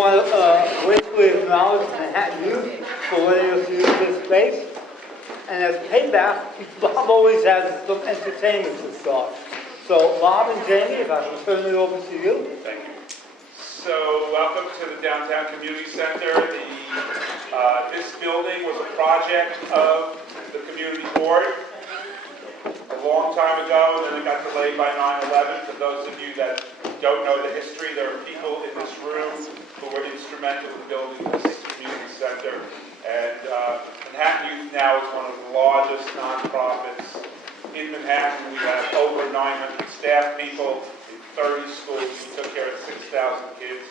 want to gratefully acknowledge Manhattan Youth for letting us use this space. And as payback, Bob always has some entertainment to start. So Bob and Jamie, if I can turn it over to you. Thank you. So welcome to the Downtown Community Center. This building was a project of the community board a long time ago, and then it got delayed by 9/11. For those of you that don't know the history, there are people in this room who were instrumental in building this community center. And Manhattan Youth now is one of the largest nonprofits in Manhattan. We have over 900 staff people in 30 schools. We took care of 6,000 kids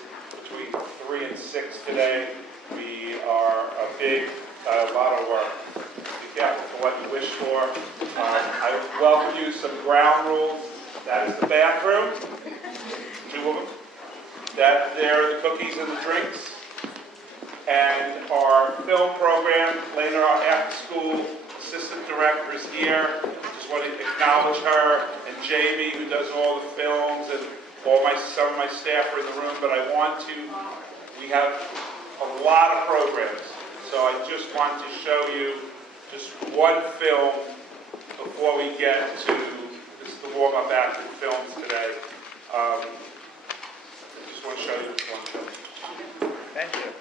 between 3 and 6 today. We are a lot of work. Be careful for what you wish for. I welcome you some ground rules. That is the bathroom. 2 of them. There are the cookies and the drinks. And our film program, later our after-school assistant director is here. Just want to acknowledge her and Jamie, who does all the films, and some of my staff are in the room. But we have a lot of programs. So I just want to show you just one film before we get to this is the warm-up after the films today. I just want to show you one film. Thank you.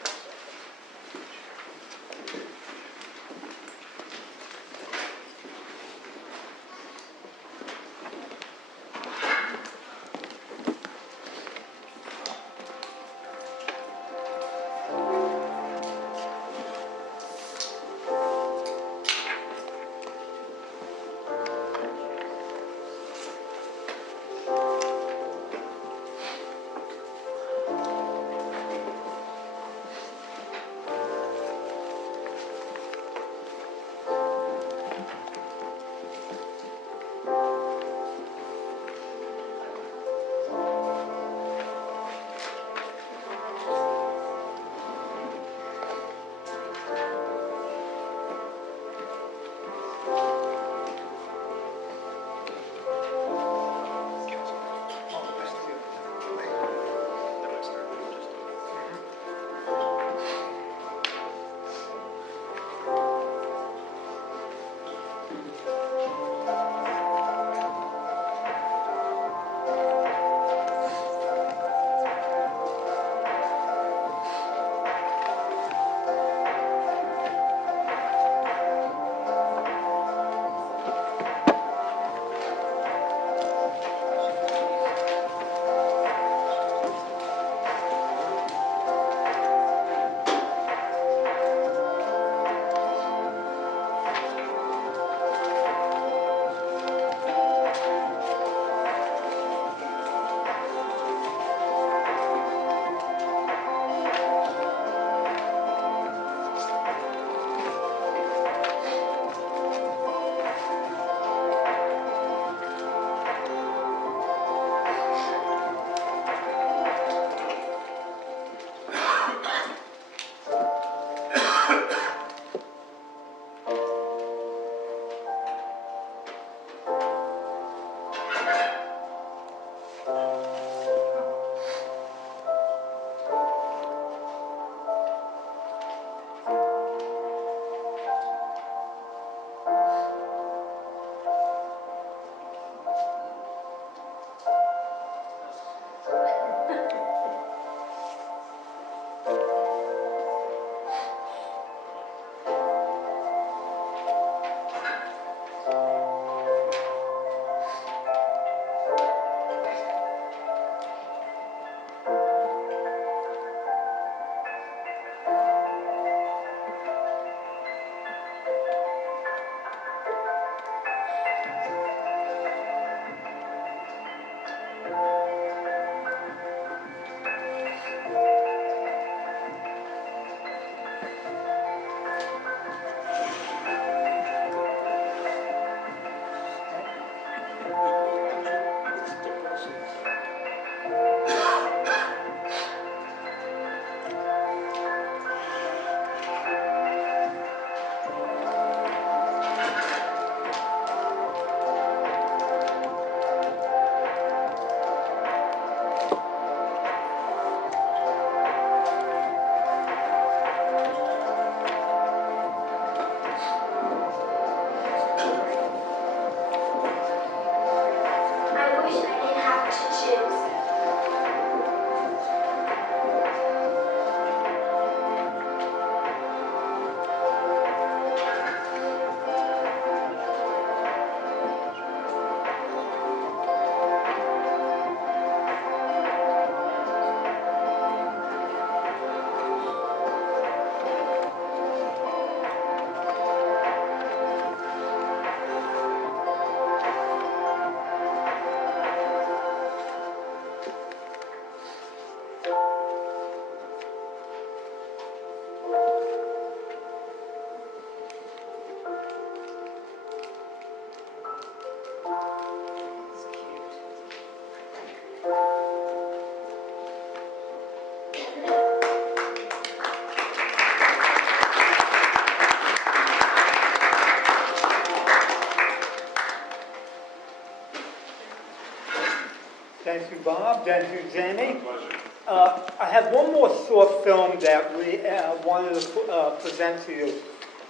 Bob. Thank you, Jamie. Pleasure. I have one more short film that we wanted to present to you.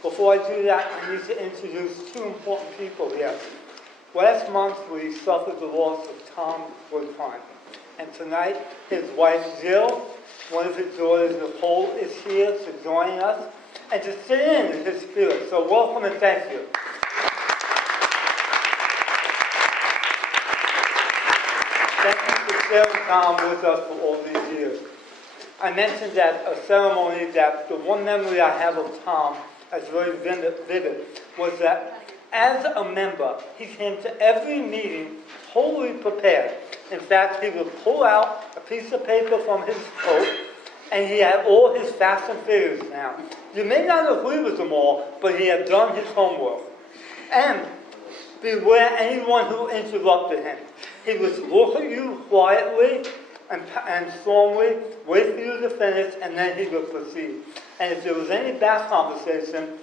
Before I do that, I need to introduce two important people here. Last month, we suffered the loss of Tom Woodpine. And tonight, his wife, Jill, one of his daughters, Nicole, is here to join us and to sit in his spirit. So welcome and thank you. Thank you for sharing Tom with us for all these years. I mentioned at a ceremony that the one memory I have of Tom as very vivid was that as a member, he came to every meeting wholly prepared. In fact, he would pull out a piece of paper from his coat, and he had all his facts and figures down. You may not agree with them all, but he had done his homework. And beware anyone who interrupted him. He would look at you quietly and strongly, wait for you to finish, and then he would proceed. And if there was any back conversation,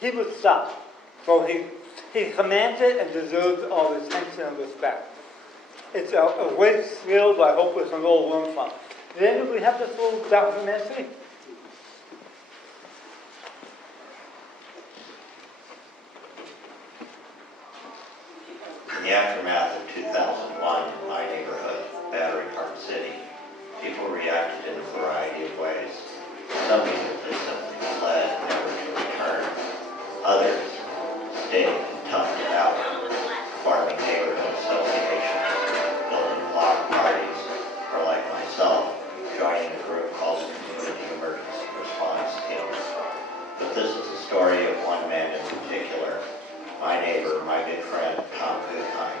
he would stop. So he commanded and deserved our attention and respect. It's a great skill that I hope we can all learn from. Then we have this little documentary. In the aftermath of 2001 in my neighborhood, Battery Park City, people reacted in a variety of ways. Some immediately simply fled, never to return. Others stayed and toughed it out, forming neighborhood associations, building block parties, or like myself, joining a group called the Community Emergency Response Team. But this is the story of one man in particular, my neighbor, my good friend, Tom Goodheim.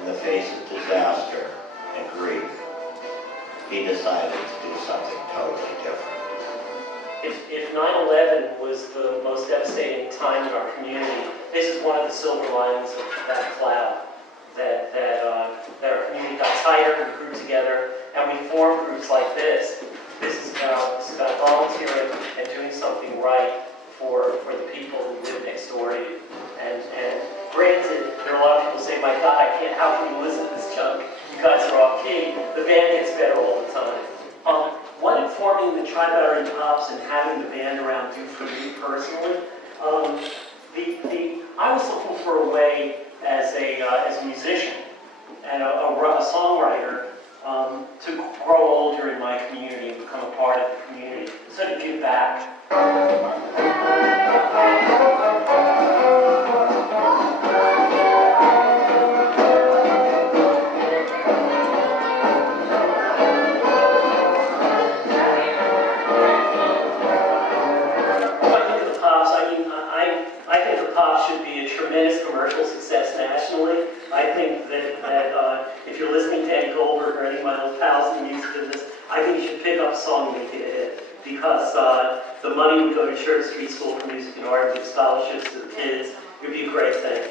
In the face of disaster and grief, he decided to do something totally different. If 9/11 was the most devastating time in our community, this is one of the silver linings of that cloud. That our community got tighter, we grew together, and we formed groups like this. This is about volunteering and doing something right for the people who live next door to you. And granted, there are a lot of people say, my God, how can you listen to this junk? You guys are off key. The band gets better all the time. What did forming the Tri-Battery Pops and having the band around do for me personally? I was looking for a way as a musician and a songwriter to grow older in my community and become a part of the community, so to give back. Tremendous commercial success nationally. I think that if you're listening to Eddie Goldberg or any of my little pals in the music business, I think you should pick up a song and make it a hit. Because the money would go to Church Street School for Music and Art and give scholarships to the kids. It would be a great thing.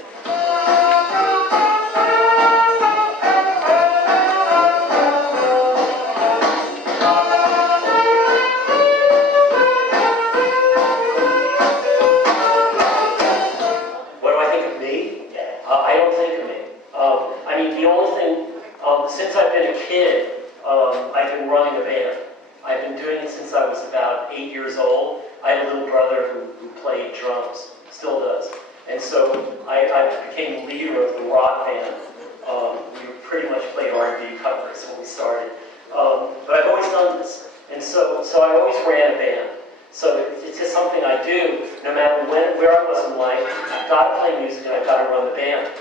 Since I've been a kid, I've been running a band. I've been doing it since I was about 8 years old. I had a little brother who played drums, still does. And so I became the leader of the rock band. We pretty much played R&B covers when we started. But I've always done this. And so I always ran a band. So it's just something I do, no matter where I was in life. I've got to play music and I've got to run the band.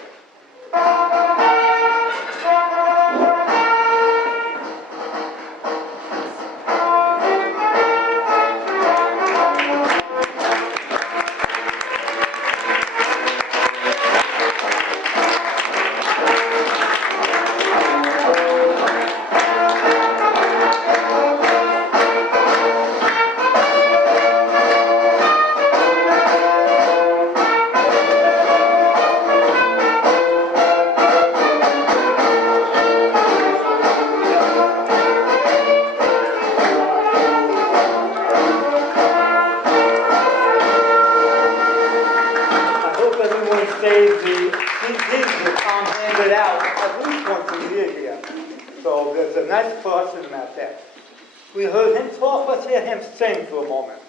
nice person out there. We heard him talk, let's hear him sing for a moment.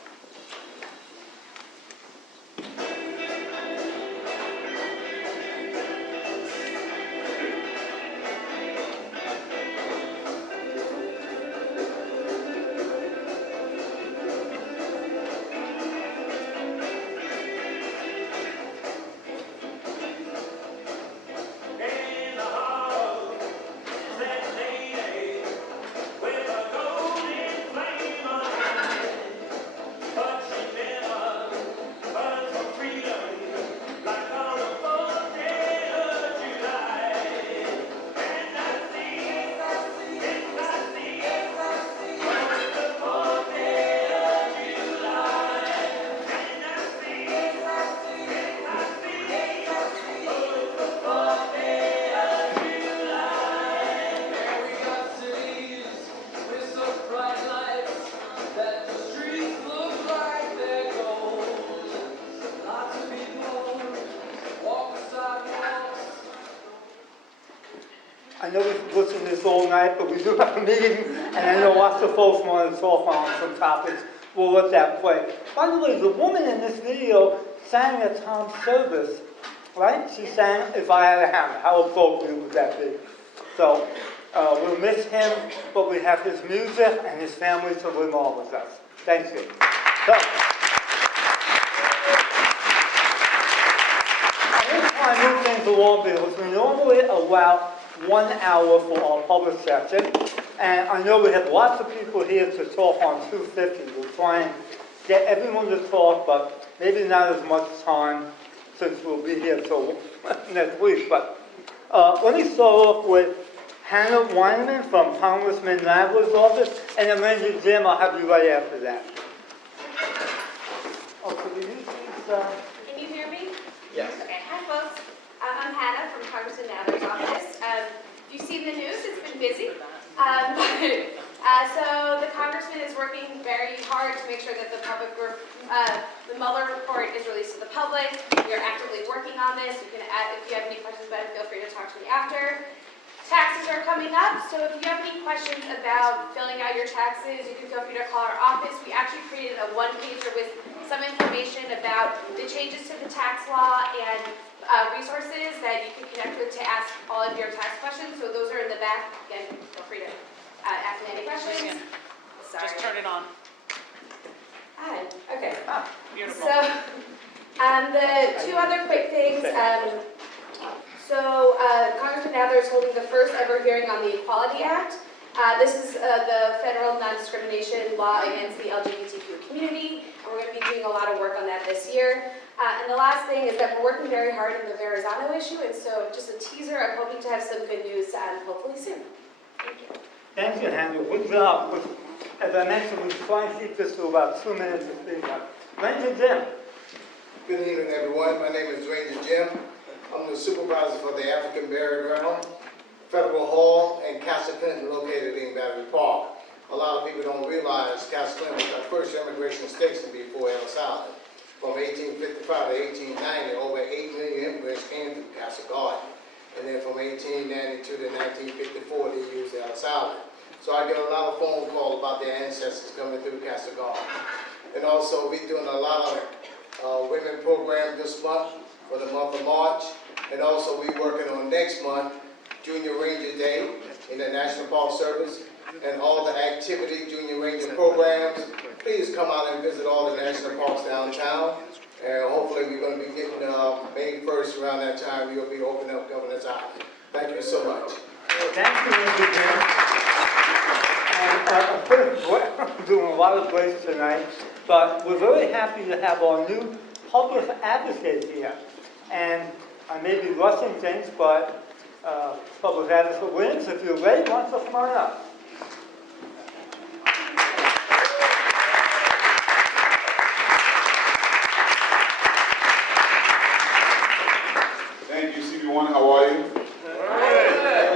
I know we've listened to this all night, but we do have a meeting, and I know lots of folks want to talk on some topics. We'll let that play. By the way, the woman in this video sang at Tom's service, right? She sang "If I Had a Hammer." How appropriate would that be? So we'll miss him, but we have his music and his family to live on with us. Thank you. So, I want to try and move things along because we normally allow 1 hour for our public session, and I know we have lots of people here to talk on 250. We'll try and get everyone to talk, but maybe not as much time since we'll be here till next week. But let me start off with Hannah Weinman from Congressman Nadler's office, and then Lindsay Jim, I'll have you right after that. Oh, so we use these, Can you hear me? Yes. Okay, hi folks. I'm Hannah from Congressman Nadler's office. If you've seen the news, it's been busy. So the congressman is working very hard to make sure that the Mueller report is released to the public. We are actively working on this. You can add, if you have any questions about it, feel free to talk to me after. Taxes are coming up, so if you have any questions about filling out your taxes, you can feel free to call our office. We actually created a one-pager with some information about the changes to the tax law and resources that you can connect with to ask all of your tax questions. So those are in the back. Again, feel free to ask me any questions. Sorry. Just turn it on. Hi. Okay. Beautiful. So, the two other quick things. Congressman Nadler is holding the first ever hearing on the Equality Act. This is the federal non-discrimination law against the LGBTQ community, and we're going to be doing a lot of work on that this year. And the last thing is that we're working very hard on the Verrazano issue, and so just a teaser, I'm hoping to have some good news hopefully soon. Thank you. thank you, Hannah. Good job. As I mentioned, we try and keep this to about 2 minutes to speak up. Ranger Jim. Good evening, everyone. My name is Ranger Jim. I'm the supervisor for the African Burial Ground, Federal Hall, and Castle Clinton located in Battery Park. A lot of people don't realize Castle Clinton was the first immigration station before Ellis Island. From 1855 to 1890, over 8 million immigrants came through Castle Garden. And then from 1892 to 1954, they used Ellis Island. So I get a lot of phone calls about their ancestors coming through Castle Garden. And also, we're doing a lot of women program this month for the month of March. And also, we're working on next month, Junior Ranger Day in the National Park Service, and all the activity, Junior Ranger programs. Please come out and visit all the national parks downtown. And hopefully, we're going to be getting May 1st around that time. We'll be opening up Governor's Island. Thank you so much. Thank you, Ranger Jim. And I'm doing a lot of grace tonight, but we're very happy to have our new public advocate here. And I may be rushing things, but Public Advocate Williams, if you're ready, why don't you come on up? Thank you, CB1. How are you?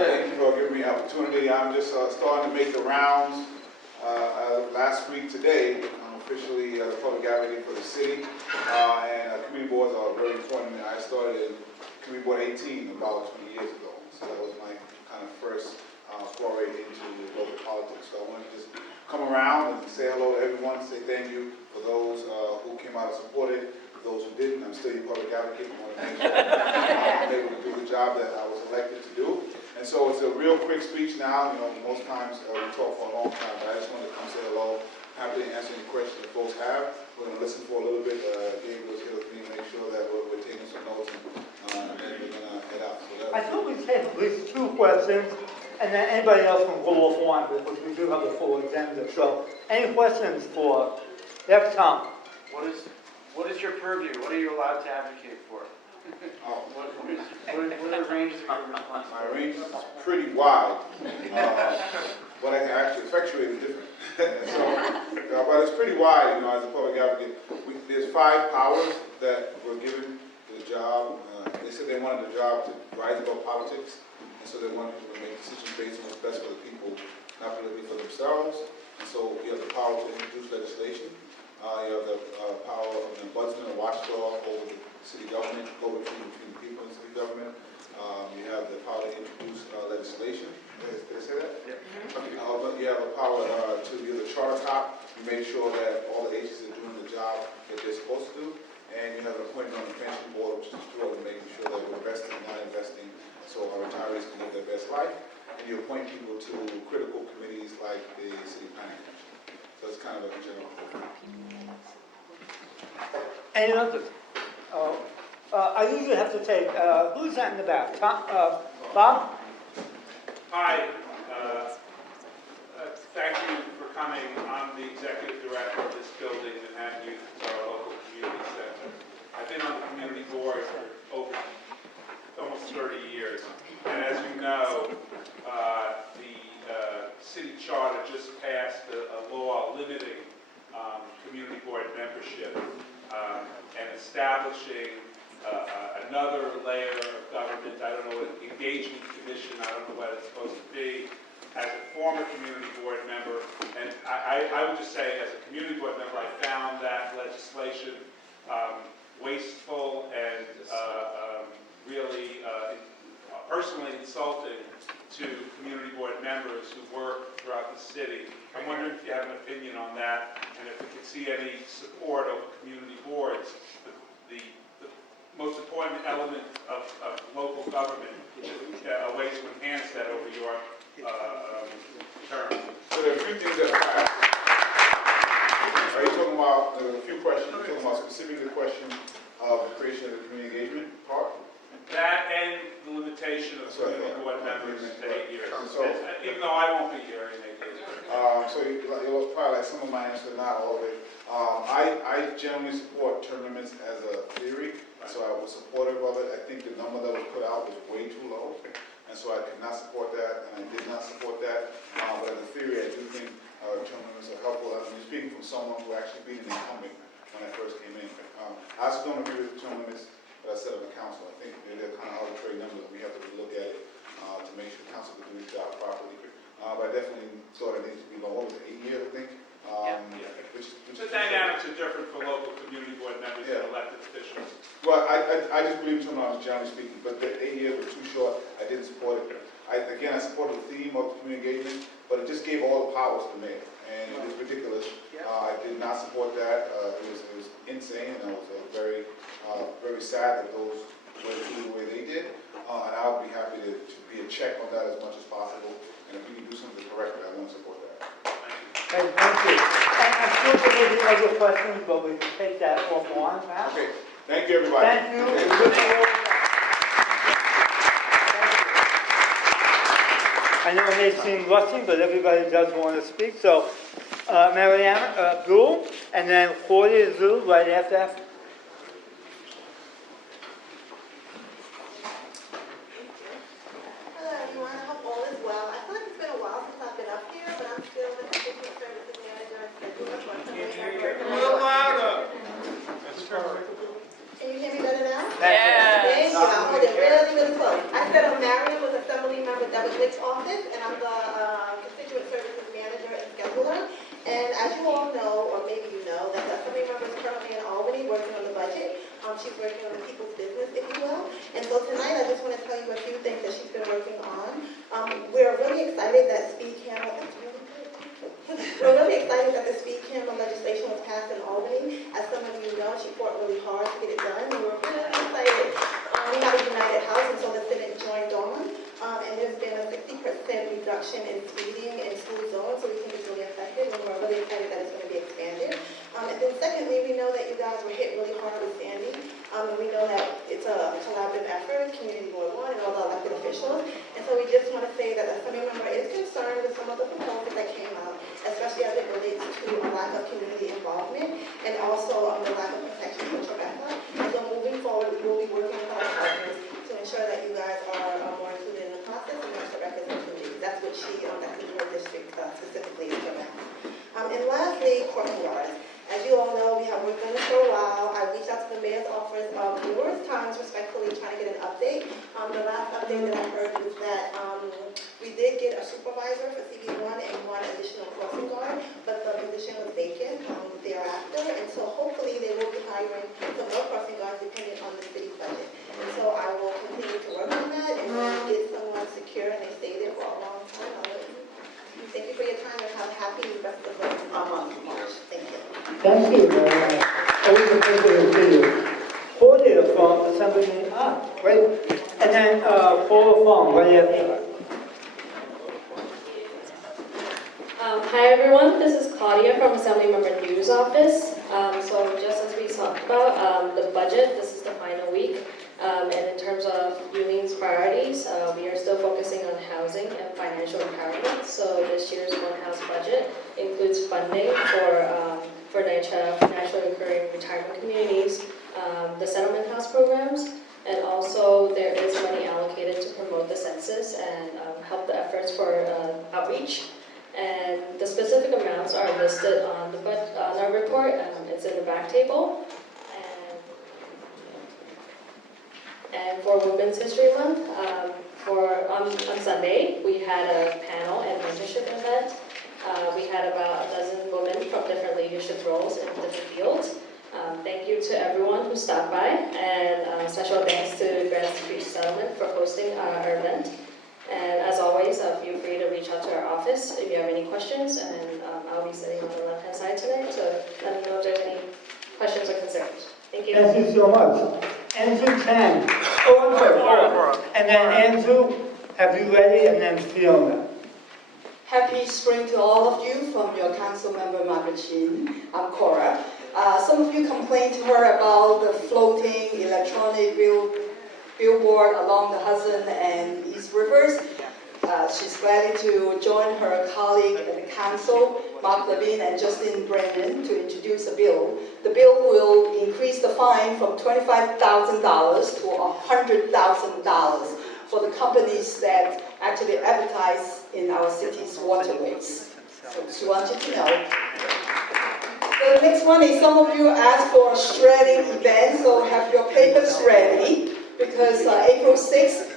Thank you for giving me the opportunity. I'm just starting to make the rounds. Last week today, I'm officially the public advocate for the city, and community boards are very important. I started in Community Board 18 about 20 years ago, so that was my kind of first foray into local politics. So I wanted to just come around and say hello to everyone, say thank you for those who came out and supported, for those who didn't. I'm still your public advocate. I want to make sure I'm able to do the job that I was elected to do. And so it's a real quick speech now. You know, most times we talk for a long time, but I just wanted to come say hello. Happy to answer any questions that folks have. We're going to listen for a little bit. Gabriel's here with me to make sure that we're taking some notes, and then we're going to head out. So I thought we had at least 2 questions, and then anybody else can go off one, because we do have a full agenda. So, any questions for Tom? What is your purview? What are you allowed to advocate for? What are the ranges of your responsibility? my range is pretty wide, but I can actually effectuate it different. So, but it's pretty wide, you know, as a public advocate. There's 5 powers that were given to the job. They said they wanted the job to rise above politics, and so they wanted people to make decisions based on what's best for the people, not politically for themselves. And so you have the power to introduce legislation. You have the power of an ombudsman, a watchdog over the city government, go between the people and city government. You have the power to introduce legislation. Did I say that? Yeah. Okay. But you have a power to be the charter cop. You make sure that all the agencies are doing the job that they're supposed to do. And you have an appointment on the pension board, which is through making sure that we're investing, not investing, so our retirees can live their best life. And you appoint people to critical committees like the city planning commission. So it's kind of a general. Any others? I usually have to take, who's that in the back? Tom, Bob? Hi, thank you for coming. I'm the executive director of this building, Manhattan Youth, our local community center. I've been on the community board for over almost 30 years. And as you know, the city charter just passed a law limiting community board membership and establishing another layer of government. I don't know what engagement commission, I don't know what it's supposed to be. As a former community board member, and I would just say as a community board member, I found that legislation wasteful and really personally insulting to community board members who work throughout the city. I'm wondering if you have an opinion on that, and if we could see any support over community boards. The most important element of local government, a way to enhance that over your term. So there are a few things that are you talking about, there are a few questions, you're talking about specifically the question of the creation of the community engagement part? That and the limitation of community board members to 8 years. So, even though I won't be here in 8 years. So you'll probably like some of my answers, not all of it. I generally support term limits as a theory, so I was supportive of it. I think the number that was put out was way too low, and so I could not support that, and I did not support that. But in the theory, I do think term limits are helpful. I'm speaking from someone who actually beat an incumbent when I first came in. I also don't agree with term limits that I set up in council. I think they're kind of arbitrary numbers. We have to look at it to make sure council can do its job properly. But I definitely thought it needs to be lower, with 8 years, I think. Which The dynamics are different for local community board members than elected officials. Well, I just believe in terminology, generally speaking, but the 8 years were too short. I didn't support it. Again, I supported the theme of community engagement, but it just gave all the powers to the mayor, and it was ridiculous. I did not support that. It was insane, and I was very sad that those were the way they did. And I would be happy to be a check on that as much as possible. And if we can do something correctly, I want to support that. Thank you. And I'm sure there will be other questions, but we can take that offline, perhaps. Okay. Thank you, everybody. Thank you. We look forward. I know it may seem rushing, but everybody does want to speak. So, Mariana Brule, and then Claudia Zhu right after that. Hello everyone, I hope all is well. I feel like it's been a while since I've been up here, but I'm still the Congestion Services Manager and scheduler for A little louder. Can you hear me better now? Yes. Thank you. I'm holding really close. I said I'm Marion with Assembly Member Deborah Glick's office, and I'm the Constituent Services Manager and Scheduler. And as you all know, or maybe you know, that the Assembly member is currently in Albany working on the budget. She's working on the people's business, if you will. And so tonight, I just want to tell you a few things that she's been working on. We're really excited that speed camera, that's really good. We're really excited that the speed camera legislation was passed in Albany. As some of you know, she fought really hard to get it done. We were really excited. We got a united house, and so the Senate joined on. And there's been a 60% reduction in speeding in school zones, so we think it's really effective, and we're really excited that it's going to be expanded. And then secondly, we know that you guys were hit really hard with Sandy, and we know that it's a collaborative effort, Community Board 1 and all the elected officials, and so we just want to say that the Assembly member is concerned with some of the proposals that came out, especially as it relates to a lack of community involvement, and also the lack of protection for Tribeca. And so moving forward, we will be working with our partners to ensure that you guys are more included in the process and that Tribeca is included. That's what that's in her district specifically is Tribeca. And lastly, crossing guards. As you all know, we have worked on this for a while. I reached out to the mayor's office numerous times, respectfully trying to get an update. The last update that I heard was that we did get a supervisor for CB1 and one additional crossing guard, but the position was vacant thereafter. And so hopefully they will be hiring some more crossing guards depending on the city's budget. And so I will continue to work on that, and when we get someone secure and they stay there for a long time, I'll let you know. Thank you for your time and have a happy rest of the month. Thank you. Thank you very much. Always a pleasure to see you. Claudia from Assembly, great. And then Paula Fong, right after. Hi everyone, this is Claudia from Assemblymember News Office. So just as we talked about, the budget, this is the final week. And in terms of Euleen's priorities, we are still focusing on housing and financial empowerment. So this year's One House budget includes funding for NYCHA, National Recurring Retirement Communities, the settlement house programs, and also there is money allocated to promote the census and help the efforts for outreach. And the specific amounts are listed on our report. It's in the back table. And for Women's History Month, on Sunday, we had a panel and mentorship event. We had about a dozen women from different leadership roles in different fields. Thank you to everyone who stopped by, and special thanks to Grand Street Settlement for hosting our event. And as always, feel free to reach out to our office if you have any questions, and I'll be sitting on the left-hand side tonight, so let me know if there's any questions or concerns. Thank you. Thank you so much. Andrew Chan. Oh, I'm sorry, Paula. And then Andrew, have you ready? And then Fiona. Happy spring to all of you from your council member, Margaret Chin. I'm Cora. Some of you complained to her about the floating electronic billboard along the Hudson and East Rivers. She's glad to join her colleague at the council, Mark Levine and Justin Brennan, to introduce a bill. The bill will increase the fine from $25,000 to $100,000 for the companies that actually advertise in our city's waterways. So just want you to know. The next one is some of you asked for a shredding event, so have your papers ready, because April 6th,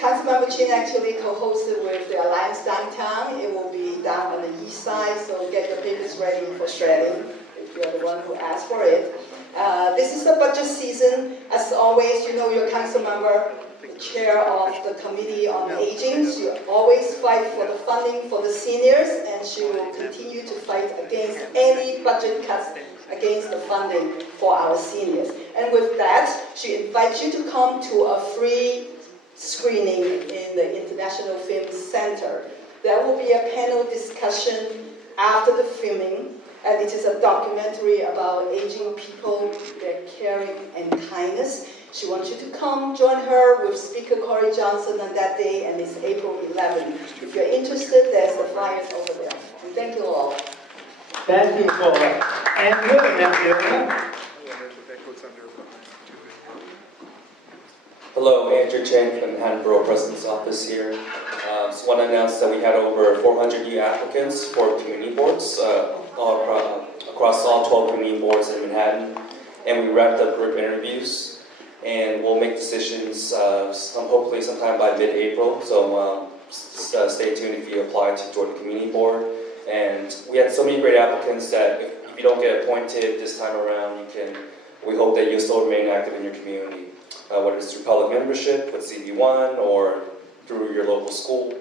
Councilmember Chin actually co-hosted with the Alliance Downtown. It will be down on the east side, so get your papers ready for shredding if you're the one who asked for it. This is the budget season. As always, you know your council member, the chair of the Committee on Aging. She always fight for the funding for the seniors, and she will continue to fight against any budget cuts against the funding for our seniors. And with that, she invites you to come to a free screening in the International Film Center. There will be a panel discussion after the filming, and it is a documentary about aging people, their caring and kindness. She wants you to come join her with Speaker Corey Johnson on that day, and it's April 11th. If you're interested, there's the flyers over there. And thank you all. Thank you, Paula. Andrew, and then Fiona. Hello, Andrew Chen from the Manhattan Borough President's Office here. Just want to announce that we had over 400 new applicants for community boards across all 12 community boards in Manhattan, and we wrapped up group interviews, and we'll make decisions hopefully sometime by mid-April, so stay tuned if you apply to join the community board. And we had so many great applicants that if if you don't get appointed this time around, we hope that you'll still remain active in your community, whether it's through public membership with CV1 or through your local school.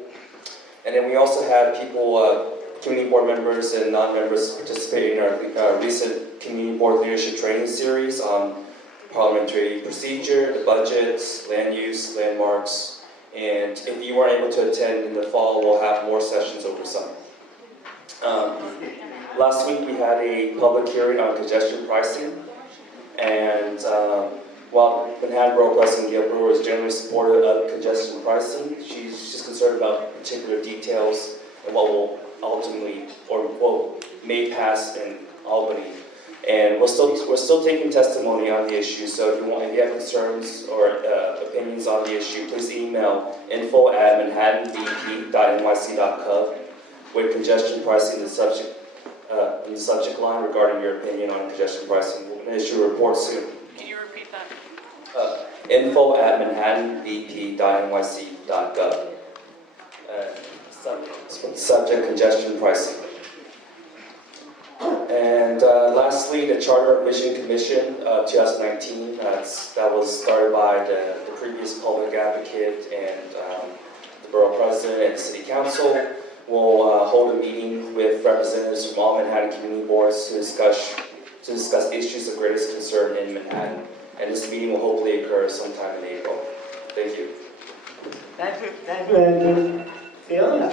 And then we also had people, community board members and non-members participate in our recent community board leadership training series on parliamentary procedure, the budgets, land use, landmarks, and if you weren't able to attend in the fall, we'll have more sessions over summer. Last week we had a public hearing on congestion pricing, and while Manhattan Borough President Gail Brewer is generally supportive of congestion pricing, she's just concerned about particular details and what will ultimately, or what may pass in Albany. And we're still taking testimony on the issue, so if you have concerns or opinions on the issue, please email info@manhattanbp.nyc.gov with congestion pricing in the subject line regarding your opinion on congestion pricing. We're going to issue a report soon. Can you repeat that? info@manhattanbp.nyc.gov. Subject congestion pricing. And lastly, the Charter of Mission Commission 2019, that was started by the previous public advocate and the borough president and the city council. We'll hold a meeting with representatives from all Manhattan community boards to discuss issues of greatest concern in Manhattan. And this meeting will hopefully occur sometime in April. Thank you. Thank you, Andrew. Fiona?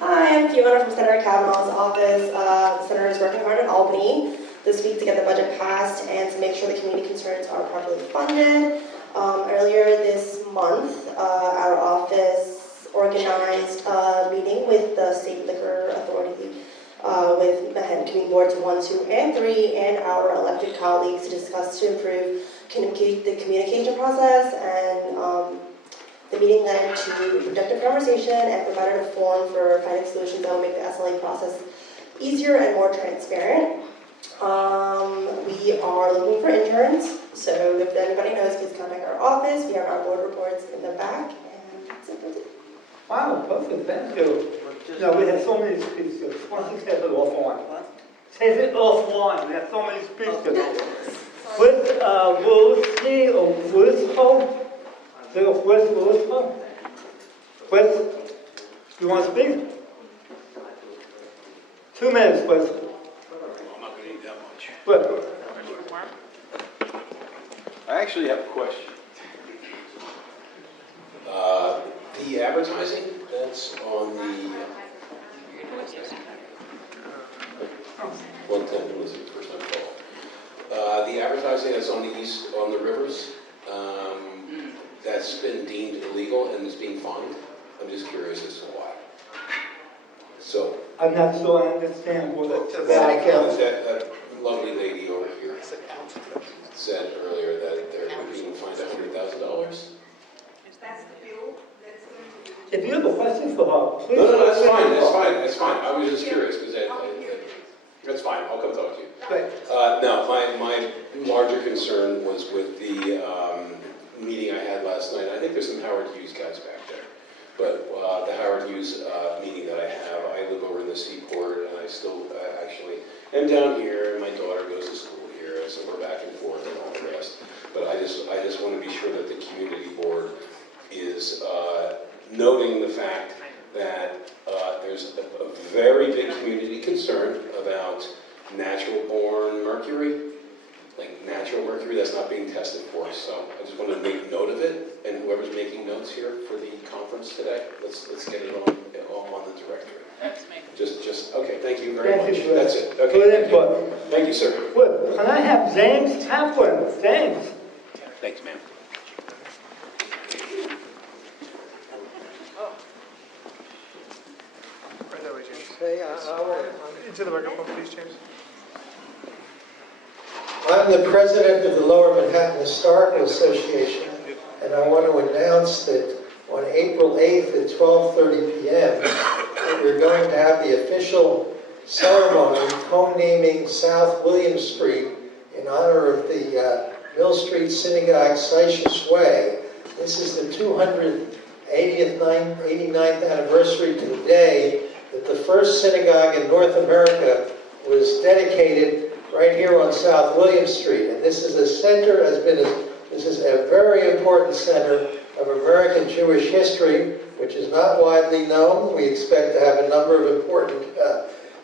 Hi, I'm Fiona from Senator Kavanaugh's office. The Senator is working hard in Albany this week to get the budget passed and to make sure the community concerns are properly funded. Earlier this month, our office organized a meeting with the State Liquor Authority, with Manhattan Community Boards 1, 2, and 3, and our elected colleagues to discuss to improve the communication process, and the meeting led to productive conversation and provided a forum for finding solutions that will make the SLA process easier and more transparent. We are looking for interns, so if anybody knows, please contact our office. We have our board reports in the back, and that's it for today. Wow, perfect, thank you. No, we have so many speakers. Why don't you take it offline? Take it offline, we have so many speakers. With Wilson or Wilson? West, you want to speak? 2 minutes, West. I'm not going to eat that much. Good. I actually have a question. The advertising that's on the 110 was the first time call. The advertising that's on the east, on the rivers, that's been deemed illegal and is being fined. I'm just curious as to why. So. I'm not sure I understand what it's That about. lovely lady over here said earlier that they're being fined $100,000. If you have a question for her, please. No, that's fine, that's fine. I was just curious because that's fine. I'll come talk to you. Right. No, my larger concern was with the meeting I had last night. I think there's some Howard Hughes guys back there. But the Howard Hughes meeting that I have, I live over in the Seaport, and I still actually am down here, and my daughter goes to school here, so we're back and forth and all the rest. But I just want to be sure that the community board is noting the fact that there's a very big community concern about natural-born mercury, like natural mercury that's not being tested for. So I just want to make note of it, and whoever's making notes here for the conference today, let's get it on the directory. That's me. Just okay. Thank you very much. You, That's it. Okay. Good input. Thank you, sir. Good. Can I have James Kaplan? James. Thanks, ma'am. Into the microphone, please, James. I'm the president of the Lower Manhattan Historical Association, and I want to announce that on April 8th at 12:30 p.m., we're going to have the official ceremony home-naming South William Street in honor of the Mill Street Synagogue Seiches Way. This is the 289th anniversary to the day that the first synagogue in North America was dedicated right here on South William Street. And this is a center, this is a very important center of American Jewish history, which is not widely known. We expect to have a number of important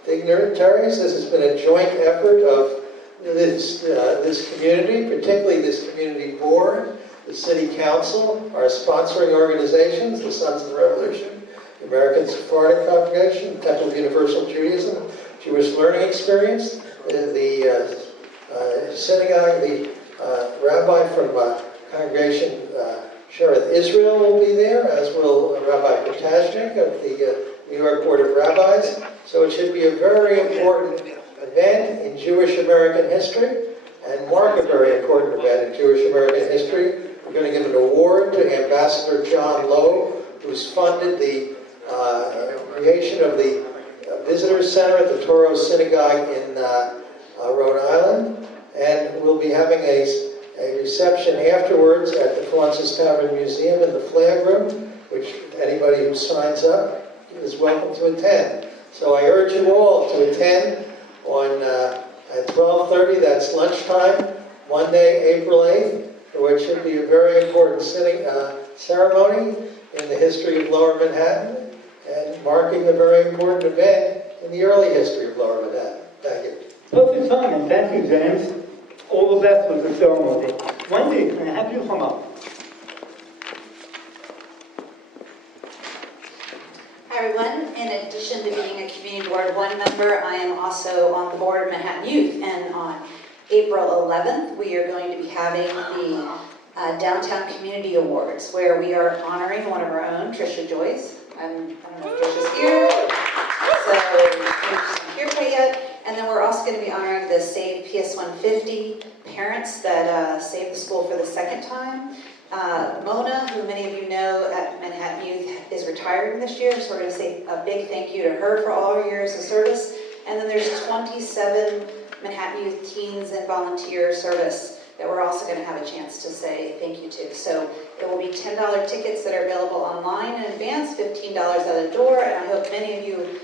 dignitaries. This has been a joint effort of this community, particularly this community board, the city council, our sponsoring organizations, the Sons of the Revolution, the American Sephardic Congregation, Temple of Universal Judaism, Jewish Learning Experience, the synagogue, the rabbi from Congregation Shereth Israel will be there, as will Rabbi Potajnik of the New York Board of Rabbis. So it should be a very important event in Jewish American history and mark a very important event in Jewish American history. We're going to give an award to Ambassador John Lowe, who's funded the creation of the Visitor Center at the Toro Synagogue in Rhode Island. And we'll be having a reception afterwards at the Kiwanis Tavern Museum in the Flag Room, which anybody who signs up is welcome to attend. So I urge you all to attend on at 12:30, that's lunchtime, Monday, April 8th, which should be a very important ceremony in the history of Lower Manhattan and marking a very important event in the early history of Lower Manhattan. Thank you. Perfect timing. Thank you, James. All the best with the ceremony. Wendy, can I have you come up? Hi everyone. In addition to being a Community Board 1 member, I am also on the board of Manhattan Youth. And on April 11th, we are going to be having the Downtown Community Awards, where we are honoring one of our own, Trisha Joyce. I don't know if Trisha's here, so she's not here quite yet. And then we're also going to be honoring the Save PS 150 parents that saved the school for the second time. Mona, who many of you know at Manhattan Youth, is retiring this year, so we're going to say a big thank you to her for all her years of service. And then there's 27 Manhattan Youth teens and volunteer service that we're also going to have a chance to say thank you to. So it will be $10 tickets that are available online in advance, $15 at the door, and I hope many of you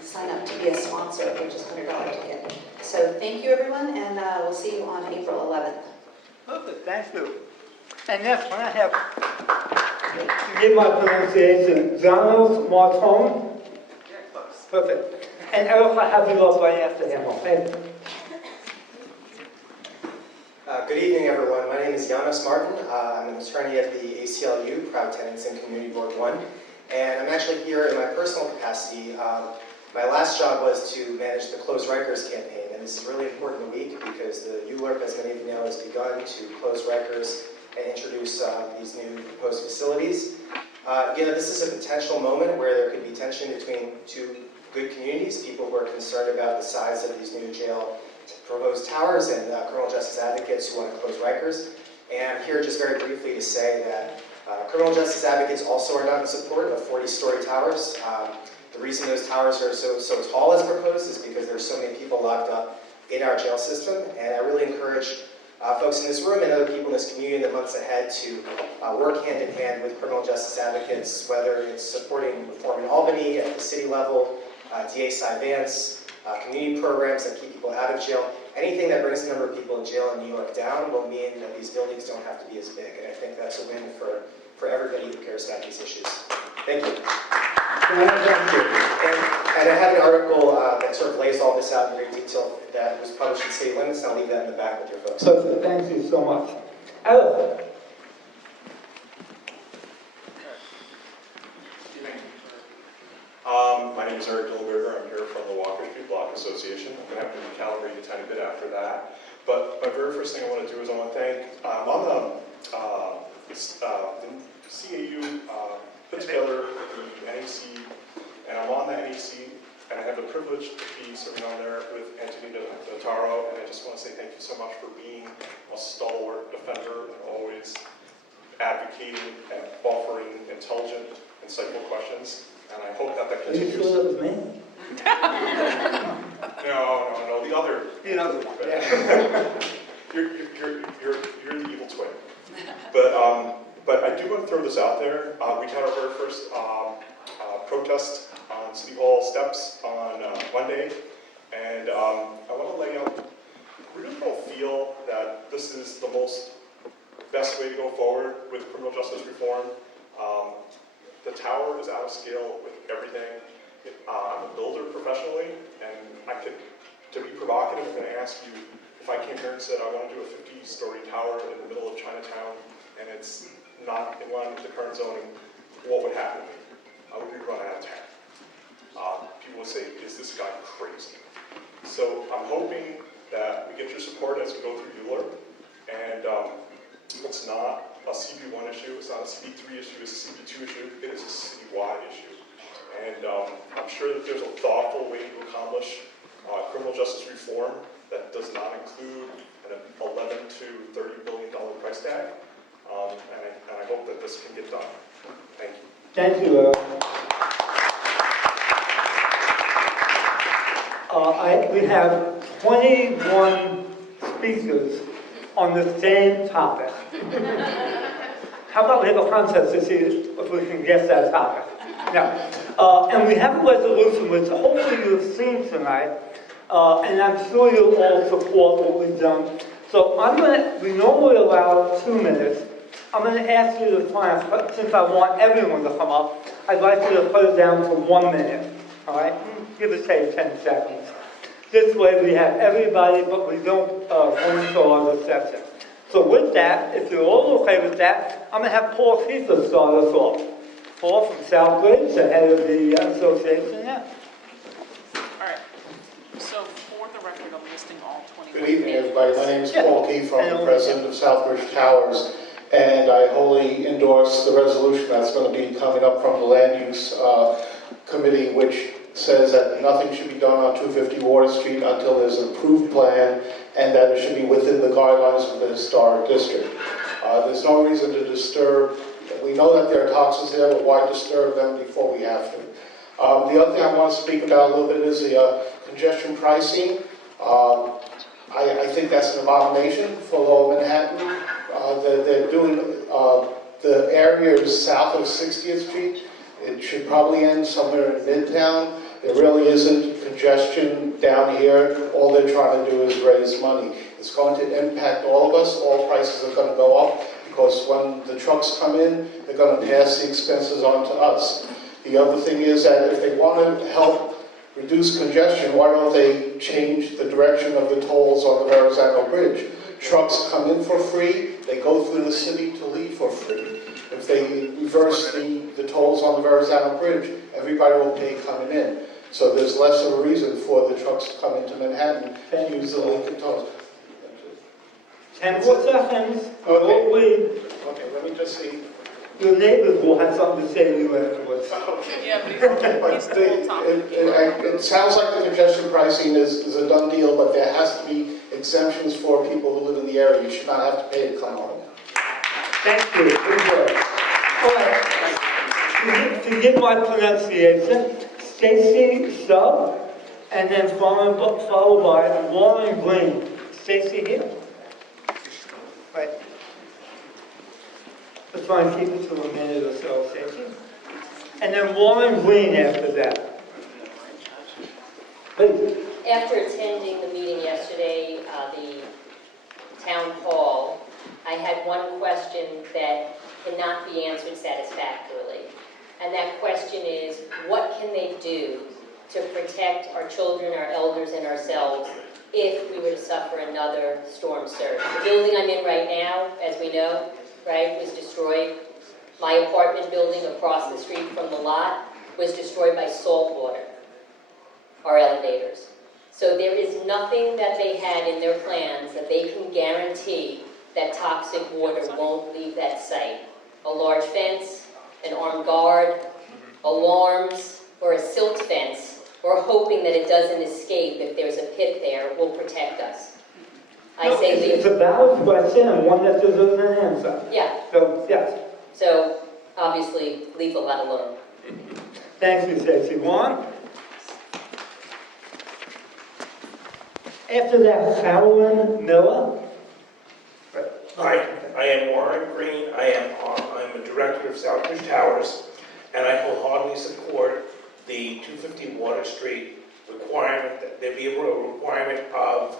sign up to be a sponsor for just $100 ticket. So thank you everyone, and we'll see you on April 11th. Perfect, thank you. And next one I have, to give my pronunciation, Zanos Martone. Perfect. And Eric, I have you up right after him, okay? Good evening, everyone. My name is Janos Martin. I'm an attorney at the ACLU, Proud Tenants and Community Board 1. And I'm actually here in my personal capacity. My last job was to manage the Close Rikers campaign. And this is a really important week because the ULURP, as many of you know, has begun to close Rikers and introduce these new proposed facilities. This is a potential moment where there could be tension between two good communities, people who are concerned about the size of these new jail proposed towers and criminal justice advocates who want to close Rikers. And I'm here just very briefly to say that criminal justice advocates also are not in support of 40-story towers. The reason those towers are so tall as proposed is because there are so many people locked up in our jail system. And I really encourage folks in this room and other people in this community in the months ahead to work hand in hand with criminal justice advocates, whether it's supporting reform in Albany at the city level, DA Cy Vance, community programs that keep people out of jail. Anything that brings the number of people in jail in New York down will mean that these buildings don't have to be as big. And I think that's a win for everybody who cares about these issues. Thank you. And I have an article that sort of lays all this out in great detail that was published in City Limits, and I'll leave that in the back with your folks. Perfect, thank you so much. Eric. My name is Eric Dilberger. I'm here from the Walker Street Block Association. I'm going to have to recalibrate a tiny bit after that. But my very first thing I want to do is I want to thank, I'm on the CAU put together the NAC, and I'm on the NAC, and I have the privilege to be serving on there with Anthony Notaro, and I just want to say thank you so much for being a stalwart defender and always advocating and offering intelligent, insightful questions. And I hope that continues. Are you sure that was me? No, the other. The other one. Yeah. you're the evil twin. But I do want to throw this out there. We had our very first protest on City Hall steps on Monday, and I want to lay out, we really don't feel that this is the best way to go forward with criminal justice reform. The tower is out of scale with everything. I'm a builder professionally, and to be provocative, I'm going to ask you, if I came here and said I want to do a 50-story tower in the middle of Chinatown, and it's not in line with the current zoning, what would happen to me? I would be run out of town. People would say, is this guy crazy? So I'm hoping that we get your support as we go through ULURP, and it's not a CB1 issue, it's not a CB3 issue, it's a CB2 issue, it is a citywide issue. And I'm sure that there's a thoughtful way to accomplish criminal justice reform that does not include an $11 to $30 billion price tag. And I hope that this can get done. Thank you. Thank you. We have 21 speakers on the same topic. How about we have a contest to see if we can guess that topic? No. And we have a resolution which hopefully you've seen tonight, and I'm sure you'll all support what we've done. So we normally allow 2 minutes. I'm going to ask you to try, since I want everyone to come up, I'd like you to put it down to 1 minute. All right? Give or take 10 seconds. This way we have everybody, but we don't go into other sections. So with that, if you're all okay with that, I'm going to have Paul Kiefer start us off. Paul from Southbridge, the head of the association, yeah. All right. So for the record, I'm listing all 20. Good evening, everybody. My name is Paul Kiefer. I'm the president of Southbridge Towers, and I wholly endorse the resolution that's going to be coming up from the Land Use Committee, which says that nothing should be done on 250 Water Street until there's an approved plan and that it should be within the guidelines of the historic district. There's no reason to disturb. We know that there are toxins there, but why disturb them before we have to? The other thing I want to speak about a little bit is the congestion pricing. I think that's an abomination for Lower Manhattan. They're doing the areas south of 60th Street. It should probably end somewhere in Midtown. There really isn't congestion down here. All they're trying to do is raise money. It's going to impact all of us. All prices are going to go up because when the trucks come in, they're going to pass the expenses on to us. The other thing is that if they want to help reduce congestion, why don't they change the direction of the tolls on the Verrazano Bridge? Trucks come in for free, they go through the city to leave for free. If they reverse the tolls on the Verrazano Bridge, everybody will pay coming in. So there's less of a reason for the trucks to come into Manhattan to use the Lincoln tolls. 10 more seconds. Okay, let me just see. Your neighbors will have something to say to you afterwards. Yeah, but he's the whole topic. It sounds like the congestion pricing is a done deal, but there has to be exemptions for people who live in the area. You should not have to pay to come home. Thank you. Good work. All right. To get my pronunciation, Stacy Stubb, and then followed by Warren Green. Stacy here. Right. Let's try and keep it to a minute or so, Stacy. And then Warren Green after that. Please. After attending the meeting yesterday, the town hall, I had one question that cannot be answered satisfactorily. And that question is, what can they do to protect our children, our elders, and ourselves if we were to suffer another storm surge? The building I'm in right now, as we know, right, was destroyed. My apartment building across the street from the lot was destroyed by salt water, our elevators. So there is nothing that they had in their plans that they can guarantee that toxic water won't leave that site. A large fence, an armed guard, alarms, or a silt fence, or hoping that it doesn't escape if there's a pit there, will protect us. It's a valid question and one that deserves an answer. Yeah. So, yes. So, obviously, leave the lot alone. Thank you, Stacy. Warren? After that, Carolyn Miller. Hi, I am Warren Green. I'm a director of Southbridge Towers, and I wholeheartedly support the 250 Water Street requirement, that there be a requirement of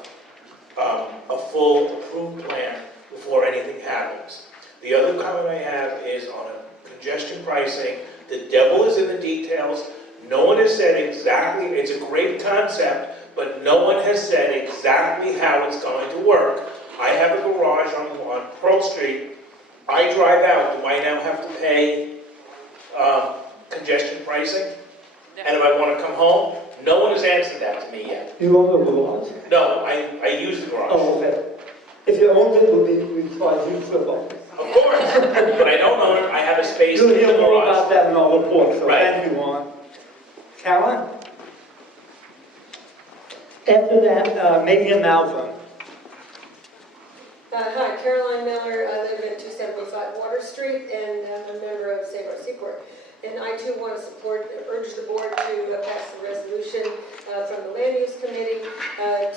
a full approved plan before anything happens. The other comment I have is on a congestion pricing. The devil is in the details. No one has said exactly, it's a great concept, but no one has said exactly how it's going to work. I have a garage on Pearl Street. I drive out. Do I now have to pay congestion pricing? And if I want to come home? No one has answered that to me yet. You own the garage? No, I use the garage. Oh, okay. If you owned it, we charge you triple. Of course, but I don't own it. I have a space in You'll the hear more garage. about that in our report, so Right. thank you, Warren. Karen? After that, Megan Malvern. Hi, Caroline Miller. I live at 275 Water Street, and I'm a member of Save Our Seaport. And I too want to urge the board to pass a resolution from the Land Use Committee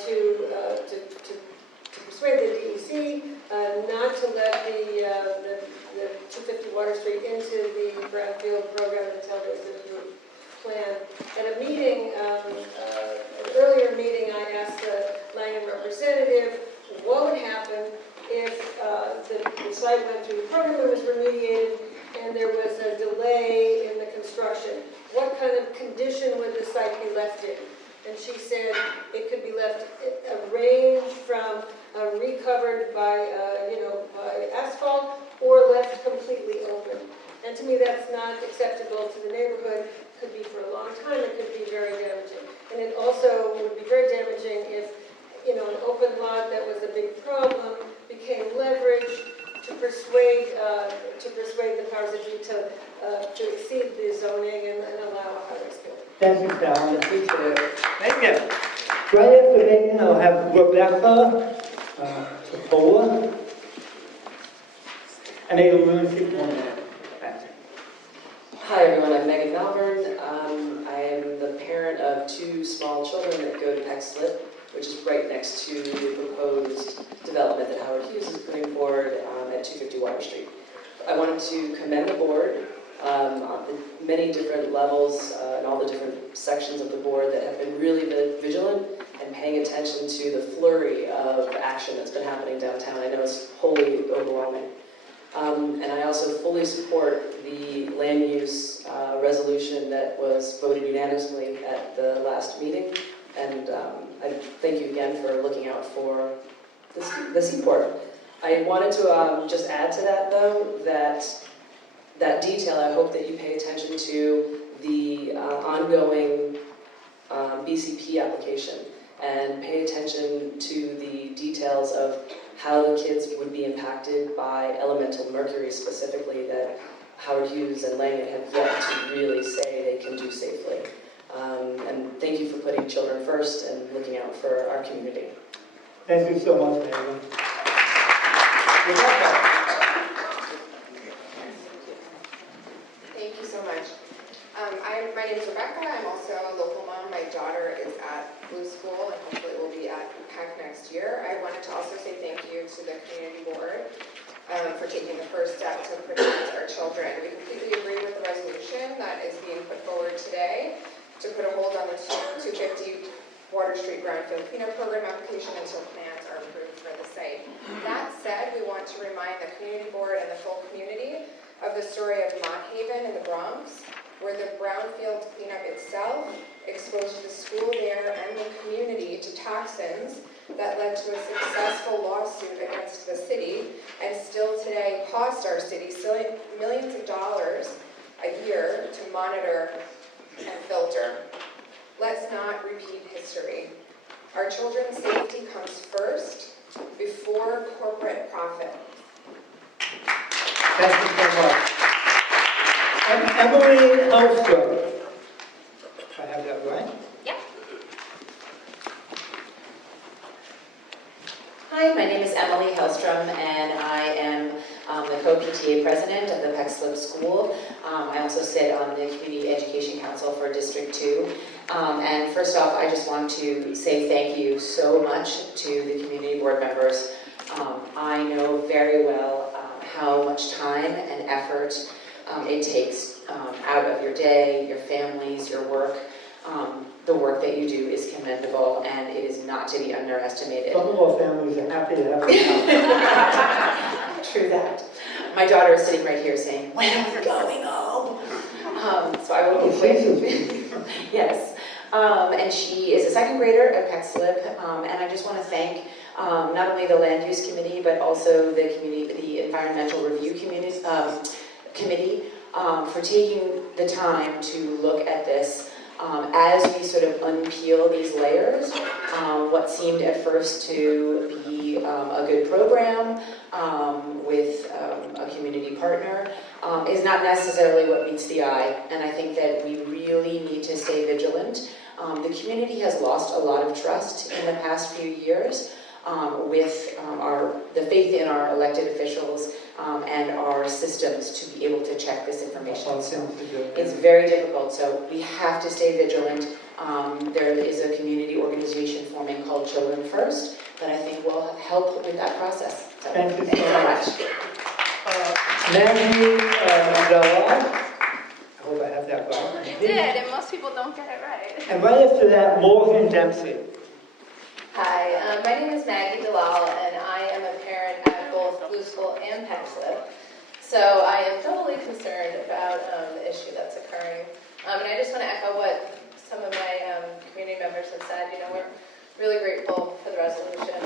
to persuade the DEC not to let the 250 Water Street into the brownfield program until there's an approved plan. At a meeting, an earlier meeting, I asked the Langham representative what would happen if the site went through the program and was remediated and there was a delay in the construction. What kind of condition would the site be left in? And she said it could be left a range from recovered by asphalt or left completely open. And to me, that's not acceptable to the neighborhood. It could be for a long time. It could be very damaging. And it also would be very damaging if, an open lot that was a big problem became leverage to persuade the powers that be to exceed the zoning and allow a highway school. Thank you, Karen. Appreciate it. Megan. Right after Megan, I'll have Rebecca Capola. And they will really keep 1 minute. Thank you. Hi everyone, I'm Megan Malvern. I am the parent of 2 small children that go to Exlip, which is right next to the proposed development that Howard Hughes is putting forward at 250 Water Street. I wanted to commend the board on the many different levels and all the different sections of the board that have been really vigilant and paying attention to the flurry of action that's been happening downtown. I know it's wholly overwhelming. And I also fully support the land use resolution that was voted unanimously at the last meeting. And I thank you again for looking out for the seaport. I wanted to just add to that, though, that detail. I hope that you pay attention to the ongoing BCP application and pay attention to the details of how the kids would be impacted by elemental mercury specifically that Howard Hughes and Langham have yet to really say they can do safely. And thank you for putting children first and looking out for our community. Thank you so much, Megan. Thank you so much. My name is Rebecca. I'm also a local mom. My daughter is at Blue School and hopefully will be at PEC next year. I wanted to also say thank you to the community board for taking the first step to protect our children. We completely agree with the resolution that is being put forward today to put a hold on the 250 Water Street Brownfield Cleanup Program application until plans are approved for the site. That said, we want to remind the community board and the full community of the story of Mott Haven in the Bronx, where the brownfield cleanup itself exposed the school there and the community to toxins that led to a successful lawsuit against the city and still today cost our city millions of dollars a year to monitor and filter. Let's not repeat history. Our children's safety comes first before corporate profit. Thank you so much. And Emily Hellstrom. I have that right? Yeah. Hi, my name is Emily Hellstrom, and I am the co-PTA president of the Pexlip School. I also sit on the Community Education Council for District 2. And first off, I just want to say thank you so much to the community board members. I know very well how much time and effort it takes out of your day, your families, your work. The work that you do is commendable, and it is not to be underestimated. Some of our families are happy to have you. True that. My daughter is sitting right here saying, "When are we going home?" So I will be quick. Yes. And she is a second grader at Peckslip, and I just want to thank not only the Land Use Committee, but also the Environmental Review Committee for taking the time to look at this as we sort of unpeel these layers. What seemed at first to be a good program with a community partner is not necessarily what meets the eye, and I think that we really need to stay vigilant. The community has lost a lot of trust in the past few years with the faith in our elected officials and our systems to be able to check this information. So it's very difficult, so we have to stay vigilant. There is a community organization forming called Children First that I think will help with that process. So, Thank you so much. Maggie Delon. I hope I have that right. You did, and most people don't get it right. And right after that, Morgan Dempsey. Hi, my name is Maggie Dalal, and I am a parent at both Blue School and Peckslip. So I am totally concerned about the issue that's occurring. And I just want to echo what some of my community members have said. You know, we're really grateful for the resolution.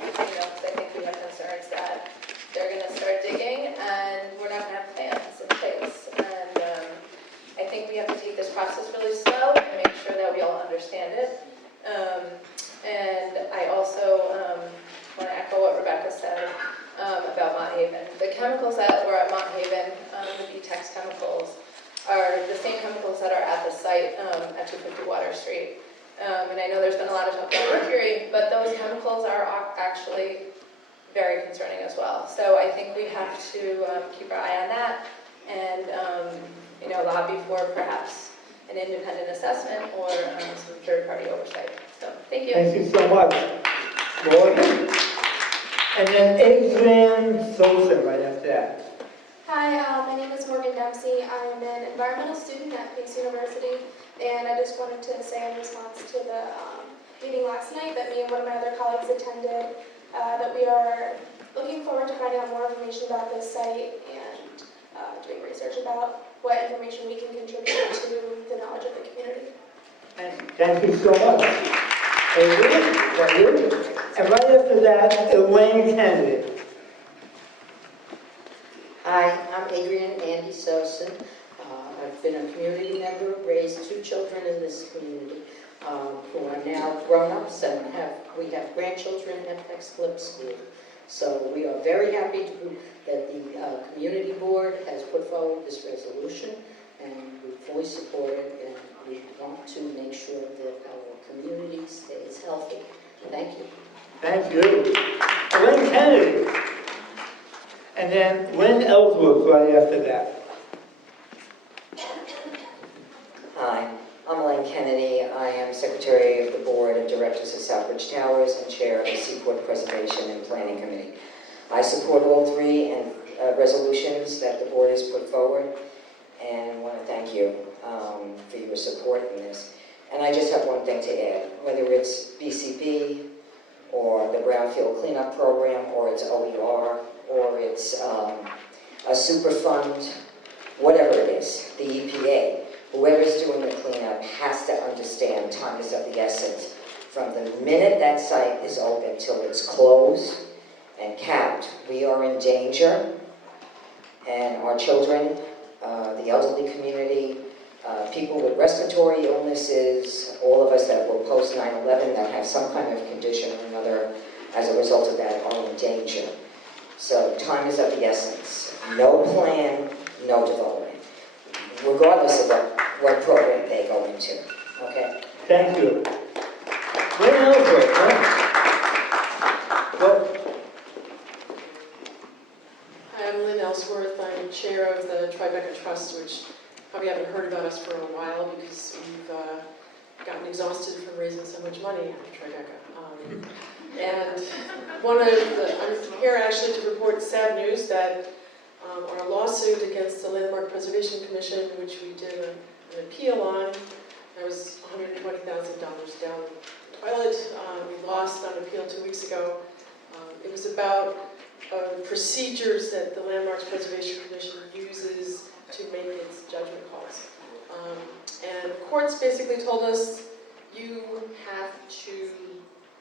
Because I think we have concerns that they're going to start digging, and we're not going to have plans in place. And I think we have to take this process really slow and make sure that we all understand it. And I also want to echo what Rebecca said about Mont Haven. The chemicals that were at Mont Haven, the BTEX chemicals, are the same chemicals that are at the site at 250 Water Street. And I know there's been a lot of talk about mercury, but those chemicals are actually very concerning as well. So I think we have to keep our eye on that and lobby for perhaps an independent assessment or some third-party oversight. So thank you. Thank you so much. Morgan. And then Adrian Sosa right after that. Hi, my name is Morgan Dempsey. I am an environmental student at Pace University, and I just wanted to say in response to the meeting last night that me and one of my other colleagues attended, that we are looking forward to finding out more information about this site and doing research about what information we can contribute to the knowledge of the community. Thank you so much. Adrian, is that you? And right after that, Elaine Kennedy. Hi, I'm Adrian Andy Sosin. I've been a community member, raised two children in this community who are now grown-ups, and we have grandchildren at Peckslip School. So we are very happy that the community board has put forward this resolution, and we fully support it, and we want to make sure that our community stays healthy. Thank you. Thank you. Elaine Kennedy. And then Lynn Ellsworth right after that. Hi, I'm Elaine Kennedy. I am Secretary of the Board of Directors of Southbridge Towers and Chair of the Seaport Preservation and Planning Committee. I support all three resolutions that the board has put forward, and want to thank you for your support in this. And I just have one thing to add, whether it's BCB or the Brownfield Cleanup Program, or it's OER, or it's a super fund, whatever it is, the EPA, whoever's doing the cleanup has to understand time is of the essence. From the minute that site is open till it's closed and capped, we are in danger, and our children, the elderly community, people with respiratory illnesses, all of us that were post 9/11 that have some kind of condition or another as a result of that are in danger. So time is of the essence. No plan, no development, regardless of what program they go into. Okay? Thank you. Lynn Ellsworth, I'm Lynn Ellsworth. I'm chair of the Tribeca Trust, which probably haven't heard about us for a while because we've gotten exhausted from raising so much money after Tribeca. And I'm here actually to report sad news that our lawsuit against the Landmark Preservation Commission, which we did an appeal on. That was $120,000 down the toilet. We lost on appeal 2 weeks ago. It was about procedures that the Landmarks Preservation Commission uses to make its judgment calls. And the courts basically told us, you have to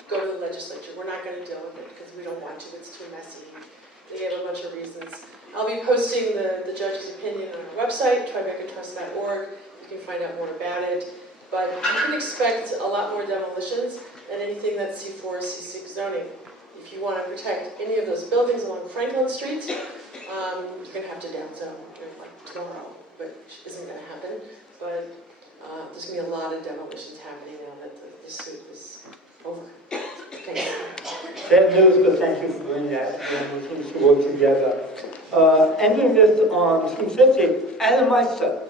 go to the legislature. We're not going to deal with it because we don't want to. It's too messy. They gave a bunch of reasons. I'll be posting the judge's opinion on our website, tribecatrust.org. You can find out more about it. But you can expect a lot more demolitions and anything that's C4, C6 zoning. If you want to protect any of those buildings along Franklin Street, you're going to have to downzone like tomorrow, which isn't going to happen. But there's going to be a lot of demolitions happening now that the suit is over. Thank you. That news, but thank you for bringing that. We can work together. Ending this on 250, Adam Meister.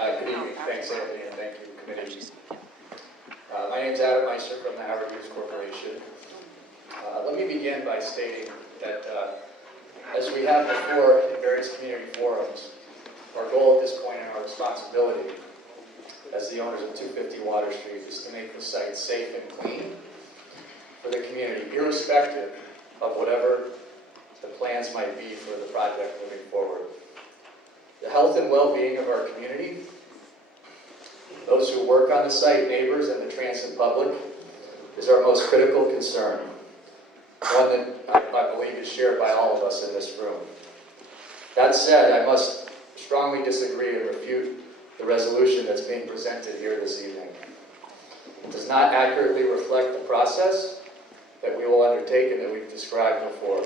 Good evening. Thanks, Anthony, and thank you, committee. My name is Adam Meister from the Howard Hughes Corporation. Let me begin by stating that, as we have before in various community forums, our goal at this point and our responsibility as the owners of 250 Water Street is to make the site safe and clean for the community, irrespective of whatever the plans might be for the project moving forward. The health and well-being of our community, those who work on the site, neighbors, and the transit public, is our most critical concern, one that I believe is shared by all of us in this room. That said, I must strongly disagree and refute the resolution that's being presented here this evening. It does not accurately reflect the process that we will undertake and that we've described before.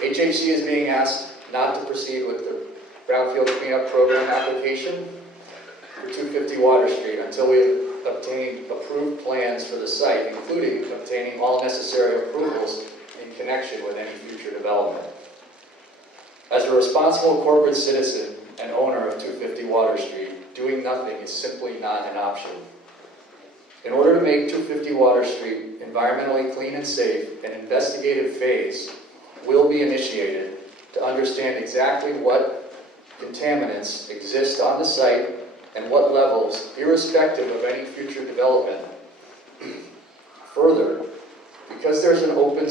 HHC is being asked not to proceed with the Brownfield Cleanup Program application for 250 Water Street until we obtain approved plans for the site, including obtaining all necessary approvals in connection with any future development. As a responsible corporate citizen and owner of 250 Water Street, doing nothing is simply not an option. In order to make 250 Water Street environmentally clean and safe, an investigative phase will be initiated to understand exactly what contaminants exist on the site and what levels, irrespective of any future development. Further, because there's an open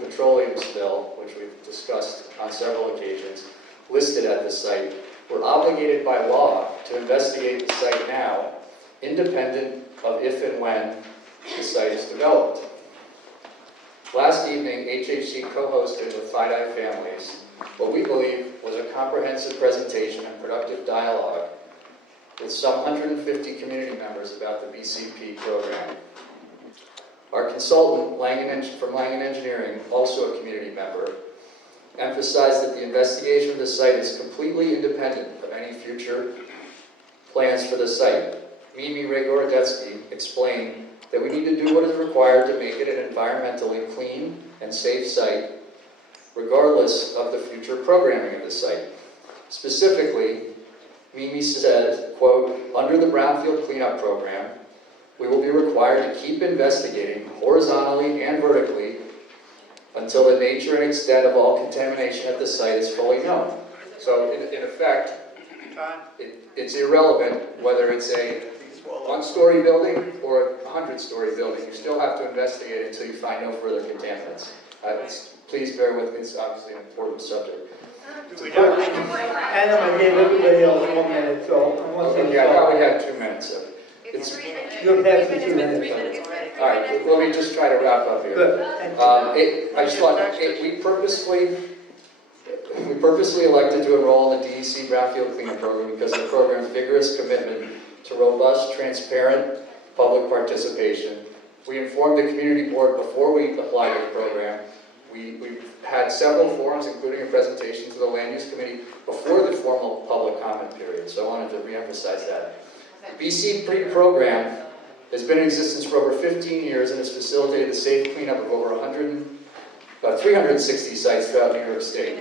petroleum spill, which we've discussed on several occasions, listed at the site, we're obligated by law to investigate the site now, independent of if and when the site is developed. Last evening, HHC co-hosted with Fidei Families what we believe was a comprehensive presentation and productive dialogue with some 150 community members about the BCP program. Our consultant from Langen Engineering, also a community member, emphasized that the investigation of the site is completely independent of any future plans for the site. Mimi Regorodetsky explained that we need to do what is required to make it an environmentally clean and safe site, regardless of the future programming of the site. Specifically, Mimi said, quote, under the Brownfield Cleanup Program, we will be required to keep investigating horizontally and vertically until the nature and extent of all contamination at the site is fully known. So, in effect, it's irrelevant whether it's a one-story building or a 100-story building. You still have to investigate until you find no further contaminants. Please bear with me, it's obviously an important subject. Adam, I gave everybody else 1 minute, so I want to... Yeah, I probably had 2 minutes. You're past the 2 minutes. All right, let me just try to wrap up here. I just want, we purposely elected to enroll in the DEC Brownfield Cleanup Program because of the program's vigorous commitment to robust, transparent public participation. We informed the community board before we applied to the program. We've had several forums, including a presentation to the Land Use Committee before the formal public comment period, so I wanted to reemphasize that. The BCP program has been in existence for over 15 years and has facilitated the safe cleanup of over 360 sites throughout New York State.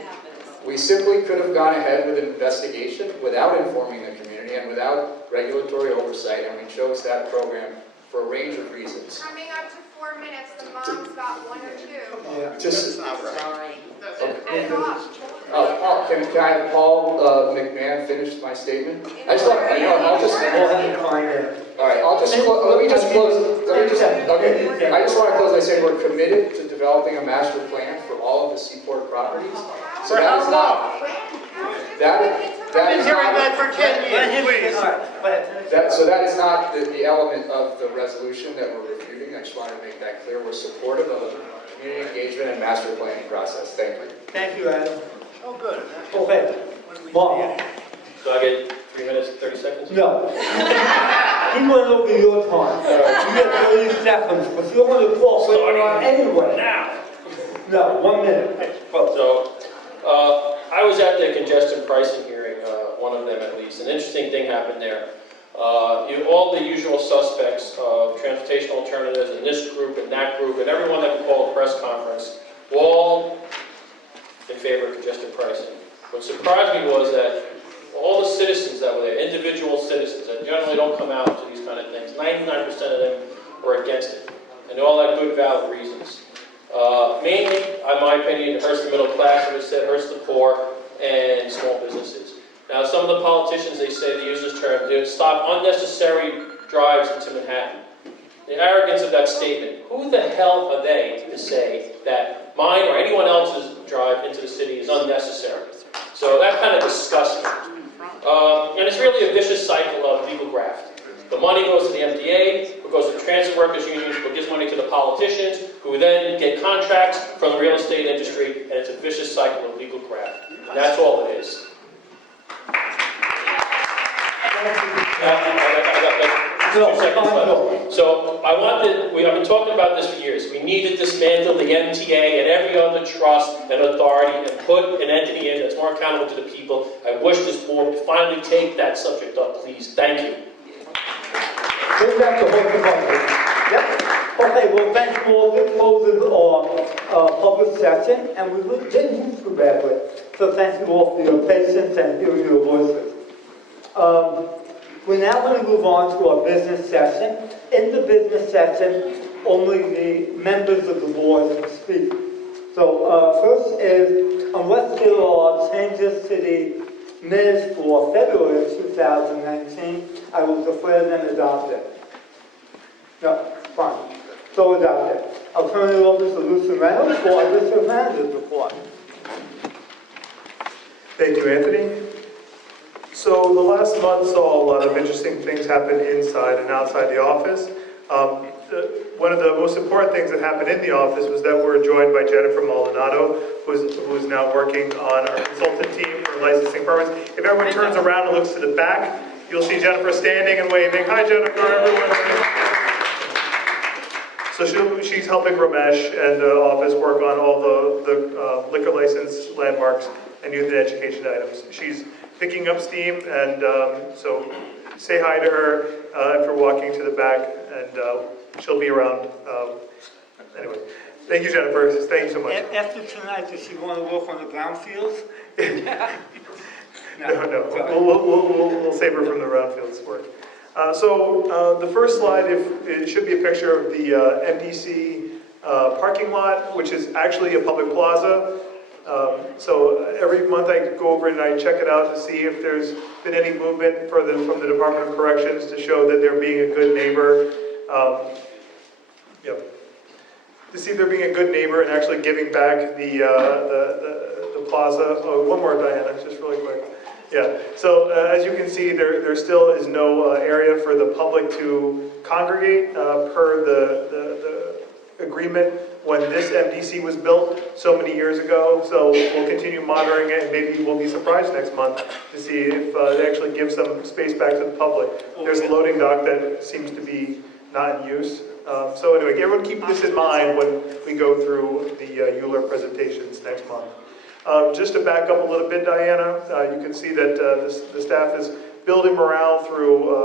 We simply could have gone ahead with an investigation without informing the community and without regulatory oversight, and we chose that program for a range of reasons. Coming up to 4 minutes, the mom's got 1 or 2. Yeah. Just, Sorry. Paul, can I have Paul McMahon finish my statement? I just want, I'll just, all right, I'll just, let me just close, okay. I just want to close by saying we're committed to developing a master plan for all of the Seaport properties. So that is not, that is not, for 10 years. so that is not the element of the resolution that we're refuting. I just wanted to make that clear. We're supportive of the community engagement and master planning process. Thank you. Thank you, Adam. Oh, good. Okay. Bob. Do I get 3 minutes and 30 seconds? No. He went over your time. You get 30 seconds, but you're going to talk later on anyway. Now. No, 1 minute. So, I was at the congestion pricing hearing, one of them at least. An interesting thing happened there. All the usual suspects of transportation alternatives and this group and that group and everyone that can call a press conference were all in favor of congestion pricing. What surprised me was that all the citizens that were there, individual citizens that generally don't come out to these kind of things, 99% of them were against it. And they all had good, valid reasons. Mainly, in my opinion, it hurts the middle class, as I said, hurts the poor and small businesses. Now, some of the politicians, they say, they use this term, they stop unnecessary drives into Manhattan. The arrogance of that statement. Who the hell are they to say that mine or anyone else's drive into the city is unnecessary? So that kind of disgusts me. And it's really a vicious cycle of legal graft. The money goes to the MTA, it goes to the transit workers union, who gives money to the politicians, who then get contracts from the real estate industry, and it's a vicious cycle of legal graft. And that's all it is. So I've been talking about this for years. We need to dismantle the MTA and every other trust and authority and put an entity in that's more accountable to the people. I wish this board would finally take that subject up, please. Thank you. Yep. Okay, well, thank you all. This closes our public session, and we didn't move too badly. So thank you all for your patience and hearing your voices. We're now going to move on to our business session. In the business session, only the members of the board can speak. So first is, unless there are changes to the minutes for February of 2019, I will declare them adopted. No, fine. So adopted. I'll turn it over to Lucy Reynolds for our district manager's report. Thank you, Anthony. So the last month saw a lot of interesting things happen inside and outside the office. One of the most important things that happened in the office was that we're joined by Jennifer Maldonado, who's now working on our consultant team for licensing permits. If everyone turns around and looks to the back, you'll see Jennifer standing and waving. Hi, Jennifer, everyone. So she's helping Ramesh and the office work on all the liquor license, landmarks, and youth and education items. She's picking up steam, and so say hi to her if you're walking to the back, and she'll be around. Anyway, thank you, Jennifer. Thank you so much. After tonight, does she want to work on the brownfields? No. We'll save her from the brownfields work. So the first slide, it should be a picture of the MDC parking lot, which is actually a public plaza. So every month I go over and I check it out to see if there's been any movement from the Department of Corrections to show that they're being a good neighbor. To see if they're being a good neighbor and actually giving back the plaza. Oh, one more, Diana, just really quick. Yeah, so as you can see, there still is no area for the public to congregate per the agreement when this MDC was built so many years ago. So we'll continue monitoring it, and maybe we'll be surprised next month to see if they actually give some space back to the public. There's a loading dock that seems to be not in use. So anyway, everyone keep this in mind when we go through the Euler presentations next month. Just to back up a little bit, Diana, you can see that the staff is building morale through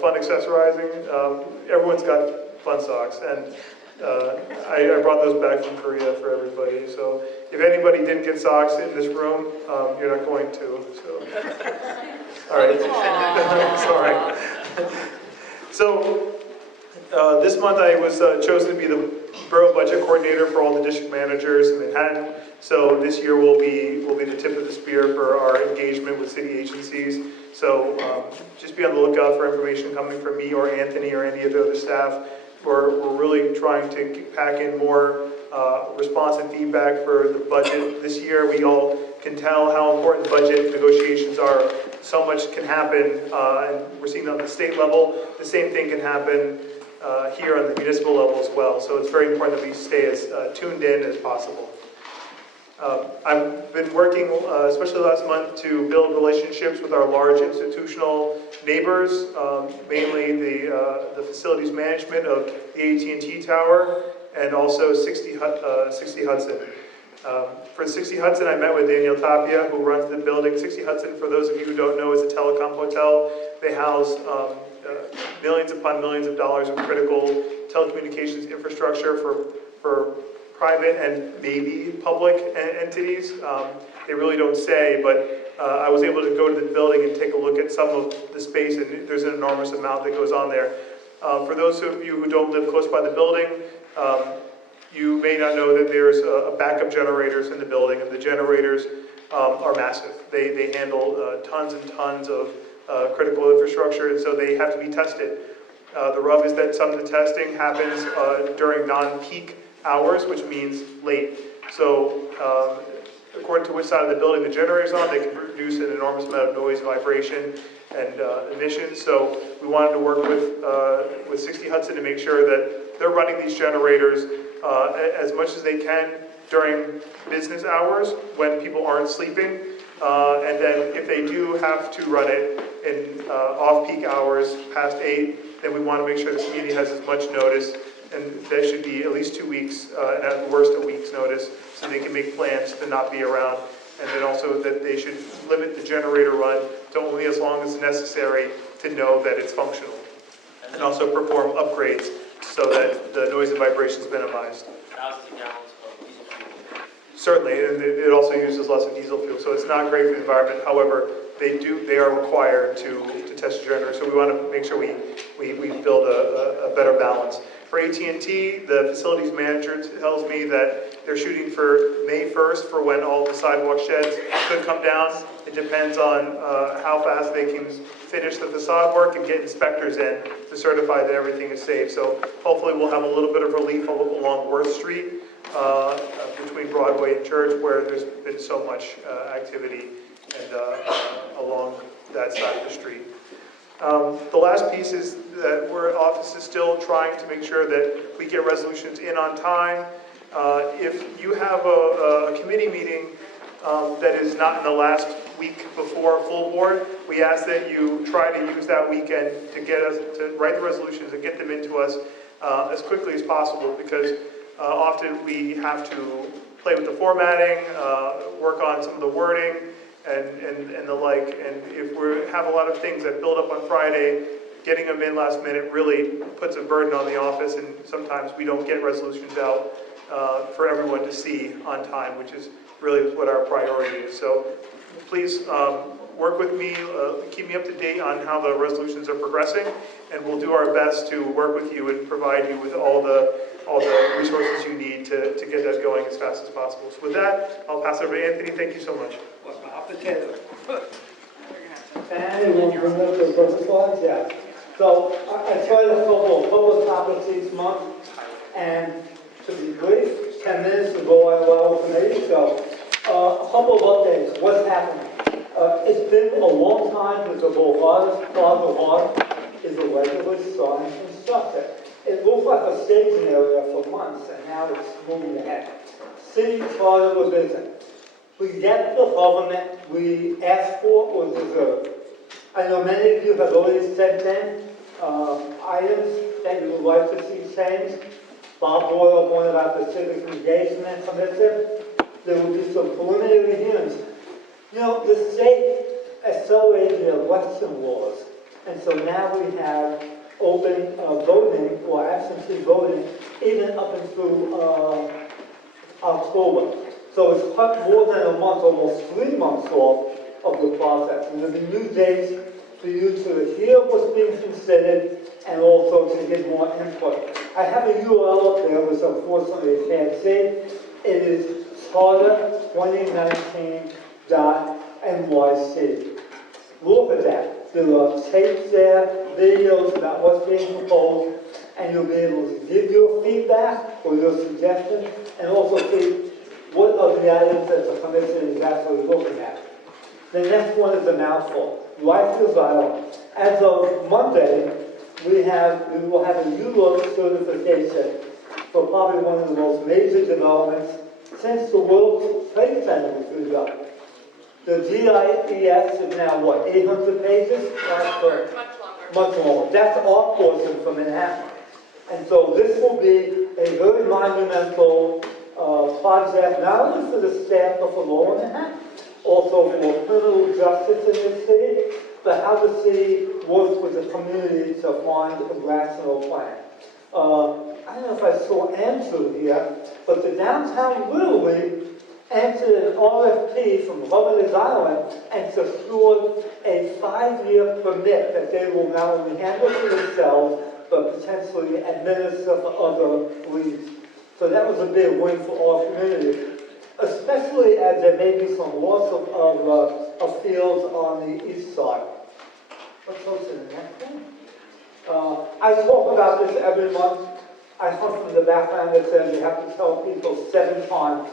fun accessorizing. Everyone's got fun socks, and I brought those back from Korea for everybody. So if anybody didn't get socks in this room, you're not going to. So. All right. Sorry. So this month I was chosen to be the Borough Budget Coordinator for all the district managers in Manhattan. So this year will be the tip of the spear for our engagement with city agencies. So just be on the lookout for information coming from me or Anthony or any of the other staff. We're really trying to pack in more response and feedback for the budget this year. We all can tell how important budget negotiations are. So much can happen, and we're seeing it on the state level. The same thing can happen here on the municipal level as well. So it's very important that we stay as tuned in as possible. I've been working, especially last month, to build relationships with our large institutional neighbors, mainly the facilities management of the AT&T Tower and also 60 Hudson. For 60 Hudson, I met with Danielle Tapia, who runs the building. 60 Hudson, for those of you who don't know, is a telecom hotel. They house millions upon millions of dollars of critical telecommunications infrastructure for private and maybe public entities. They really don't say, but I was able to go to the building and take a look at some of the space, and there's an enormous amount that goes on there. For those of you who don't live close by the building, you may not know that there's backup generators in the building, and the generators are massive. They handle tons and tons of critical infrastructure, and so they have to be tested. The rub is that some of the testing happens during non-peak hours, which means late. So according to which side of the building the generator is on, they can produce an enormous amount of noise, vibration, and emissions. So we wanted to work with 60 Hudson to make sure that they're running these generators as much as they can during business hours when people aren't sleeping. And then if they do have to run it in off-peak hours past 8, then we want to make sure the community has as much notice, and that should be at least 2 weeks, and at worst a week's notice, so they can make plans to not be around. And then also that they should limit the generator run to only as long as necessary to know that it's functional. And also perform upgrades so that the noise and vibration is minimized. Thousands of gallons of diesel fuel. Certainly, and it also uses less of diesel fuel, so it's not great for the environment. However, they are required to test the generator, so we want to make sure we build a better balance. For AT&T, the facilities manager tells me that they're shooting for May 1st for when all the sidewalk sheds could come down. It depends on how fast they can finish the facade work and get inspectors in to certify that everything is safe. So hopefully we'll have a little bit of relief along Worth Street between Broadway and Church, where there's been so much activity and along that side of the street. The last piece is that our office is still trying to make sure that we get resolutions in on time. If you have a committee meeting that is not in the last week before full board, we ask that you try to use that weekend to get us to write the resolutions and get them into us as quickly as possible, because often we have to play with the formatting, work on some of the wording, and the like. And if we have a lot of things that build up on Friday, getting them in last minute really puts a burden on the office, and sometimes we don't get resolutions out for everyone to see on time, which is really what our priority is. So please work with me, keep me up to date on how the resolutions are progressing, and we'll do our best to work with you and provide you with all the resources you need to get that going as fast as possible. So with that, I'll pass it over to Anthony. Thank you so much. And we'll bring up the first slides, yeah. So I tried a couple of topics each month, and to be brief, 10 minutes will go out well for me. So a couple of updates. What's happening? It's been a long time since the Plaza is allegedly starting construction. It looked like a staging area for months, and now it's moving ahead. City Plaza was busy. We get the government we asked for or deserve. I know many of you have already sent in items that you would like to see changed. Bob brought up one about the civic engagement commission. There will be some preliminary hearings. You know, the state accelerated the election laws, and so now we have open voting or absentee voting even up until October. So it's cut more than a month, almost 3 months off of the process. And there'll be new dates for you to hear what's being considered and also to get more input. I have a URL up there, which unfortunately I can't see. It is charter2019.nyc. Look at that. There are tapes there, videos about what's being proposed, and you'll be able to give your feedback or your suggestions, and also see what are the items that the commission is actually looking at. The next one is a mouthful. Whitefield Island. As of Monday, we will have a ULOC certification for probably one of the most major developments since the World Trade Center was built up. The GIES is now, what, 800 pages? Much longer. That's our portion from Manhattan. And so this will be a very monumental project, not only for the staff of the Lower Manhattan, also for criminal justice in the city, but how the city works with the community to find a rational plan. I don't know if I saw Andrew here, but the downtown Little entered an RFP from Governor's Island and secured a 5-year permit that they will not only handle for themselves, but potentially administer for other leagues. So that was a big win for our community, especially as there may be some loss of fields on the east side. Let's go to the next one. I talk about this every month. I come from the background that says you have to tell people 7 times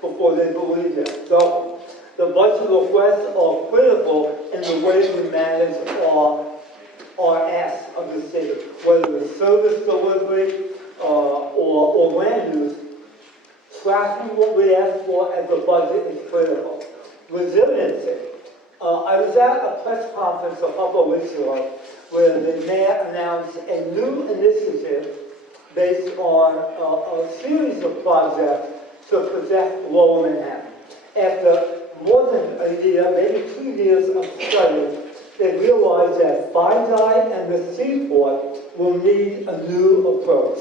before they believe it. So the budget requests are critical in the way we manage our asks of the city, whether it's service delivery or land use. Tracking what we ask for as a budget is critical. Resiliency. I was at a press conference a couple of weeks ago where the mayor announced a new initiative based on a series of projects to protect Lower Manhattan. After more than a year, maybe 2 years of study, they realized that FIDI and the Seaport will need a new approach.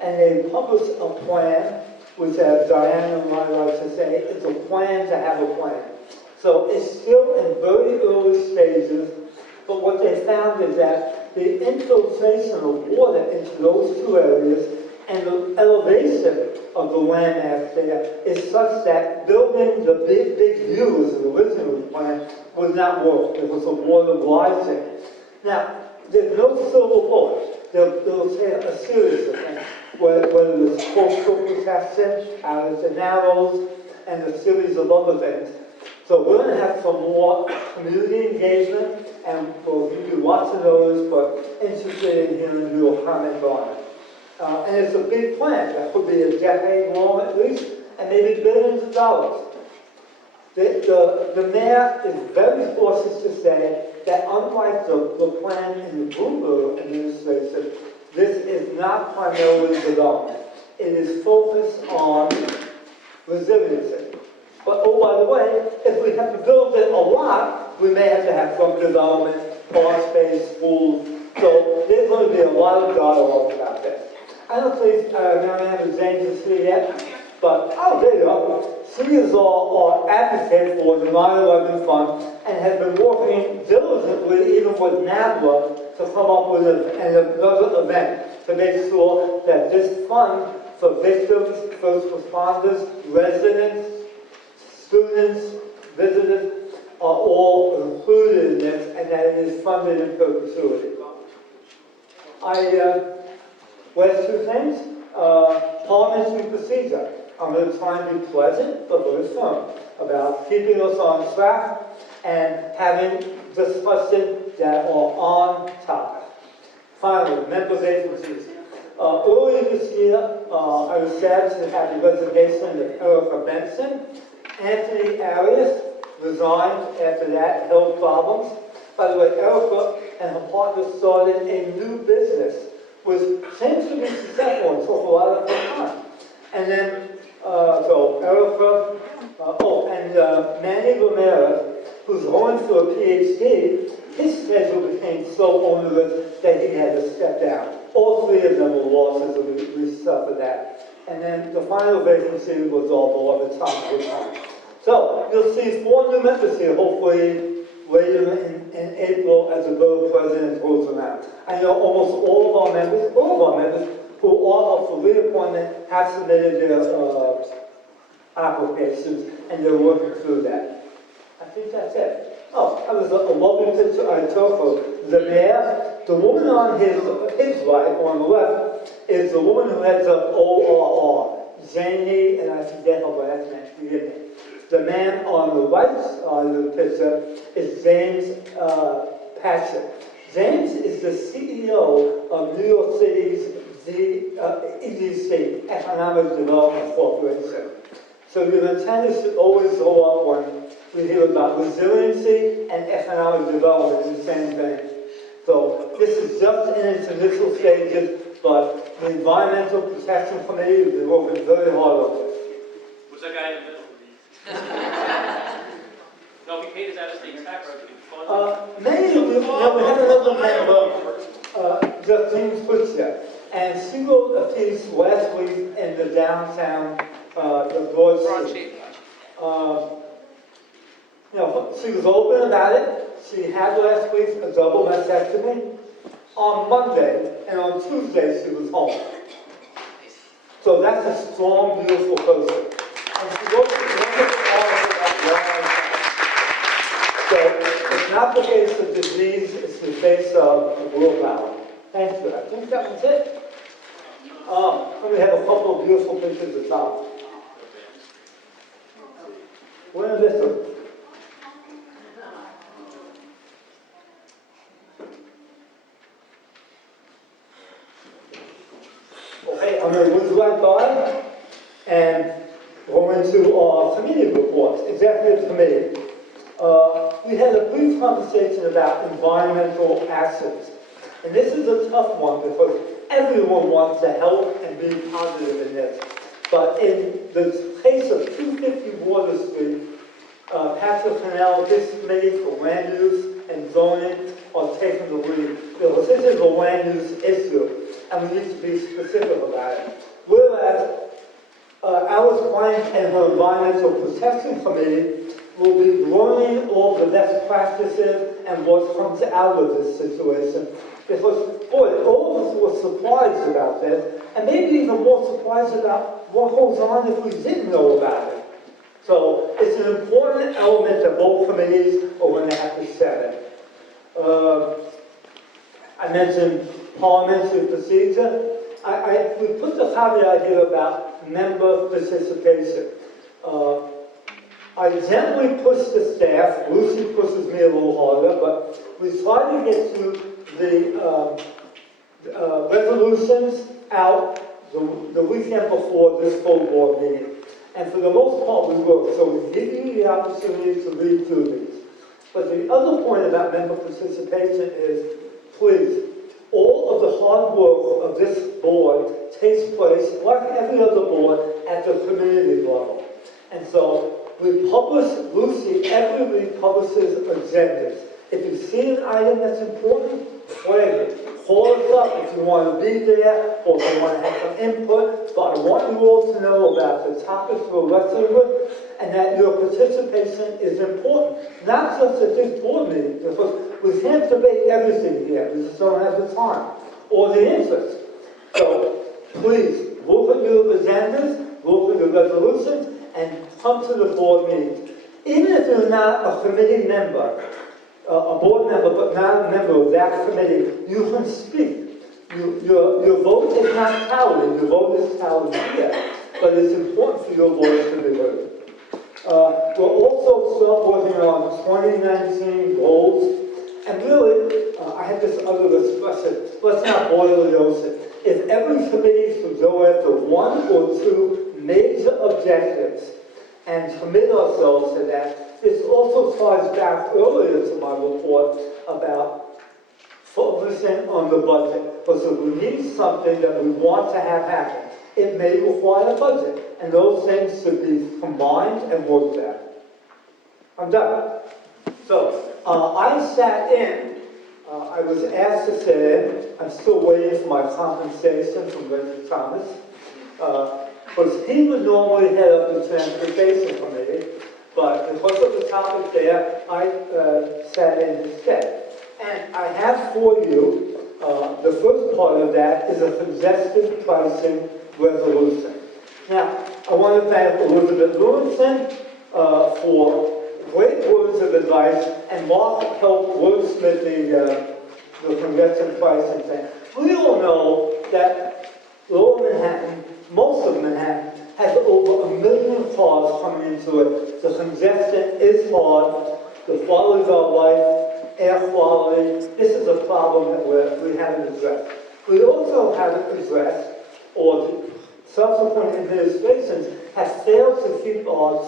And they published a plan, which as Diana and I like to say, it's a plan to have a plan. So it's still in very early stages, but what they found is that the infiltration of water into those 2 areas and the elevation of the land mass there is such that building the big views of the original plan would not work. It was a water rising. Now, there's no silver bullet. They'll say a series of things, whether it's coastal protection, out of the narrows, and a series of other things. So we're going to have some more community engagement, and we'll give you lots of those, but interested in hearing your comment on it. And it's a big plan. That could be a decade long at least, and maybe billions of dollars. The mayor is very cautious to say that unlike the plan in the Borough administration, this is not primarily development. It is focused on resiliency. But oh, by the way, if we have to build it a lot, we may have to have some development, park space, schools. So there's going to be a lot of dialogue about this. I don't think Marianne James is here yet, but there you go. She is our advocate for the 9/11 fund and has been working diligently, even with NABLA, to come up with another event to make sure that this fund for victims, first responders, residents, students, visitors are all included in this, and that it is funded in perpetuity. Last 2 things, parliamentary procedure. I'm going to try and be pleasant, but very firm about keeping us on track and having discussions that are on topic. Finally, members' agencies. Earlier this year, I was sad to have the resignation of Erica Benson. Anthony Arias resigned after that, health problems. By the way, Erica and her partner started a new business, which seems to be successful and took a lot of her time. And then, so Erica, and Manny Ramirez, who's going for a PhD, his schedule became so onerous that he had to step down. all three of them were losses, and we suffered that. And then the final vacancy was all board at the time. So you'll see 4 new members here, hopefully later in April as the borough president rolls them out. I know almost all of our members who are up for reappointment have submitted their applications, and they're working through that. I think that's it. Oh, that was a lovely picture I took of the mayor. The woman on his right, on the left, is the woman who heads up ORR. Zany, and I forget her last name, forgive me. The man on the right side of the picture is James Patrick. James is the CEO of New York City's EDC, Economic Development Corporation. So your antennas should always go up when we hear about resiliency and economic development in the same thing. So this is just in its initial stages, but the Environmental Protection Committee has been working very hard on this. Who's that guy in the middle? No, if he paid his out-of-state tax, it would be fun. Many of you know, we have another member, Justine Spitzer, and she wrote a piece last week in the downtown, the Broadsheet. You know, she was open about it. She had last week a double mastectomy. On Monday and on Tuesday, she was home. So that's a strong, beautiful person. And she wrote a wonderful article about why. So it's not the face of disease, it's the face of willpower. Thank you. I think that was it. We have a couple of beautiful pictures at the top. Where is this one? Okay, I'm going to move right by and go into our committee reports, executive committee. We had a brief conversation about environmental actions. And this is a tough one because everyone wants to help and be positive in this. But in the case of 250 Water Street, Patrick Cannell, his committee for land use and zoning are taking the lead. Because this is a land use issue, and we need to be specific about it. Whereas Alice Blank and her Environmental Protection Committee will be learning all the best practices and what comes out of this situation. Because, boy, all of us were surprised about this, and maybe even more surprised about what goes on if we didn't know about it. So it's an important element that both committees are going to have to set it. I mentioned parliamentary procedure. We put the caveat here about member participation. I gently push the staff. Lucy pushes me a little harder, but we try to get to the resolutions out the weekend before this full board meeting. And for the most part, we work. So we give you the opportunity to read through these. But the other point about member participation is, please, all of the hard work of this board takes place, like every other board, at the community level. And so we publish, Lucy every week publishes agendas. If you see an item that's important, flag it. Call us up if you want to be there or if you want to have some input. But I want you all to know about the topics we're wrestling with and that your participation is important. Not just at this board meeting, because we can't debate everything here. We just don't have the time or the interest. So please, look at your agendas, look at the resolutions, and come to the board meetings. Even if you're not a committee member, a board member, but not a member of that committee, you can speak. Your vote is not tallied. Your vote is tallied here, but it's important for your voice to be heard. We're also still working on 2019 goals, and really, I had this other expression, let's not boil the ocean. If every committee should go after 1 or 2 major objectives and commit ourselves to that, this also ties back earlier to my report about focusing on the budget. Because if we need something that we want to have happen, it may require a budget. And those things should be combined and worked at. I'm done. So, I sat in I was asked to sit in. I'm still waiting for my compensation from Richard Thomas. Because he would normally head up the transportation committee, but because of the topic there, I sat in his stead. And I have for you, the first part of that is a congestion pricing resolution. Now, I want to thank Elizabeth Lewinson for great words of advice, and Mark helped wordsmith the congestion pricing thing. We all know that Lower Manhattan, most of Manhattan, has over 1 million cars coming into it. The congestion is hard. The quality of our life, air quality, this is a problem that we haven't addressed. We also haven't addressed, or the subsequent administrations have failed to keep our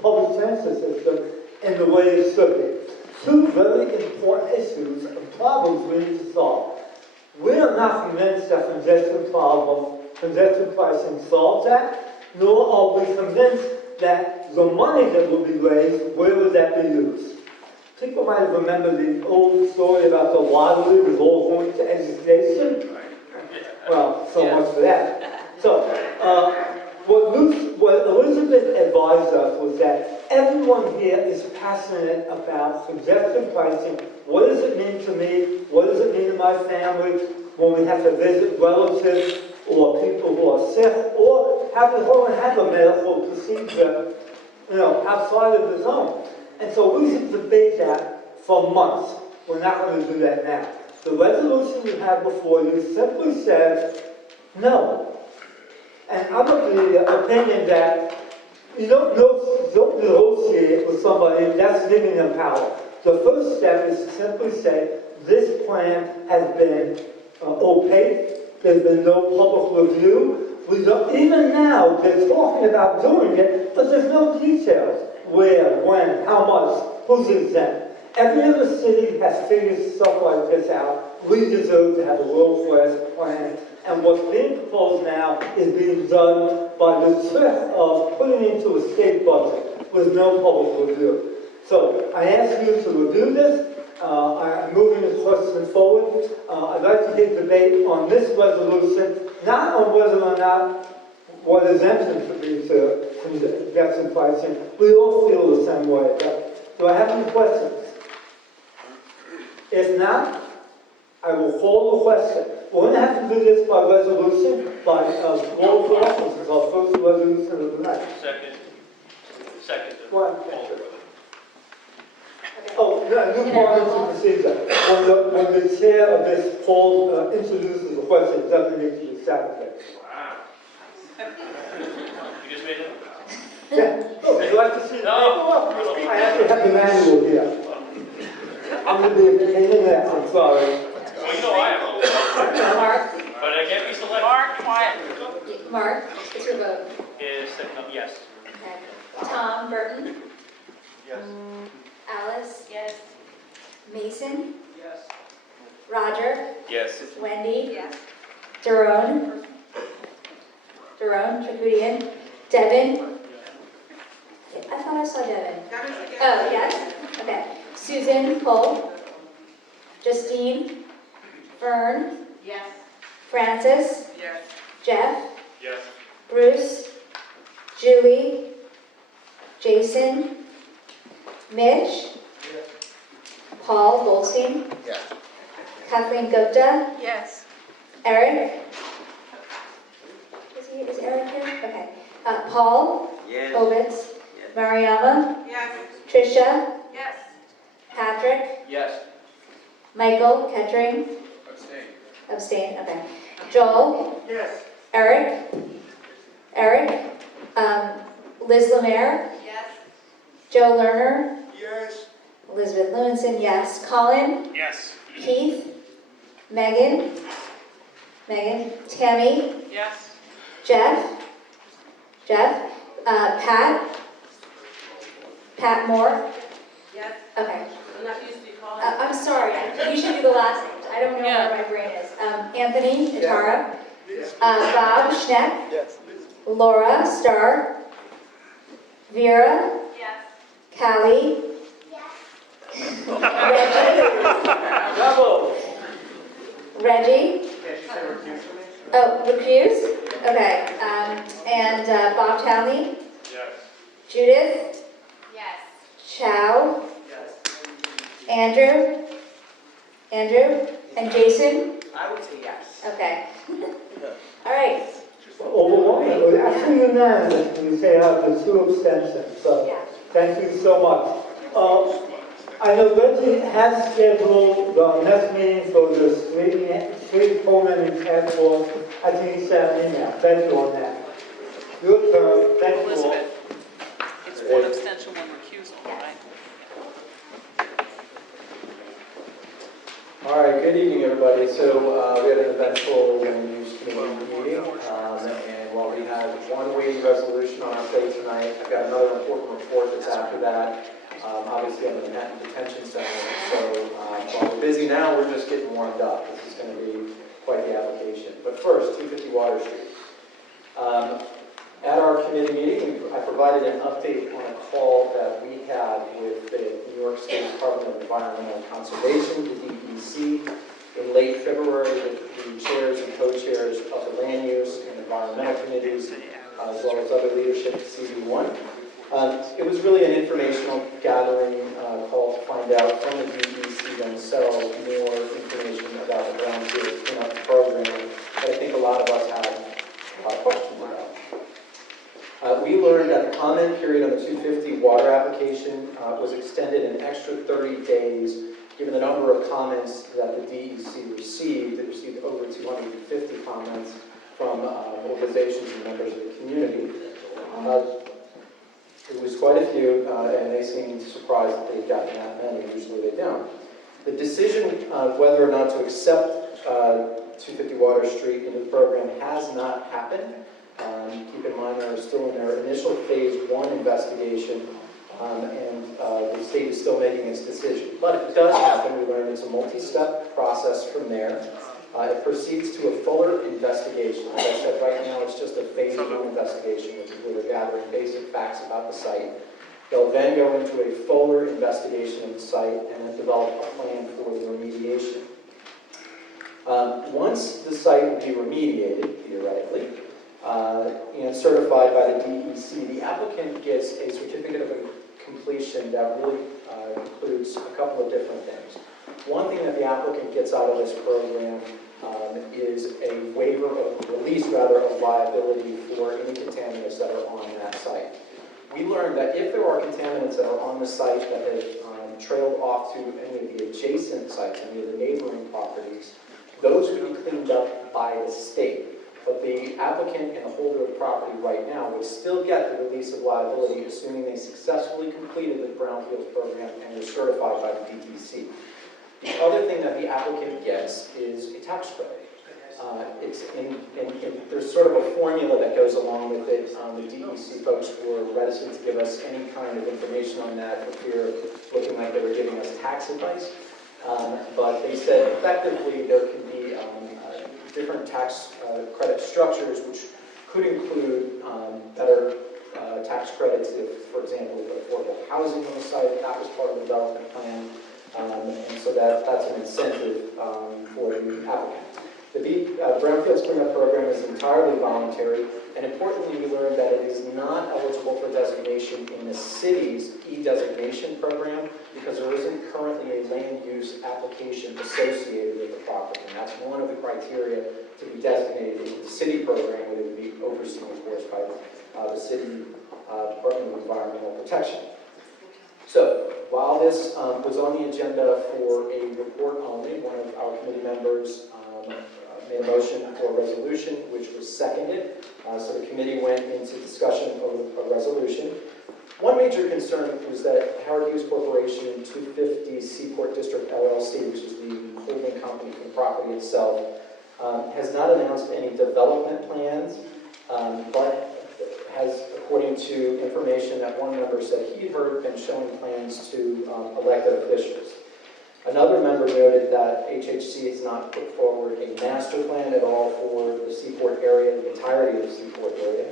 public transit system in the way it should be. Two very important issues and problems we need to solve. We are not convinced that congestion pricing solves that, nor are we convinced that the money that will be raised, where would that be used? People might remember the old story about the lottery was all going to education. Well, so much for that. So, what Elizabeth advised us was that everyone here is passionate about congestion pricing. What does it mean to me? What does it mean to my family when we have to visit relatives or people who are sick or have a medical procedure, outside of the zone? And so we should debate that for months. We're not going to do that now. The resolution you have before you simply says no. And I'm of the opinion that you don't negotiate with somebody, that's giving them power. The first step is to simply say, this plan has been opaque, there's been no public review. We don't, even now, they're talking about doing it, but there's no details. Where, when, how much, who's exempt. Every other city has figured stuff like this out. We deserve to have a world-class plan. And what's being proposed now is being done by the trick of putting into a state budget with no public review. So I ask you to review this. I'm moving this question forward. I'd like to get debate on this resolution, not on whether or not what exemption should be to congestion pricing. We all feel the same way. But do I have any questions? If not, I will call the question. We're going to have to do this by resolution, by roll call, which is our first resolution of the night. Second. What? Oh, no, new parliamentary procedure. When the chair of this call introduces a question, it doesn't need to be seconded. Wow. You just made it? Yeah. Oh, would you like to see it? No. I actually have the manual here. I'm going to be a pain in the ass, I'm sorry. Well, you know I am. Mark? But I can't be selected. Mark, quiet. Mark, it's your vote. Is second, yes. Okay. Tom Burton? Yes. Alice? Yes. Mason? Yes. Roger? Yes. Wendy? Yes. Daron? Tracoudian? Devin? I thought I saw Devin. Oh, yes? Okay. Susan Cole? Justine? Fern? Yes. Francis? Yes. Jeff? Yes. Bruce? Julie? Jason? Mitch? Paul Goldstein? Yes. Kathleen Gupta? Yes. Eric? Is Eric here? Okay. Paul? Yes. Ovitz? Mariama? Yes. Tricia? Yes. Patrick? Yes. Michael Kettering? Abstain, okay. Joel? Yes. Eric? Liz Lemare? Yes. Joe Lerner? Yes. Elizabeth Lewinson, yes. Colin? Yes. Keith? Megan? Tammy? Yes. Jeff? Pat Moore? Yes. Okay. I'm not used to you calling. I'm sorry, you should do the last name. I don't know where my brain is. Anthony Natara? Bob Schneck? Yes. Laura Starr? Vera? Yes. Callie? Bravo. Reggie? Oh, recuse? Okay, and Bob Townley? Yes. Judith? Yes. Chow? Andrew? Andrew? And Jason? I would say yes. Okay. All right. Overwhelming, actually unanimous, we say have the 2 abstentions, so thank you so much. I know Reggie has scheduled the next meeting for the street permitting task force. I think he sent an email. Thank you on that. Your turn. Thank you all. Elizabeth, it's 1 abstention, 1 recusal, right? All right, good evening, everybody. So we had an eventful land use committee meeting, and while we have 1 weighty resolution on our plate tonight, I've got another important report that's after that. Obviously, on the Manhattan Detention Center. So while we're busy now, we're just getting warmed up. This is going to be quite the application. But first, 250 Water Street. At our committee meeting, I provided an update on a call that we had with the New York State Department of Environmental Conservation, the DEC, in late February with the chairs and co-chairs of the land use and environmental committees, as well as other leadership at CV1. It was really an informational gathering call to find out from the DEC themselves more information about the brownfield cleanup program that I think a lot of us had questions about. We learned that the comment period on the 250 water application was extended an extra 30 days given the number of comments that the DEC received. It received over 250 comments from organizations and members of the community. It was quite a few, and they seemed surprised that they'd gotten that many. Usually they don't. The decision of whether or not to accept 250 Water Street into the program has not happened. Keep in mind they're still in their initial phase 1 investigation, and the state is still making its decision. But if it does happen, we learn it's a multi-step process from there. It proceeds to a fuller investigation. As I said, right now it's just a phase 1 investigation, which is where they're gathering basic facts about the site. They'll then go into a fuller investigation of the site and then develop a plan for the remediation. Once the site will be remediated, theoretically, and certified by the DEC, the applicant gets a certificate of completion that really includes a couple of different things. One thing that the applicant gets out of this program is a waiver of release, rather, of liability for any contaminants that are on that site. We learned that if there are contaminants that are on the site that have trailed off to any of the adjacent sites, any of the neighboring properties, those would be cleaned up by the state. But the applicant and the holder of property right now would still get the release of liability, assuming they successfully completed the brownfields program and were certified by the DEC. The other thing that the applicant gets is a tax credit. There's sort of a formula that goes along with it. The DEC folks were reticent to give us any kind of information on that for fear of looking like they were giving us tax advice. But they said effectively there can be different tax credit structures which could include better tax credits if, for example, affordable housing on the site, that was part of the development plan. And so that's an incentive for the applicant. The Brownfields Cleanup Program is entirely voluntary, and importantly, we learned that it is not eligible for designation in the city's e-designation program because there isn't currently a land use application associated with the property. And that's one of the criteria to be designated in the city program, where it would be overseen, of course, by the city Department of Environmental Protection. So, while this was on the agenda for a report only, one of our committee members made a motion for a resolution, which was seconded. So the committee went into discussion of a resolution. One major concern was that Howard Hughes Corporation 250 Seaport District LLC, which is the holding company for the property itself, has not announced any development plans, but has, according to information that one member said he had heard, been showing plans to elected officials. Another member noted that HHC has not put forward a master plan at all for the Seaport area, the entirety of the Seaport area.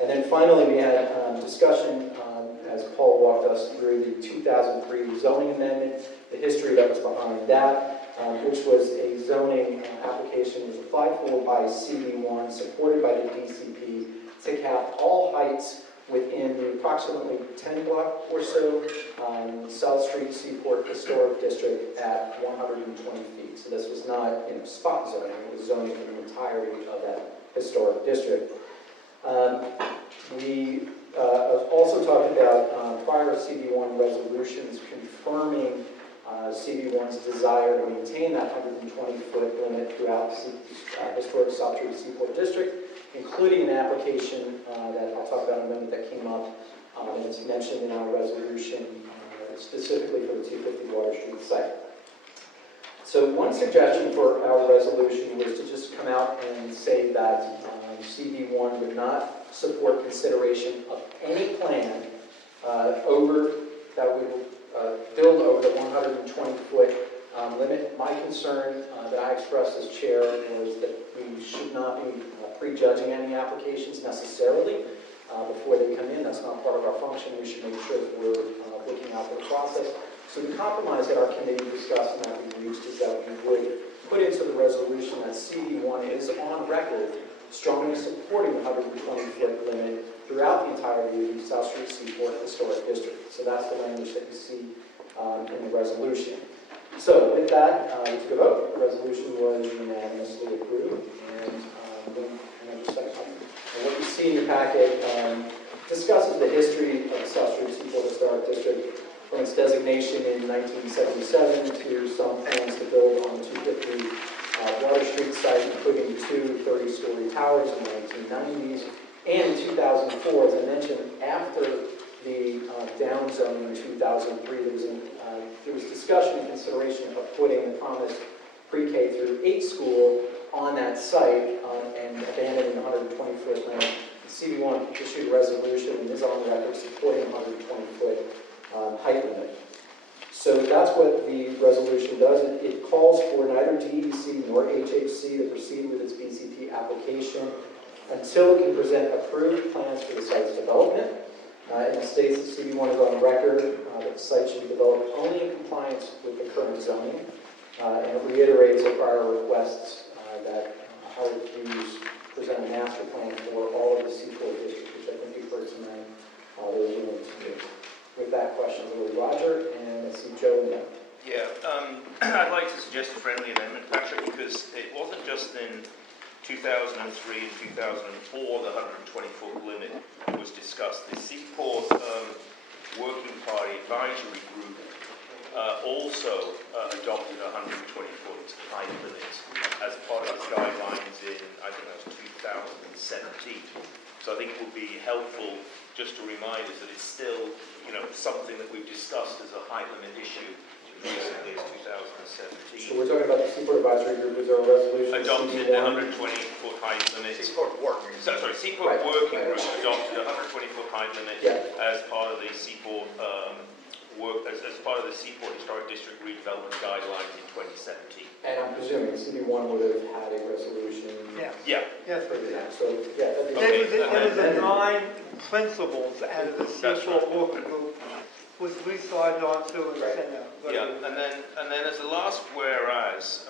And then finally we had discussion, as as Paul walked us through the 2003 zoning amendment, the history that was behind that, which was a zoning application that was applied for by CB1, supported by the DCP, to cap all heights within the approximately 10 block or so South Street Seaport Historic District at 120 feet. So this was not spot zoning, it was zoning for the entirety of that historic district. We also talked about prior CB1 resolutions confirming CB1's desire to maintain that 120-foot limit throughout the historic South Street Seaport District, including an application that I'll talk about in a moment that came up, and it's mentioned in our resolution specifically for the 250 Water Street site. So one suggestion for our resolution was to just come out and say that CB1 would not support consideration of any plan that would build over the 120-foot limit. My concern that I expressed as chair was that we should not be prejudging any applications necessarily before they come in. That's not part of our function. We should make sure that we're looking out for the process. So the compromise that our committee discussed and that we reached is that we would put into the resolution that CB1 is on record strongly supporting the 120-foot limit throughout the entirety of the South Street Seaport Historic District. So that's the language that you see in the resolution. So with that, we took a vote. The resolution was unanimously approved. And what you see in your packet discusses the history of the South Street Seaport Historic District from its designation in 1977 to some plans to build on the 250 Water Street site, including two 30-story towers in the 1990s. And in 2004, as I mentioned, after the down zoning in 2003, there was discussion and consideration of putting the promised pre-K through 8 school on that site and abandoning the 120-foot limit. CB1 issued a resolution and is on record supporting the 120-foot height limit. So that's what the resolution does. It calls for neither DEC nor HHC to proceed with its BCP application until it can present approved plans for the site's development. And it states that CB1 is on record that the site should be developed only in compliance with the current zoning. And it reiterates a prior requests that Howard Hughes present a master plan for all of the Seaport District, which I think you've heard tonight they were willing to do. With that question, Roger, and I see Joe now. Yeah, I'd like to suggest a friendly amendment, Patrick, because it wasn't just in 2003 and 2004 the 120-foot limit was discussed. The Seaport Working Party Advisory Group also adopted a 120-foot height limit as part of its guidelines in, I think that was 2017. So I think it would be helpful just to remind us that it's still, something that we've discussed as a height limit issue recently as 2017. So we're talking about the Seaport Advisory Group. Is there a resolution? Adopted the 120-foot height limit. Seaport Working. Seaport Working Group adopted a 120-foot height limit as part of the Seaport as part of the Seaport Historic District redevelopment guidelines in 2017. And I'm presuming CB1 would have had a resolution. Yeah. Yes. For that. So yeah, that'd be There was a 9 principles out of the Seaport Working Group, which we started on to and sent out. Yeah, and then as a last whereas,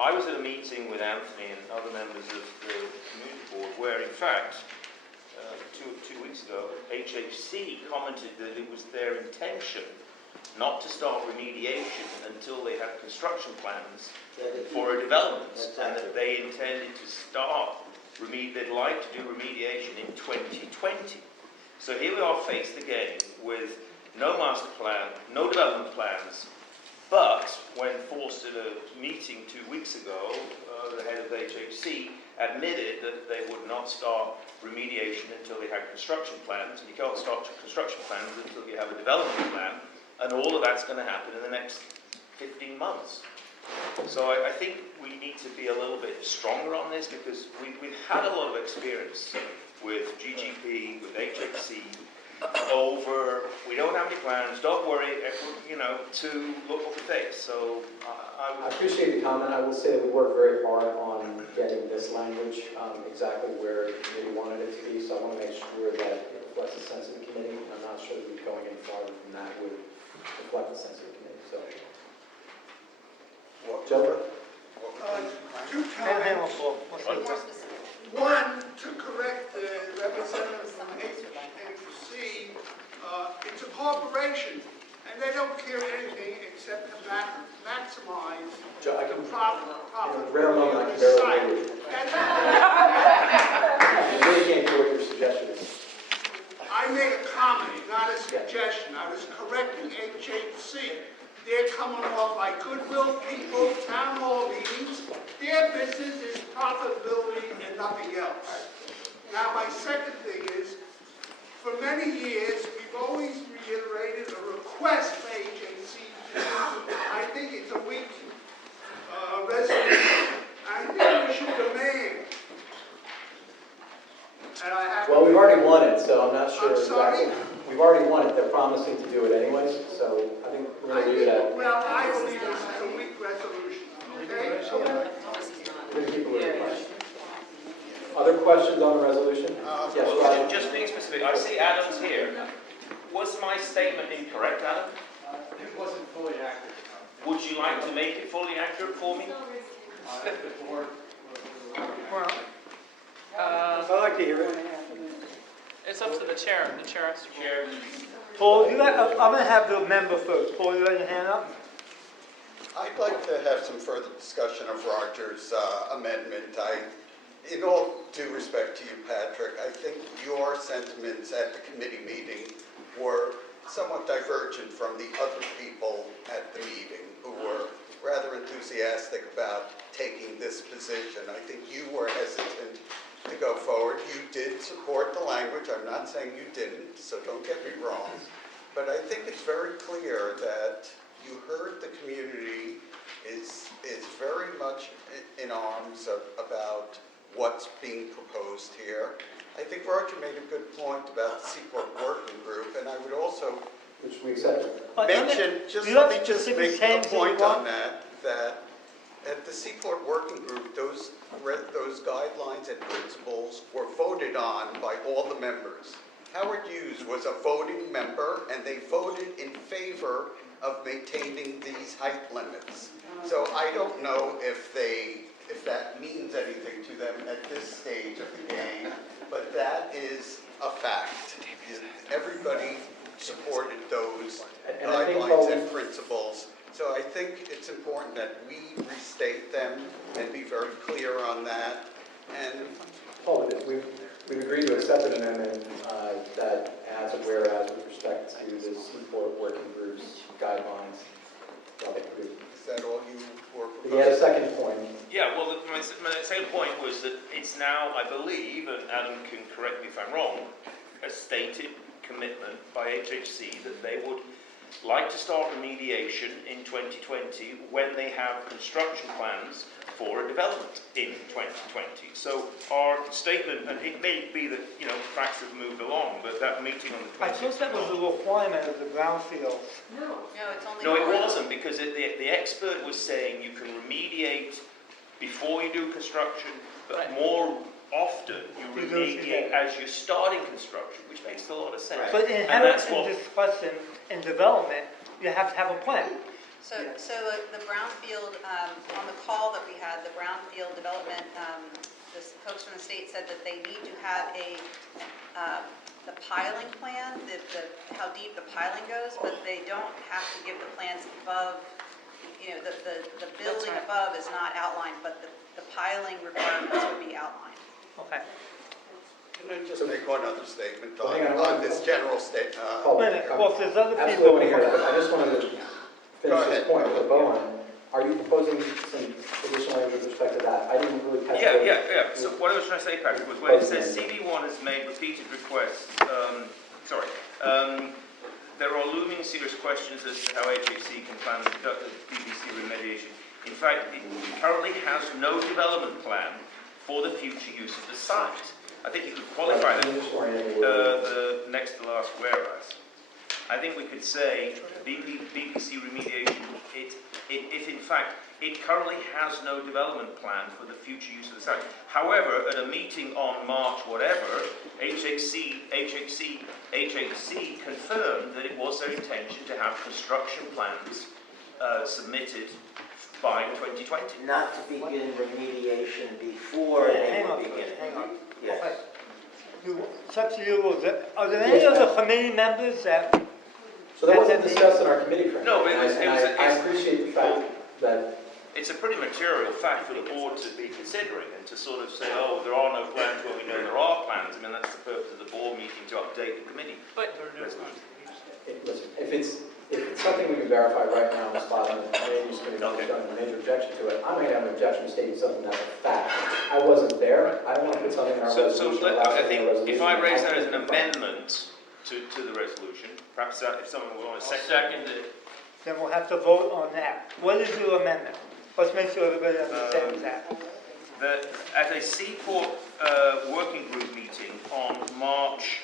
I was at a meeting with Anthony and other members of the community board where, in fact, two weeks ago, HHC commented that it was their intention not to start remediation until they had construction plans for a development, and that they intended to start they'd like to do remediation in 2020. So here we are faced again with no master plan, no development plans, but when forced at a meeting 2 weeks ago, the head of the HHC admitted that they would not start remediation until they had construction plans, and you can't start construction plans until you have a development plan, and all of that's going to happen in the next 15 months. So I think we need to be a little bit stronger on this, because we've had a lot of experience with GGP, with HHC, over, we don't have any plans, don't worry, to look what we face. So I appreciate the comment. I will say that we worked very hard on getting this language exactly where the committee wanted it to be, so I want to make sure that it reflects the sense of the committee. I'm not Joe? Two comments. One, to correct the representative from HC, it's a corporation, and they don't care anything except to maximize Joe, I can, profit. rare moment, I can barely hear you. You really can't hear what your suggestion is. I made a comment, not a suggestion. I was correcting HHC. They're coming off like goodwill people, town hall meetings. Their business is profitability and nothing else. Now, my second thing is, for many years, we've always reiterated a request for HHC to do. I think it's a weak resolution. I think we should demand. And I have. Well, we've already won it, so I'm not sure. I'm sorry? Exactly. We've already won it. They're promising to do it anyways, so I think we're going to leave it at. Well, I believe this is a weak resolution, okay? We're going to keep it with the question. Other questions on the resolution? Yes, Roger. Just being specific, I see Adam's here. Was my statement incorrect, Adam? It wasn't fully accurate. Would you like to make it fully accurate for me? Well, I'd like to hear it. it's up to the chair. The chair has to. Chair. Paul, I'm going to have the member first. Paul, you got your hand up? I'd like to have some further discussion of Roger's amendment. In all due respect to you, Patrick, I think your sentiments at the committee meeting were somewhat divergent from the other people at the meeting who were rather enthusiastic about taking this position. I think you were hesitant to go forward. You did support the language. I'm not saying you didn't, so don't get me wrong. But I think it's very clear that you heard the community is very much in arms about what's being proposed here. I think Roger made a good point about the Seaport Working Group, and I would also which we accepted. mention, let me just make a point on that at the Seaport Working Group, those guidelines and principles were voted on by all the members. Howard Hughes was a voting member, and they voted in favor of maintaining these height limits. So I don't know if that means anything to them at this stage of the game, but that is a fact. Everybody supported those guidelines and principles. So I think it's important that we restate them and be very clear on that. And Paul, we've agreed to accept an amendment that adds a whereas with respect to the Seaport Working Group's guidelines. Is that all you were proposing? You had a second point. Yeah, well, my second point was that it's now, I believe, and Adam can correct me if I'm wrong, a stated commitment by HHC that they would like to start remediation in 2020 when they have construction plans for a development in 2020. So our statement, and it may be that, facts have moved along, but that meeting on the 20th... I thought that was a requirement of the brownfield. No, it's only... No, it wasn't, because the expert was saying you can remediate before you do construction, but more often you remediate as you're starting construction, which makes a lot of sense. But inherent in discussion and development, you have to have a plan. So the brownfield, on the call that we had, the brownfield development, the folks from the state said that they need to have the piling plan, how deep the piling goes, but they don't have to give the plans above, the building above is not outlined, but the piling requirements would be outlined. Okay. Can I just make one other statement on this general statement? Well, if there's other people... people... I just wanted to finish this point with a bow on. Are you proposing some additional language with respect to that? I didn't really catch that. Yeah. So what I was trying to say, Patrick, was when it says CV1 has made repeated requests, there are looming serious questions as to how HHC can plan and conduct the BBC remediation. In fact, it currently has no development plan for the future use of the site. I think you could qualify that, the next to last whereas. I think we could say BBC remediation, if in fact it currently has no development plan for the future use of the site. However, at a meeting on March whatever, HHC confirmed that it was their intention to have construction plans submitted by 2020. Not to begin remediation before they Hang on, begin. hang on. Yes. Okay. It's up to you. Are there any other committee members that? So that wasn't discussed in our committee, frankly. No, but I appreciate the fact that it's a pretty material fact for the board to be considering and to sort of say, oh, there are no plans where we know there are plans. I mean, that's the purpose of the board meeting, to update the committee. But resolution. listen, if it's something we can verify right now on the spot, and the land use committee has done a major objection to it, I might have an objection stating something that's a fact. I wasn't there. I don't want to put something in our resolution. I think if I raise that as an amendment to the resolution, perhaps if someone will want to second it. Then we'll have to vote on that. What is your amendment? Let's make sure everybody understands that. At a Seaport working group meeting on March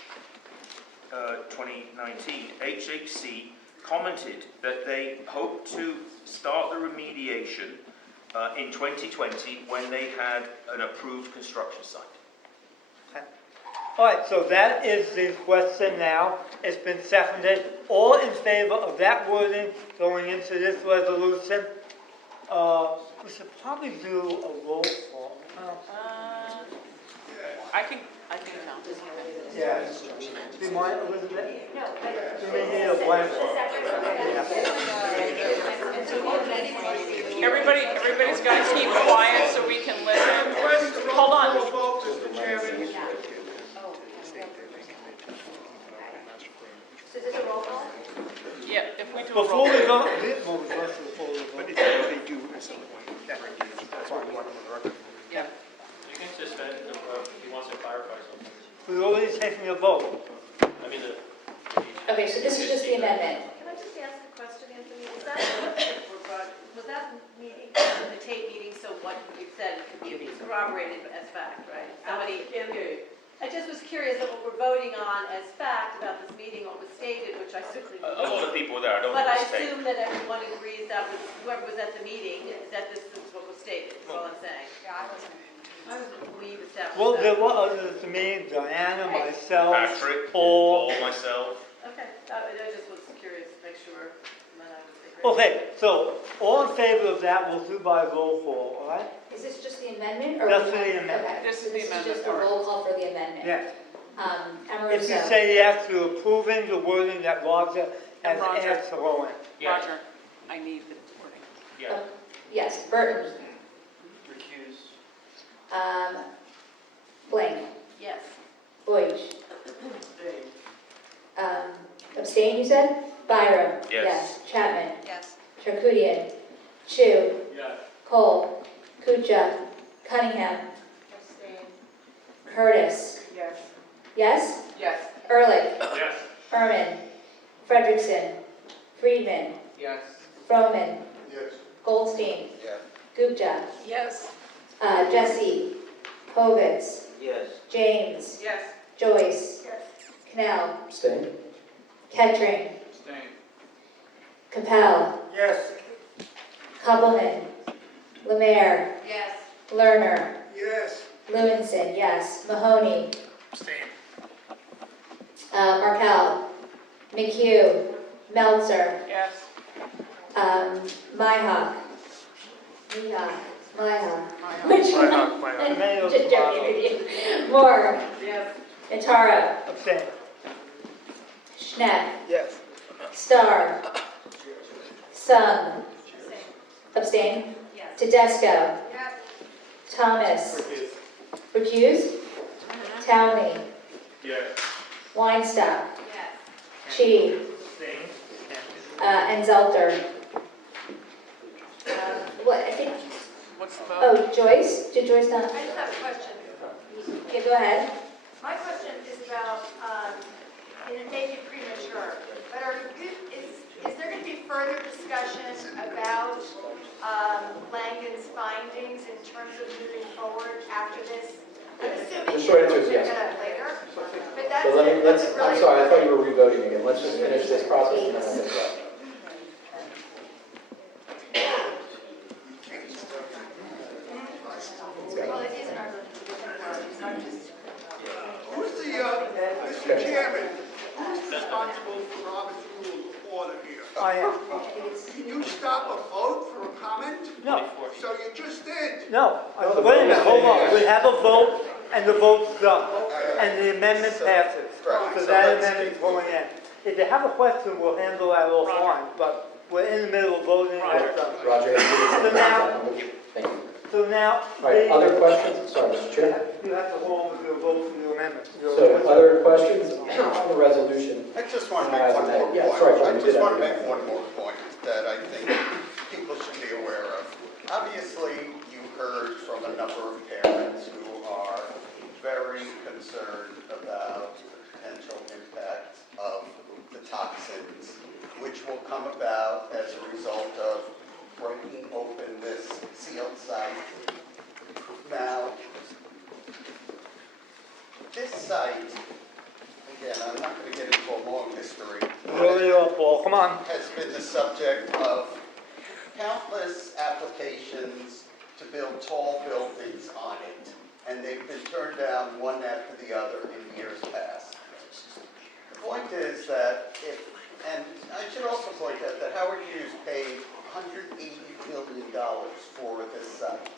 2019, HHC commented that they hope to start the remediation in 2020 when they had an approved construction site. Okay. All right, so that is the question now. It's been seconded. All in favor of that wording going into this resolution? We should probably do a roll call. I can count this. Yeah. Do you mind, Elizabeth? No. Do we need a blank one? Everybody's got to keep quiet so we can listen. Hold on. So is this a roll call? Yeah, if we do a roll Before we call. go, but it's what they do at some point. That's why we want them on the record. Yeah. You can suspend it if he wants to clarify something. We're already taking a vote. I mean, Okay, so this is just the amendment. Can I just ask a question, Anthony? Was that meeting, the tape meeting, so what you said could be corroborated as fact, right? Somebody, I just was curious that what we're voting on as fact about this meeting, what was stated, which I certainly A lot of people were there. I don't But I want to assume that everyone agrees that was, whoever was at the meeting, that this is what was stated, is all I'm saying. Yeah, I wasn't. We've established Well, that. there were others to me, Diana, myself, Patrick, Paul. myself. Okay, I just was curious to make sure that I was agreeing. Okay, so all in favor of that, we'll do by roll call, all right? Is this just the amendment? Or Just the amendment. Okay, This so is the this is amendment just a part. roll call for the amendment. Yes. If you Amoruso. say yes to approving the wording that Roger has And Roger. asked to go in. Yes. Roger, I need the wording. Yeah. Yes, Burton. Recuse. Blank. Yes. Boyce. Abstain, you said? Byram. Yes. Chapman. Yes. Charkoudian. Chu. Yes. Cole. Kucha. Cunningham. Abstain. Curtis. Yes. Yes? Yes. Ehrlich. Yes. Herman. Frederickson. Friedman. Yes. Froman. Yes. Goldstein. Yes. Gupta. Yes. Jesse. Povitz. Yes. James. Yes. Joyce. Yes. Knell. abstain. Kettering. Abstain. Capel. Yes. Koppelman. Lemaire. Yes. Lerner. Yes. Lewinson, yes. Mahoney. Abstain. Markel. McHugh. Meltzer. Yes. Myhock. Which one? Just joking with you. Moore. Yes. Notaro. Abstain. Schneck. Yes. Starr. Sung. Abstain. Yes. Tedesco. Yes. Thomas. Recused. Townley. Yes. Weinstock. Yes. Chi. And Zelter. What, I think, What's the vote? oh, Joyce? Did Joyce not? I just have a question. Yeah, go ahead. My question is about, and it may be premature, but is there going to be further discussion about Langen's findings in terms of moving forward after this? I'm assuming The short answer is yes. we're gonna later, but that's So let's, really. I'm sorry, I thought you were revoting again. Let's just finish this process and then I'll get to that. Well, it is an argument, it's not just. Who's the, Mr. Chairman, Who's responsible for Robert's Rule of Order here? I am. Can you stop a vote for a comment? No. So you just did. No, wait a minute, hold on. We have a vote, and the vote's done, and the amendment passes. So that amendment's going in. If you have a question, we'll handle that offline, but we're in the middle of voting. Roger. Thank you. So now, All right, other questions? Sorry, Mr. Chair. you have to hold on to your vote for the amendment. So, other questions on the resolution? I just want to make one more point. Yeah, sorry, I just want to make one more point that I think people should be aware of. Obviously, you heard from a number of parents who are very concerned about the potential impact of the toxins, which will come about as a result of breaking open this sealed site. Now, this site, again, I'm not going to get into a long history. Really up, Paul, come on. Has been the subject of countless applications to build tall buildings on it, and they've been turned down one after the other in years past. The point is that and I should also point out that Howard Hughes paid $180 million for this site.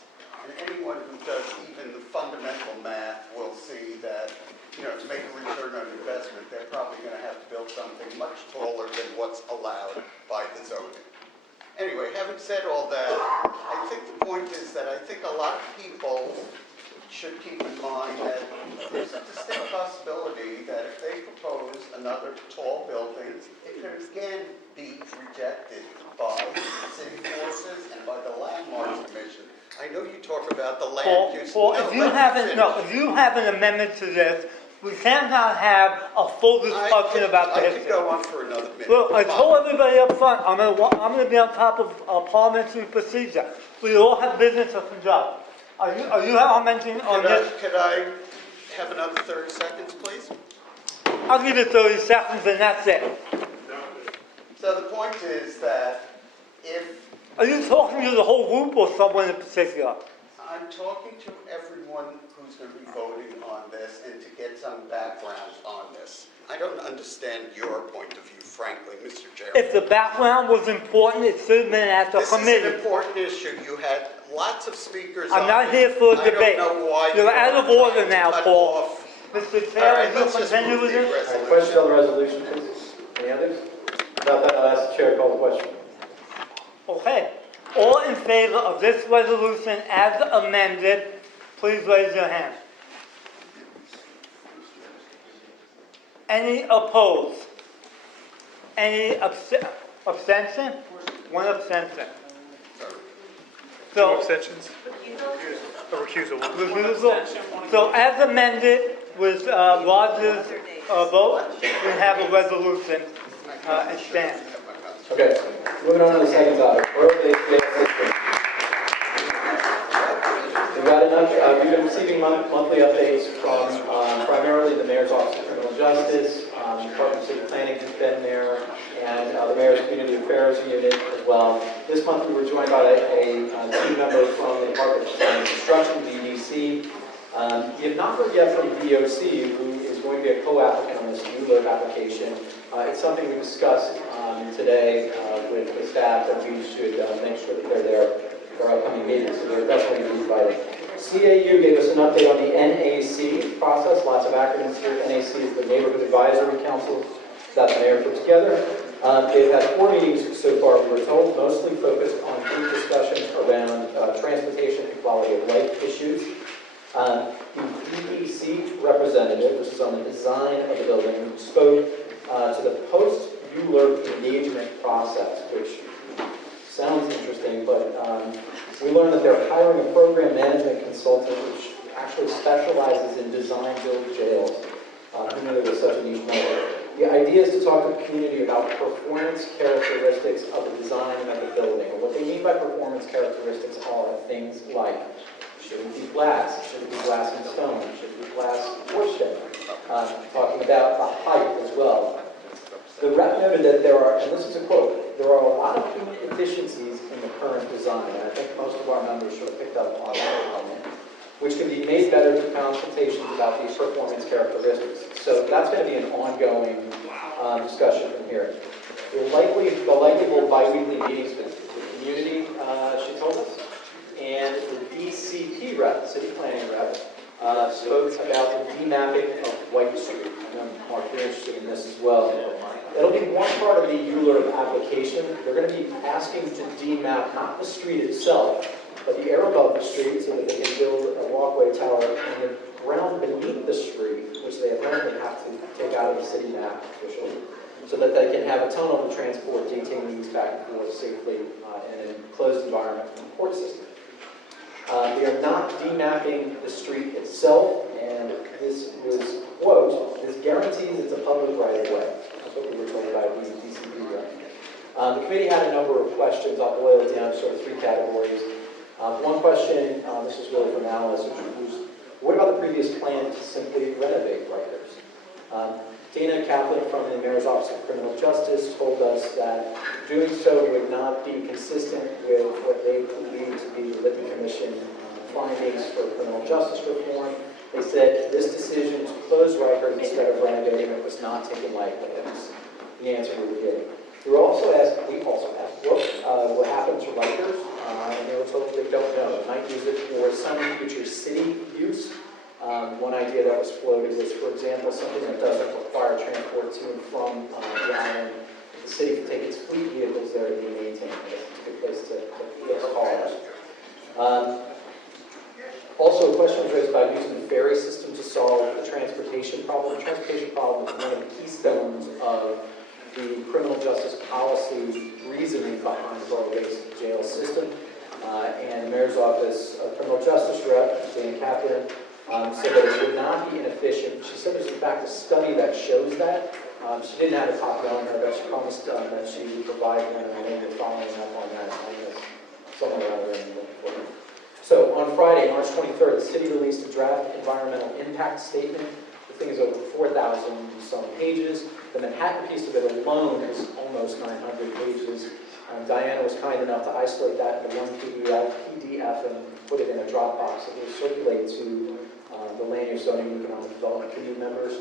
And anyone who does even the fundamental math will see that, to make a return on investment, they're probably going to have to build something much taller than what's allowed by the zoning. Anyway, having said all that, I think the point is that I think a lot of people should keep in mind that there's a distinct possibility that if they propose another tall building, it could again be rejected by city forces and by the Landmarks Commission. I know you talk about the land use. Paul, if you have an amendment to this, we cannot have a full discussion about the I history. could go on for another minute. Look, I told everybody up front, I'm gonna be on top of parliamentary procedure. We all have business to conduct. Are you commenting on this? Could I have another 30 seconds, please? I'll give you 30 seconds and that's it. So the point is that if... Are you talking to the whole group or someone in particular? I'm talking to everyone who's going to be voting on this and to get some background on this. I don't understand your point of view, frankly, Mr. Chairman. If the background was important, it should have been at the committee. This is an important issue. You had lots of speakers I'm not here for a debate. I don't know why you're out of order now, Paul. Mr. Chair, will you continue with this? All right, question on the resolution, please. Any others? Without that, I'll ask the chair to call the question. Okay. All in favor of this resolution as amended, please raise your hand. Any opposed? Any abstention? One abstention. Two abstentions. A recusal. Recusal. So as amended with Roger's vote, we have a resolution and stands. Okay, moving on to the second topic. We've been receiving monthly updates from primarily the Mayor's Office of Criminal Justice, Department of City Planning has been there, and the Mayor's Community Affairs Unit as well. This month we were joined by a team member from the Department of Construction, DDC. We have not heard yet from DOC, who is going to be a co-applicant on this new LERP application. It's something we discussed today with the staff that we should make sure that they're there for our upcoming meetings, so they're definitely be invited. CAU gave us an update on the NAC process, lots of acronyms here. NAC is the Neighborhood Advisory Council that the mayor put together. They've had 4 meetings so far, we were told, mostly focused on group discussions around transportation and quality of life issues. The DEC representative, which is on the design of the building, spoke to the post-ULERP engagement process, which sounds interesting, but we learned that they're hiring a program management consultant which actually specializes in design-build jails. Who knew there was such a niche market? The idea is to talk to the community about performance characteristics of the design of the building. And what they mean by performance characteristics are things like, should it be glass? Should it be glass and stone? Should it be glass or stone? Talking about the height as well. The rep noted that there are, and this is a quote, there are a lot of inefficiencies in the current design, and I think most of our members should have picked up on that comment, which can be made better through consultations about these performance characteristics. So that's going to be an ongoing discussion from here. They'll likely hold bi-weekly meetings with the community, she told us. And the DCP rep, the city planning rep, spoke about the demapping of White Street. I know, Mark, you're interested in this as well. That'll be one part of the ULURP application. They're going to be asking to demap not the street itself, but the area above the street so that they can build a walkway tower and the ground beneath the street, which they apparently have to take out of the city map officially, so that they can have a tunnel to transport detainees back and forth safely in an enclosed environment from the court system. They are not demapping the street itself, and this was, quote, this guarantees it's a public right-of-way. That's what we were told by the DCP rep. The committee had a number of questions. I'll boil it down to sort of three categories. One question, this is really from Alice, which was, what about the previous plan to simply renovate Rikers? Dana Kaplan from the Mayor's Office of Criminal Justice told us that doing so would not be consistent with what they believe to be the Litton Commission findings for criminal justice reform. They said this decision to close Rikers instead of renovating it was not taken lightly. That's the answer we were getting. We also asked, what happened to Rikers? And they were told they don't know. They might use it for some future city use. One idea that was floated was, for example, something that doesn't require transport to and from the island. The city can take its fleet vehicles there to be maintained. It's a good place to fix cars. Also, a question was raised about using the ferry system to solve the transportation problem. The transportation problem is one of the keystones of the criminal justice policy reasoning behind the borough-based jail system. And the Mayor's Office of Criminal Justice Rep, Dana Kaplan, said that it would not be inefficient. She said there's in fact a study that shows that. She didn't have a copy on her, but she promised that she would provide one, and I think we're following up on that. Somewhere around there in the report. So on Friday, March 23rd, the city released a draft environmental impact statement. The thing is over 4,000 some pages. The Manhattan piece of it alone is almost 900 pages. Diana was kind enough to isolate that into one PDF and put it in a Dropbox that will circulate to the Land Use Zoning and Economic Development Committee members.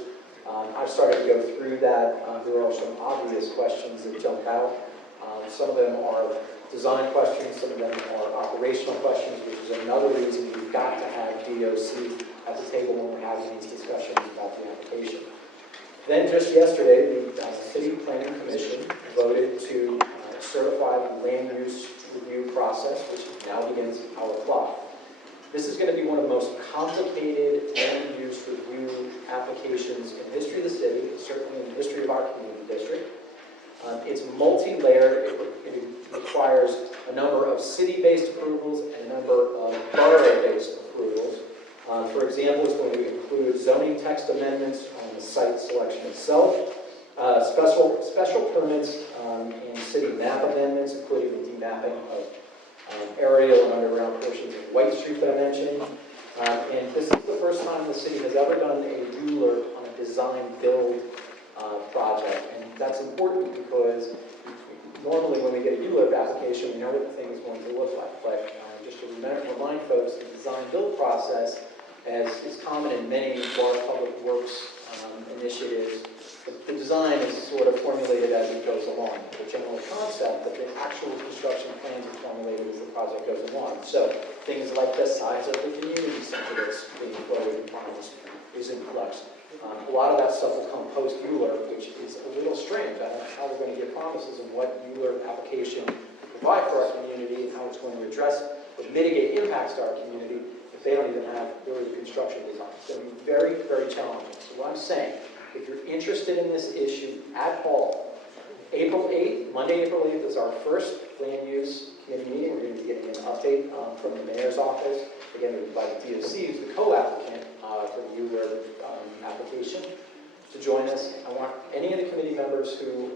I've started to go through that. There are some obvious questions that jump out. Some of them are design questions, some of them are operational questions, which is another reason we've got to have DOC at the table when we're having these discussions about the application. Then just yesterday, the City Planning Commission voted to certify the land use review process, which now begins at our clock. This is going to be one of the most complicated land use review applications in the history of the city, certainly in the history of our community district. It's multi-layered. It requires a number of city-based approvals and a number of borough-based approvals. For example, it's going to include zoning text amendments on the site selection itself, special permits and city map amendments, including the demapping of aerial and underground portions of White Street that I mentioned. And this is the first time the city has ever done a ULURP on a design-build project. And that's important because normally when we get a ULURP application, we know what the thing is going to look like. But just to remind folks, the design-build process, as is common in many large public works initiatives, the design is sort of formulated as it goes along. The general concept, but the actual construction plans are formulated as the project goes along. So things like the size of the community center that's being floated in finals is in flux. A lot of that stuff will come post-ULURP, which is a little strange. I don't know how we're going to get promises on what ULURP application will provide for our community and how it's going to address or mitigate impacts to our community if they don't even have really the construction design. It's going to be very, very challenging. So what I'm saying, if you're interested in this issue at all, April 8th, Monday, April 8th is our first land use committee meeting. We're going to be getting an update from the mayor's office, again by the DOC, who's the co-applicant for the ULURP application, to join us. I want any of the committee members who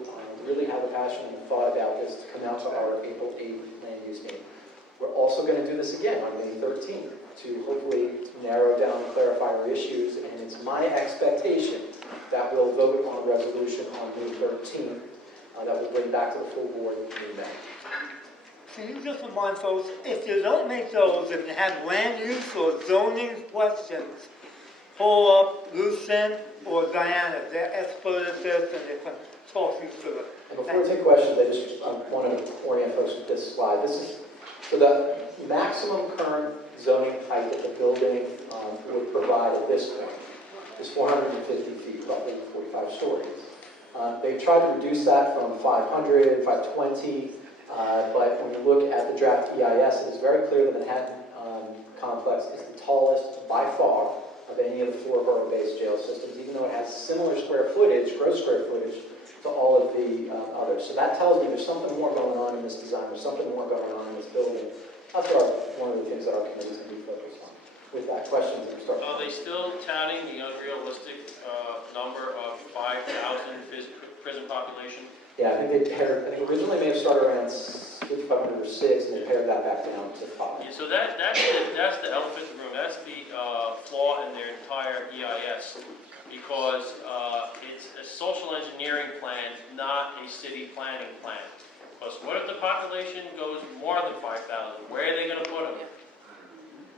really have a passion and thought about this to come out to our April 8th land use meeting. We're also going to do this again on May 13th to hopefully narrow down and clarify our issues, and it's my expectation that we'll vote on a resolution on May 13th that will bring back to the full board in May. Can you just remind folks, if you don't make those and have land use or zoning questions, pull up loose end or Diana. They're expert at this and they can talk you through it. And before we take questions, I just want to orient folks with this slide. This is, so the maximum current zoning height that the building would provide at this point is 450 feet, roughly 45 stories. They tried to reduce that from 500, 520, but when you look at the draft EIS, it is very clear the Manhattan complex is the tallest by far of any of the 4 borough-based jail systems, even though it has similar square footage, gross square footage, to all of the others. So that tells me there's something more going on in this design, there's something more going on in this building. That's one of the things that our committee is going to be focused on. With that, questions and start. Are they still touting the unrealistic number of 5,000 prison population? Yeah, I think originally may have started around 5,500 or 6, and they pared that back down to 5. Yeah, so that's the elephant in the room. That's the flaw in their entire EIS, because it's a social engineering plan, not a city planning plan. Because what if the population goes more than 5,000? Where are they going to put them?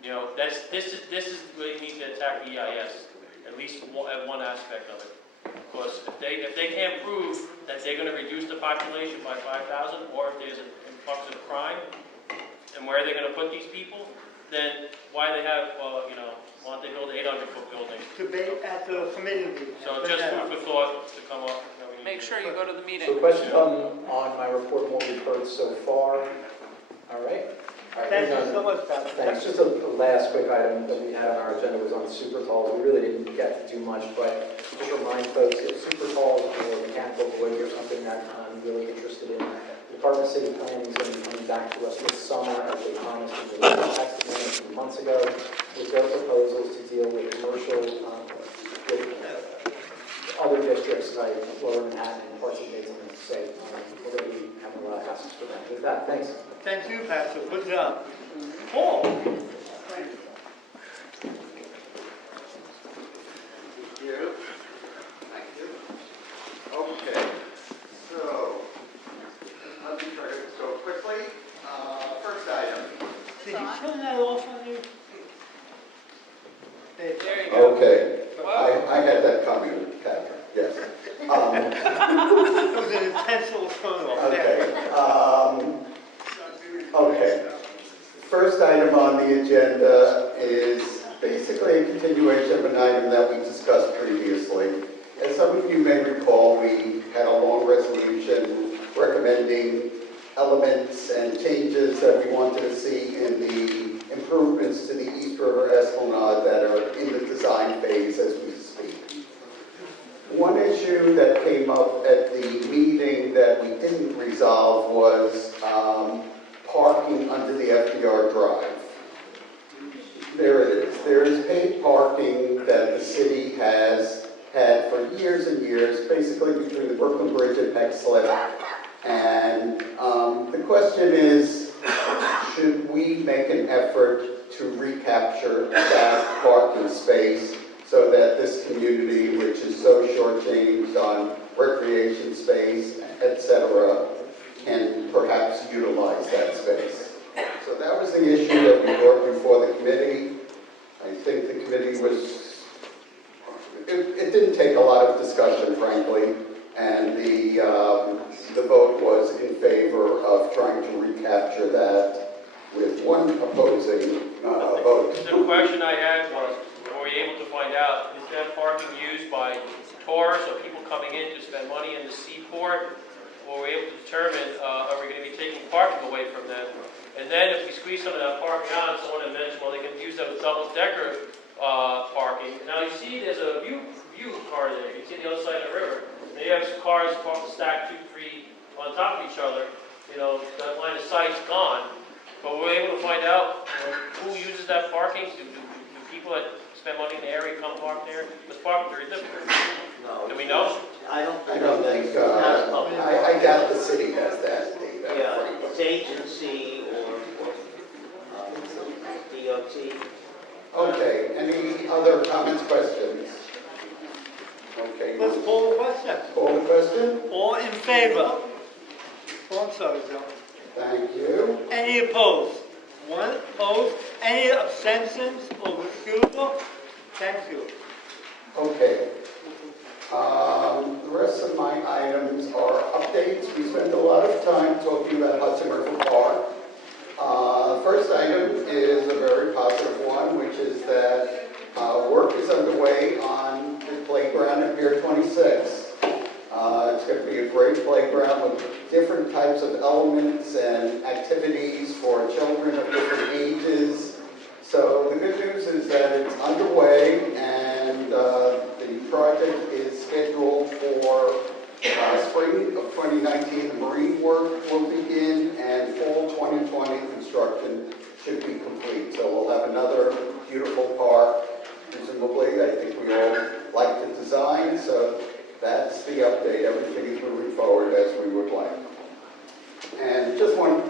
You know, this is where you need to attack the EIS, at least at one aspect of it. Because if they can't prove that they're going to reduce the population by 5,000, or if there's an influx of crime, and where are they going to put these people, then why they have, why don't they build 800-foot buildings? Debate at the committee meeting. So just food for thought to come up. Make sure you go to the meeting. So question on my report and what we've heard so far. All right. Thank you so much, Pat. Thanks. Just a last quick item that we had on our agenda was on super talls. We really didn't get to do much, but just remind folks if super talls or mechanical void or something that I'm really interested in, the Department of City Planning is going to be coming back to us this summer, as they promised in the tax amendment a few months ago, with their proposals to deal with commercial, with other districts like Lower Manhattan and parts of Mason. So we're going to be having a lot of passes for that. With that, thanks. Thank you, Pastor. Good job. Paul. Thank you. Thank you. Okay. So, let me try to go quickly. First item. Did you turn that off on you? There you go. Okay. I had that coming, Patrick. Yes. It was an intentional turn off. Okay. Okay. First item on the agenda is basically a continuation of an item that we discussed previously. As some of you may recall, we had a long resolution recommending elements and changes that we wanted to see in the improvements to the East River Esplanade that are in the design phase as we speak. One issue that came up at the meeting that we didn't resolve was parking under the FDR Drive. There it is. There is paid parking that the city has had for years and years, basically between the Brooklyn Bridge and Peck Slip. And the question is, should we make an effort to recapture that parking space so that this community, which is so shortchanged on recreation space, etc., can perhaps utilize that space? So that was the issue that we brought before the committee. I think the committee was, it didn't take a lot of discussion, frankly, and the vote was in favor of trying to recapture that with one opposing vote. The question I had was, were we able to find out, is that parking used by tourists or people coming in to spend money in the seaport? Or were we able to determine, are we going to be taking parking away from them? And then if we squeeze some of that parking out, someone had mentioned, well, they can use that as double-decker parking. Now you see there's a view car there. You see the other side of the river. And you have cars parked stacked 2, 3 on top of each other. You know, that line of sight's gone. But we're able to find out who uses that parking. Do people that spend money in the area come park there? Because parking is very difficult. No. Do we know? I don't think I doubt the city has that data. Yeah, it's agency or DOT. Okay, any other comments, questions? Okay. Let's call the question. Call the question. All in favor? Oh, I'm sorry, Joe. Thank you. Any opposed? One opposed? Any abstentions or refusal? Thank you. Okay. The rest of my items are updates. We spent a lot of time talking about Hudson River Park. The first item is a very positive one, which is that work is underway on the playground at Pier 26. It's going to be a great playground with different types of elements and activities for children of different ages. So the good news is that it's underway, and the project is scheduled for spring of 2019. The marine work will begin, and fall 2020 construction should be complete. So we'll have another beautiful park, presumably. I think we all like the design, so that's the update. Everything is moving forward as we would like. And just one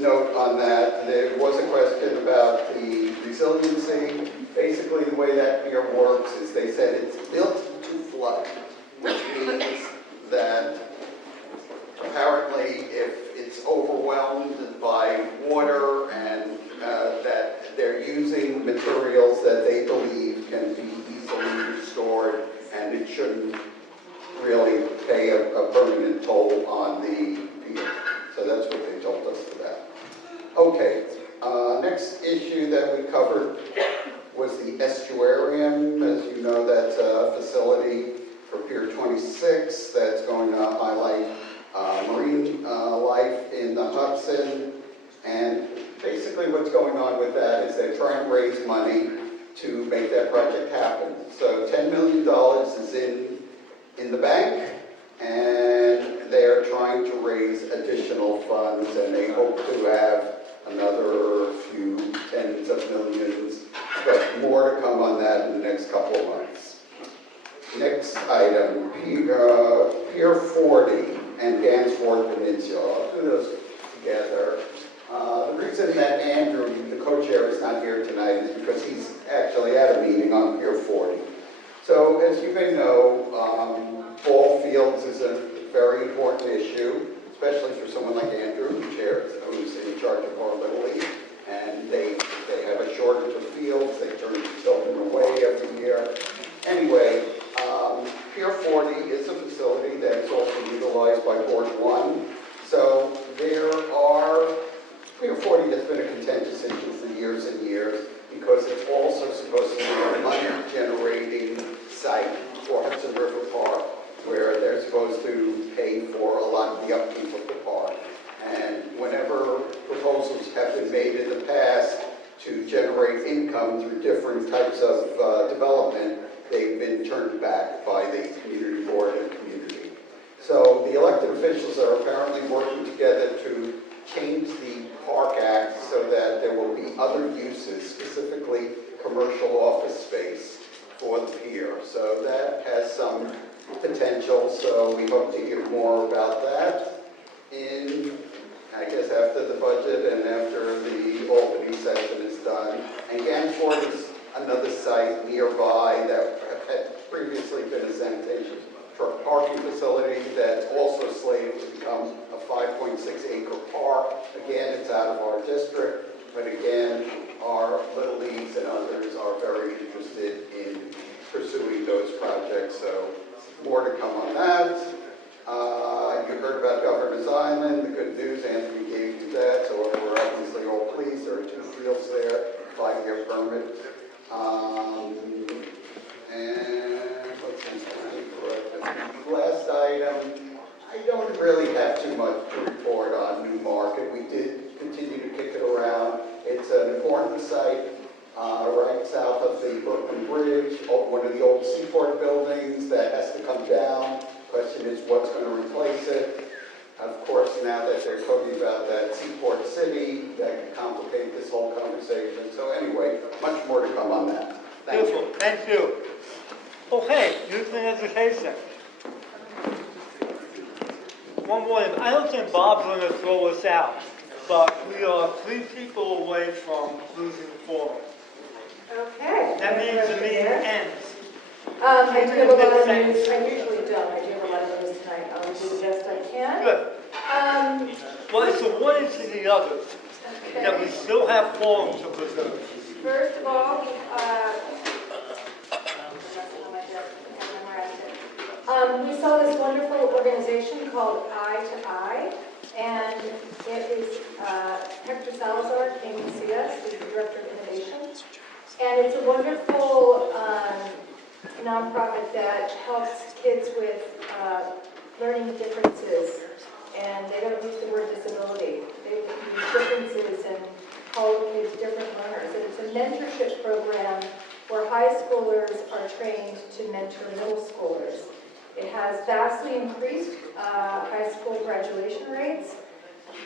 note on that, there was a question about the resiliency. Basically, the way that pier works is they said it's built to flood, which means that apparently if it's overwhelmed by water and that they're using materials that they believe can be easily restored, and it shouldn't really pay a permanent toll on the pier. So that's what they told us for that. Okay, next issue that we covered was the Estuarium. As you know, that's a facility for Pier 26 that's going to highlight marine life in the Hudson. And basically what's going on with that is they're trying to raise money to make that project happen. So $10 million is in the bank, and they are trying to raise additional funds, and they hope to have another few tens of millions, but more to come on that in the next couple of months. Next item, Pier 40 and Gansford Peninsula. I'll do those together. The reason that Andrew, the co-chair, is not here tonight is because he's actually at a meeting on Pier 40. So, as you may know, ball fields is a very important issue, especially for someone like Andrew, who chairs, who's in charge of our Little League. And they have a shortage of fields. They turn children away every year. Anyway, Pier 40 is a facility that is also utilized by Board 1. So Pier 40 has been a contentious issue for years and years because it's also supposed to be a money-generating site for Hudson River Park, where they're supposed to pay for a lot of the upkeep of the park. And whenever proposals have been made in the past to generate income through different types of development, they've been turned back by the community board and community. So the elected officials are apparently working together to change the Park Act so that there will be other uses, specifically commercial office space for the pier. So that has some potential, so we hope to hear more about that in, I guess, after the budget and after the Albany session is done. And Gansford is another site nearby that had previously been a sanitation truck parking facility that's also slated to become a 5.6-acre park. Again, it's out of our district, but again, our Little Leagues and others are very interested in pursuing those projects, so more to come on that. You heard about Governor's Island. The good news, Anthony gave you that, so we're obviously all pleased. There are 2 fields there, 5-year permit. And let's see, last item, I don't really have too much to report on Newmarket. We did continue to kick it around. It's an important site right south of the Brooklyn Bridge, one of the old seaport buildings that has to come down. Question is, what's going to replace it? Of course, now that they're talking about that seaport city, that can complicate this whole conversation. So anyway, much more to come on that. Thank you. Thank you. Okay, youth and education. One more, I don't think Bob's going to throw us out, but we are 3 people away from losing the forum. Okay. That means the meeting ends. I do have a lot of news. I usually don't. I do have a lot of news tonight. I'll do the best I can. Good. Well, it's a warning to the others that we still have forums to preserve. First of all, We saw this wonderful organization called Eye to Eye, and it is Hector Salazar came to see us, he's the Director of Innovation. And it's a wonderful nonprofit that helps kids with learning differences, and they don't use the word disability. They use differences and call kids different learners. And it's a mentorship program where high schoolers are trained to mentor middle schoolers. It has vastly increased high school graduation rates.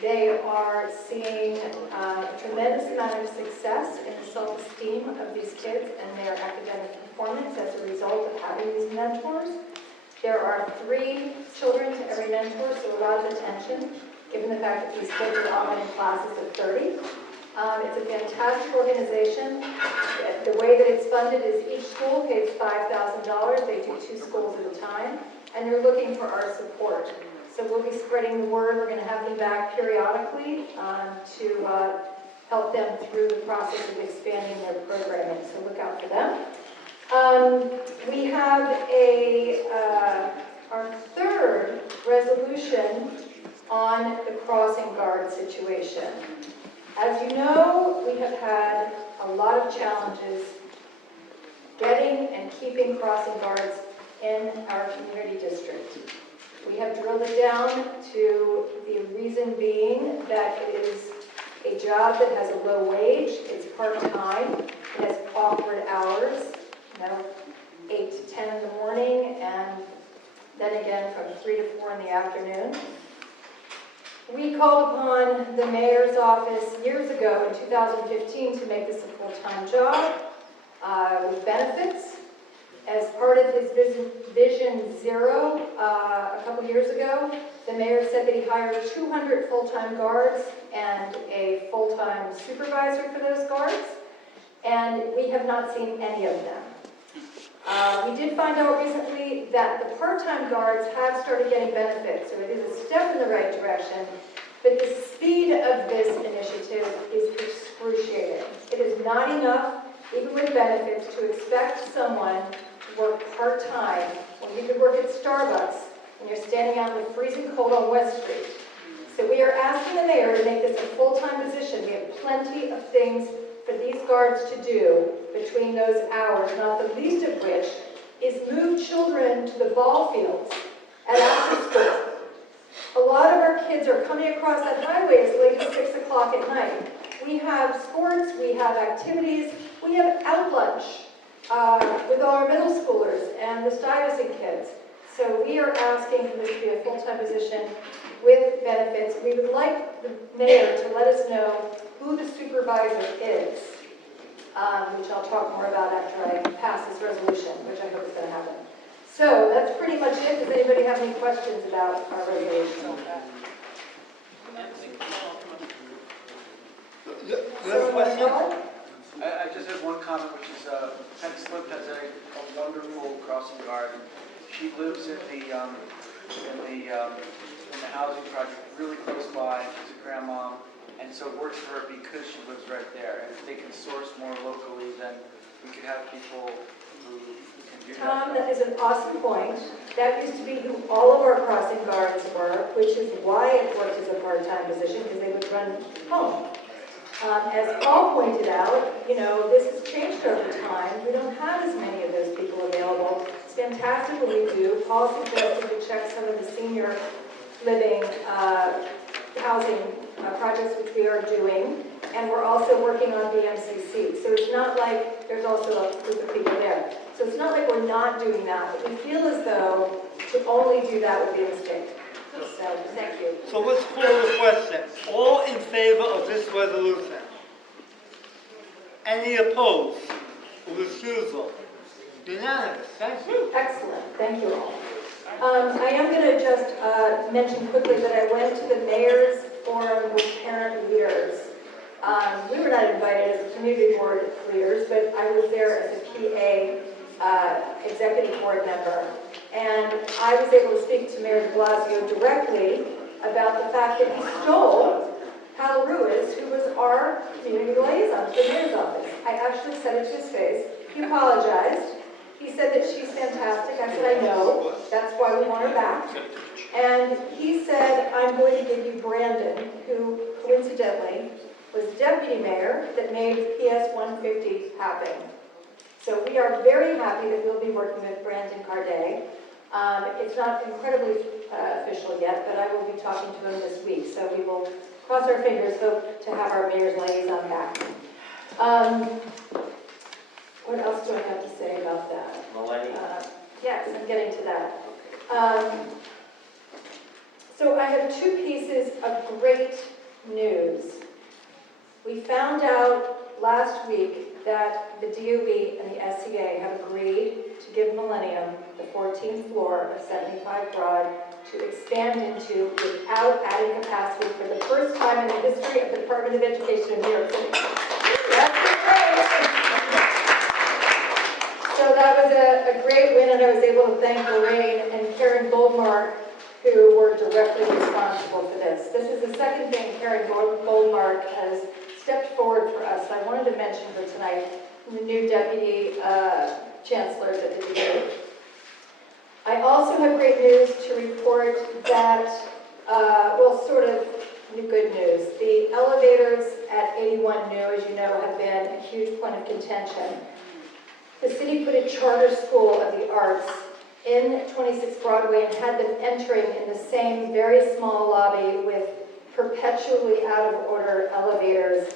They are seeing a tremendous amount of success in the self-esteem of these kids and their academic performance as a result of having these mentors. There are 3 children to every mentor, so a lot of attention, given the fact that these kids are often in classes of 30. It's a fantastic organization. The way that it's funded is each school pays $5,000. They do 2 schools at a time, and they're looking for our support. So we'll be spreading the word. We're going to have them back periodically to help them through the process of expanding their programming. So look out for them. We have our 3rd resolution on the crossing guard situation. As you know, we have had a lot of challenges getting and keeping crossing guards in our community district. We have drilled it down to the reason being that it is a job that has a low wage, it's part-time, it has awkward hours, 8 to 10 in the morning, and then again from 3 to 4 in the afternoon. We called upon the mayor's office years ago in 2015 to make this a full-time job with benefits. As part of his Vision Zero a couple years ago, the mayor said that he hired 200 full-time guards and a full-time supervisor for those guards, and we have not seen any of them. We did find out recently that the part-time guards have started getting benefits, so it is a step in the right direction, but the speed of this initiative is excruciating. It is not enough, even with benefits, to expect someone to work part-time when you could work at Starbucks and you're standing out in the freezing cold on West Street. So we are asking the mayor to make this a full-time position. We have plenty of things for these guards to do between those hours, not the least of which is move children to the ball fields at after school. A lot of our kids are coming across that highway as late as 6 o'clock at night. We have sports, we have activities, we have out lunch with all our middle schoolers and the Stuyvesant kids. So we are asking for this to be a full-time position with benefits. We would like the mayor to let us know who the supervisor is, which I'll talk more about after I pass this resolution, which I hope is going to happen. So that's pretty much it. Does anybody have any questions about our resolution? I just have one comment, which is Penn Slip has a wonderful crossing guard. She lives in the housing project really close by. She's a grandma, and so it works for her because she lives right there. And if they can source more locally, then we could have people who can do that. Tom, that is an awesome point. That used to be who all of our crossing guards were, which is why it worked as a part-time position, because they would run home. As Paul pointed out, this has changed over time. We don't have as many of those people available. It's fantastic what we do. Paul suggested we check some of the senior living housing projects, which we are doing, and we're also working on BMCC. So it's not like there's also a group of people there. So it's not like we're not doing that, but we feel as though to only do that would be a mistake. So, thank you. So let's call the question. All in favor of this resolution? Any opposed? Refusal? Unanimous. Thank you. Excellent. Thank you all. I am going to just mention quickly that I went to the mayor's forum with parent leaders. We were not invited as a community board leaders, but I was there as a PA executive board member. And I was able to speak to Mayor de Blasio directly about the fact that he stole Hal Ruiz, who was our community liaison to the mayor's office. I actually said it to his face. He apologized. He He said that she's fantastic. I said, I know, that's why we want her back. And he said, I'm going to give you Brandon, who coincidentally was deputy mayor that made PS 150 happen. So we are very happy that we'll be working with Brandon Carday. It's not incredibly official yet, but I will be talking to him this week. So we will cross our fingers, hope to have our mayor's liaison back. What else do I have to say about that? Yes, I'm getting to that. So I have two pieces of great news. We found out last week that the DOE and the SCA have agreed to give Millennium the 14th floor of 75 Broad to expand into without adding capacity for the first time in the history of the Department of Education in New York City. That's great. So that was a great win, and I was able to thank Lorraine and Karen Goldmark, who were directly responsible for this. This is the second thing Karen Goldmark has stepped forward for us, and I wanted to mention her tonight, the new deputy chancellors at the DOE. I also have great news to report that, well, sort of good news. The elevators at 81 New, as you know, have been a huge point of contention. The city put a charter school of the arts in 26 Broadway and had them entering in the same very small lobby with perpetually out of order elevators,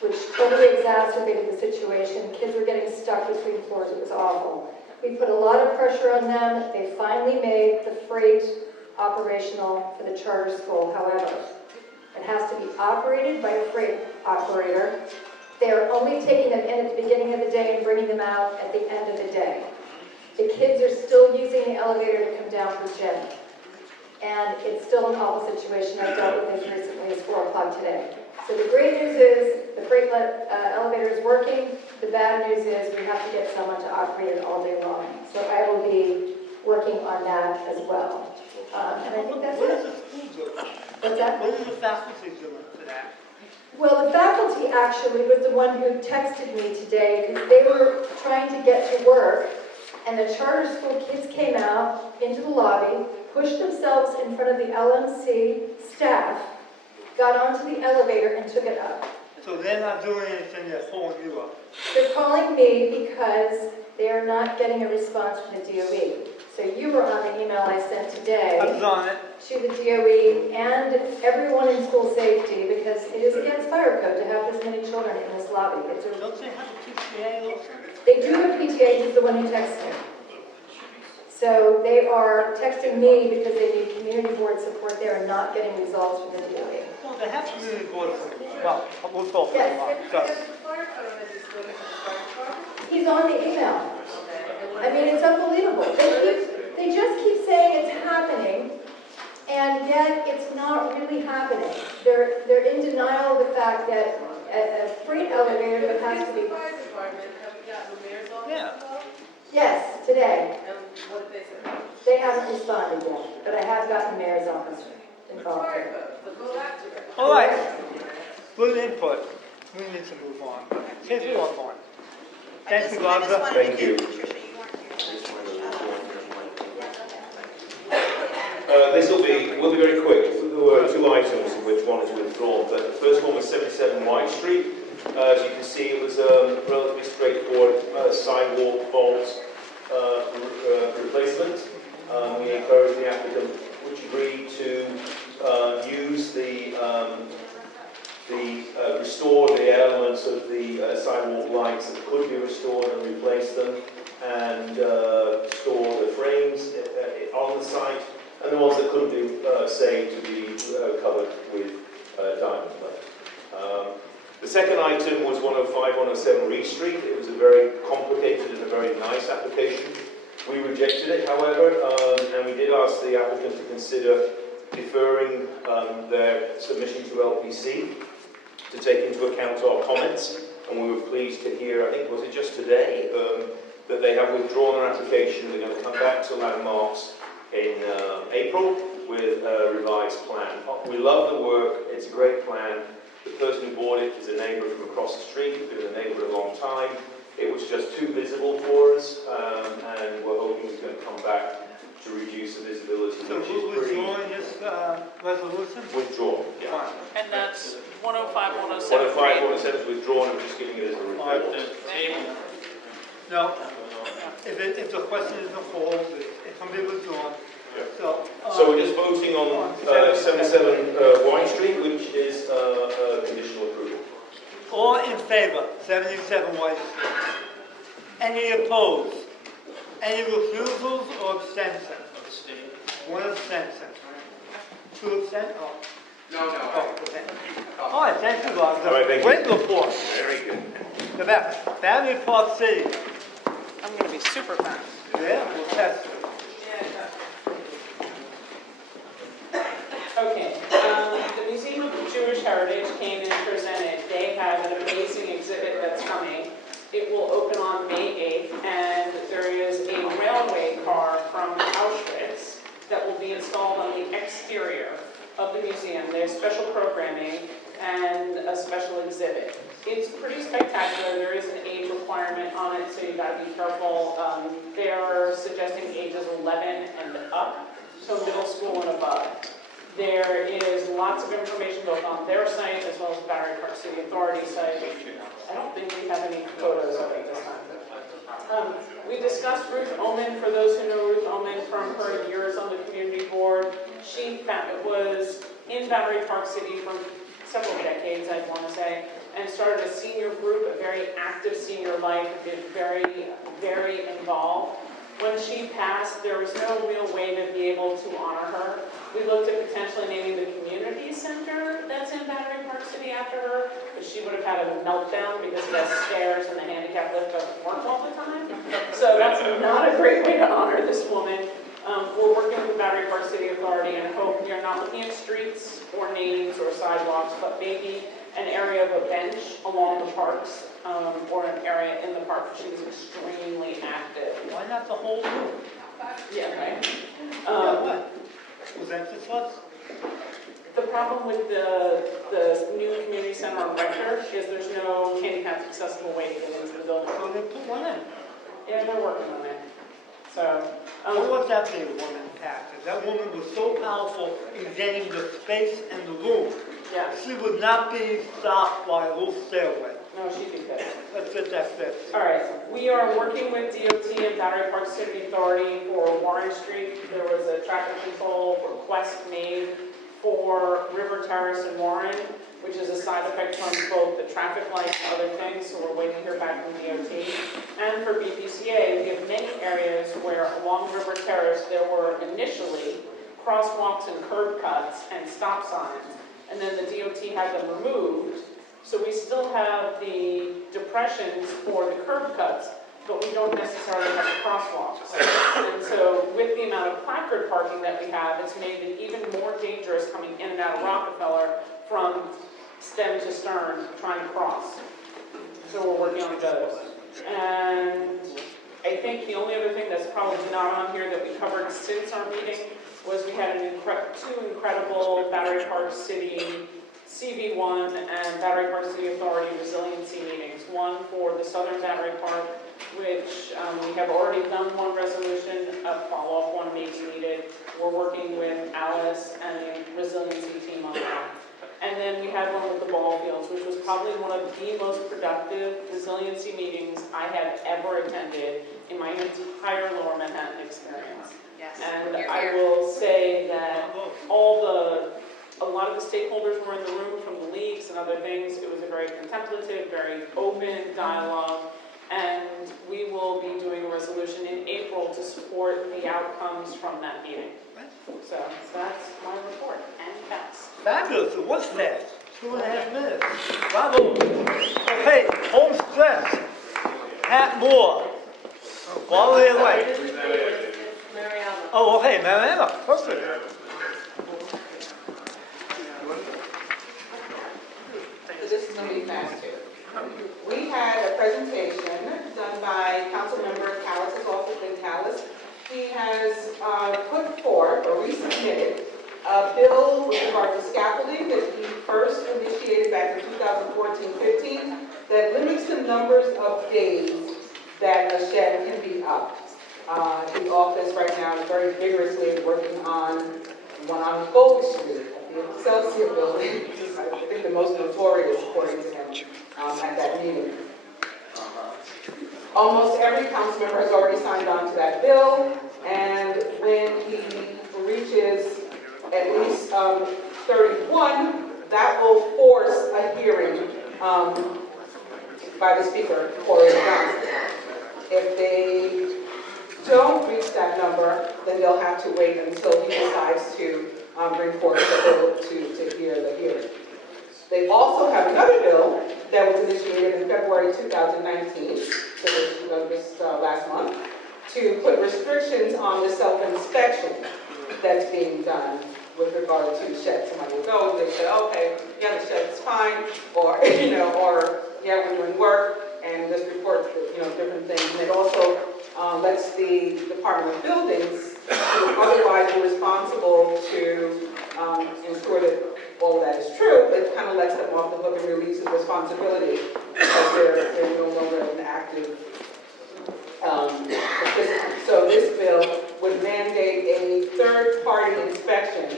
which totally exacerbated the situation. Kids were getting stuck between floors. It was awful. We put a lot of pressure on them. They finally made the freight operational for the charter school. However, it has to be operated by a freight operator. They are only taking them in at the beginning of the day and bringing them out at the end of the day. The kids are still using the elevator to come down for gym. And it's still an awful situation. I dealt with this recently. It's 4 o'clock today. So the great news is the freight elevator is working. The bad news is we have to get someone to operate it all day long. So I will be working on that as well. And I think that's it. What's that? What is the faculty doing for that? Well, the faculty actually was the one who texted me today because they were trying to get to work, and the charter school kids came out into the lobby, pushed themselves in front of the LMC staff, got onto the elevator and took it up. So they're not doing anything, they're pulling you up. They're calling me because they are not getting a response from the DOE. So you were on the email I sent today. I was on it. To the DOE and everyone in school safety, because it is against fire code to have this many children in this lobby. Don't they have a PTA? They do have PTA, he's the one who texted me. So they are texting me because they need community board support there and not getting results from the DOE. Well, they have community board support. Well, we'll talk Yes. about it. He's on the email. I mean, it's unbelievable. They just keep saying it's happening, and yet it's not really happening. They're in denial of the fact that a freight elevator that has to be... Yeah. Yes, today. They haven't responded yet, but I have gotten the mayor's office involved. All right. Good input. We need to move on. Please move on. Thank you, Barbara. Thank you. We'll be very quick. There were 2 items, of which one is withdrawn, but the first one was 77 White Street. As you can see, it was a relatively straightforward sidewalk vault replacement. We encouraged the applicant, which agreed to use restore the elements of the sidewalk lights that could be restored and replace them, and store the frames on the site, and the ones that couldn't be saved to be covered with diamond plate. The second item was 105, 107 Reed Street. It was a very complicated and a very nice application. We rejected it, however, and we did ask the applicant to consider deferring their submission to LPC to take into account our comments, and we were pleased to hear, I think, was it just today, that they have withdrawn their application. They're going to come back to landmarks in April with a revised plan. We love the work. It's a great plan. The person who bought it is a neighbour from across the street. He's been a neighbour a long time. It was just too visible for us, and we're hoping it's going to come back to reduce the visibility, So which is who's pretty withdrawing this resolution? withdrawn. Yeah. And that's 105, 107. 105, 107 is withdrawn, and we're just giving it as a report. No, if the question isn't called, it can be withdrawn. Yeah. So we're just voting on 77 Wine Street, which is conditional approval. all in favor, 77 White Street. Any opposed? Any refusals or abstentions? One abstention. Two abstentions? Oh. No, Oh, okay. All right, thank you, Bob. All right, thank you. Great report. Very good. Rebecca, Battery Park City. I'm going to be super fast. Yeah, we'll test it. Okay, the Museum of Jewish Heritage came and presented. They have an amazing exhibit that's coming. It will open on May 8th, and there is a railway car from Auschwitz that will be installed on the exterior of the museum. There's special programming and a special exhibit. It's pretty spectacular. There is an age requirement on it, so you gotta be careful. They're suggesting ages 11 and up, so middle school and above. There is lots of information both on their site as well as Battery Park City Authority site. I don't think we have any photos of it this time. We discussed Ruth Oman. For those who know Ruth Oman from her years on the community board, she was in Battery Park City for several decades, I'd want to say, and started a senior group, a very active senior life, been very, very involved. When she passed, there was no real way to be able to honor her. We looked at potentially naming the community center that's in Battery Park City after her, but she would have had a meltdown because the stairs and the handicap lift doesn't work all the time. So that's not a great way to honor this woman. We're working with Battery Park City Authority and hope we are not looking at streets or names or sidewalks, but maybe an area of a bench along the parks or an area in the park. She was extremely active. Why not the whole room? Yeah, right? What? Was that just us? The problem with the new community center on Rector is there's no handicapped accessible way to get into the building. So they put one in. Yeah, they're working on it. So, What was that big woman active? That woman was so powerful in getting the space and the room. yeah. She would not be stopped by a little stairway. No, she'd be good. Let's get that fixed. All right, we are working with DOT and Battery Park City Authority for Warren Street. There was a traffic control request made for River Terrace and Warren, which is a side effect from both the traffic lights and other things, so we're waiting to hear back from DOT. And for BPCA, we have many areas where along River Terrace there were initially crosswalks and curb cuts and stop signs, and then the DOT had them removed. So we still have the depressions for the curb cuts, but we don't necessarily have the crosswalks. And so with the amount of placard parking that we have, it's made it even more dangerous coming in and out of Rockefeller from stem to stern trying to cross. So we're working on those. And I think the only other thing that's probably not on here that we covered since our meeting was we had two incredible Battery Park City CV1 and Battery Park City Authority resiliency meetings. One for the Southern Battery Park, which we have already done one resolution, a follow-up one may be needed. We're working with Alice and the resiliency team on that. And then we had one with the ball fields, which was probably one of the most productive resiliency meetings I have ever attended in my entire Lower Manhattan experience. Yes. And I will say that a lot of the stakeholders were in the room from the leagues and other things. It was a very contemplative, very open dialogue. And we will be doing a resolution in April to support the outcomes from that meeting. So that's my report and pass. Fabulous, it was fast. 2.5 minutes. Bravo. Okay, home stretch. Pat Moore. All the way. Oh, okay, Mariana. Perfect. So this is going to be fast too. We had a presentation done by Councilmember Callis' office in Callis. He has put forth or resubmitted a bill with regard to scaffolding that he first initiated back in 2014-15 that limits the numbers of days that a shed can be up. The office right now is very vigorously working on one on Gold Street, at the Excelsior building, I think the most notorious according to him at that meeting. Almost every council member has already signed on to that bill, and when he reaches at least 31, that will force a hearing by the speaker, Corey Johnson. If they don't reach that number, then they'll have to wait until he decides to bring forth the bill to hear the hearing. They also have another bill that was initiated in February 2019, so this last month, to put restrictions on the self-inspection that's being done with regard to sheds. Somebody will go, they say, okay, yeah, the shed's fine, or, or yeah, we're doing work, and just report, different things. And it also lets the Department of Buildings, who would otherwise be responsible to ensure that all of that is true, it kind of lets them off the hook and releases responsibility because they're no longer an active participant. So this bill would mandate a third-party inspection,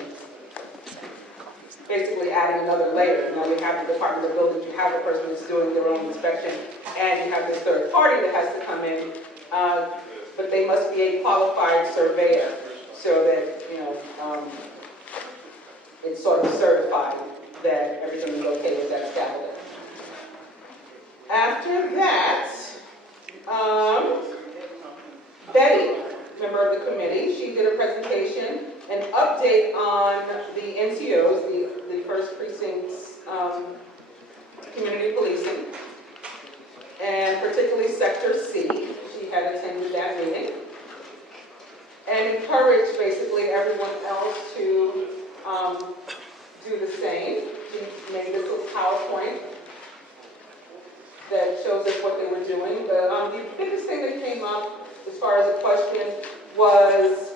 basically adding another layer. You have the Department of Buildings, you have the person that's doing their own inspection, and you have this third party that has to come in, but they must be a qualified surveyor so that, it's sort of certified that everything is okay with that scaffolding. After that, Betty, member of the committee, she did a presentation, an update on the NCOs, the First Precinct's community policing, and particularly Sector C. She had attended that meeting, and encouraged basically everyone else to do the same. She made this little PowerPoint that shows us what they were doing. The biggest thing that came up as far as a question was,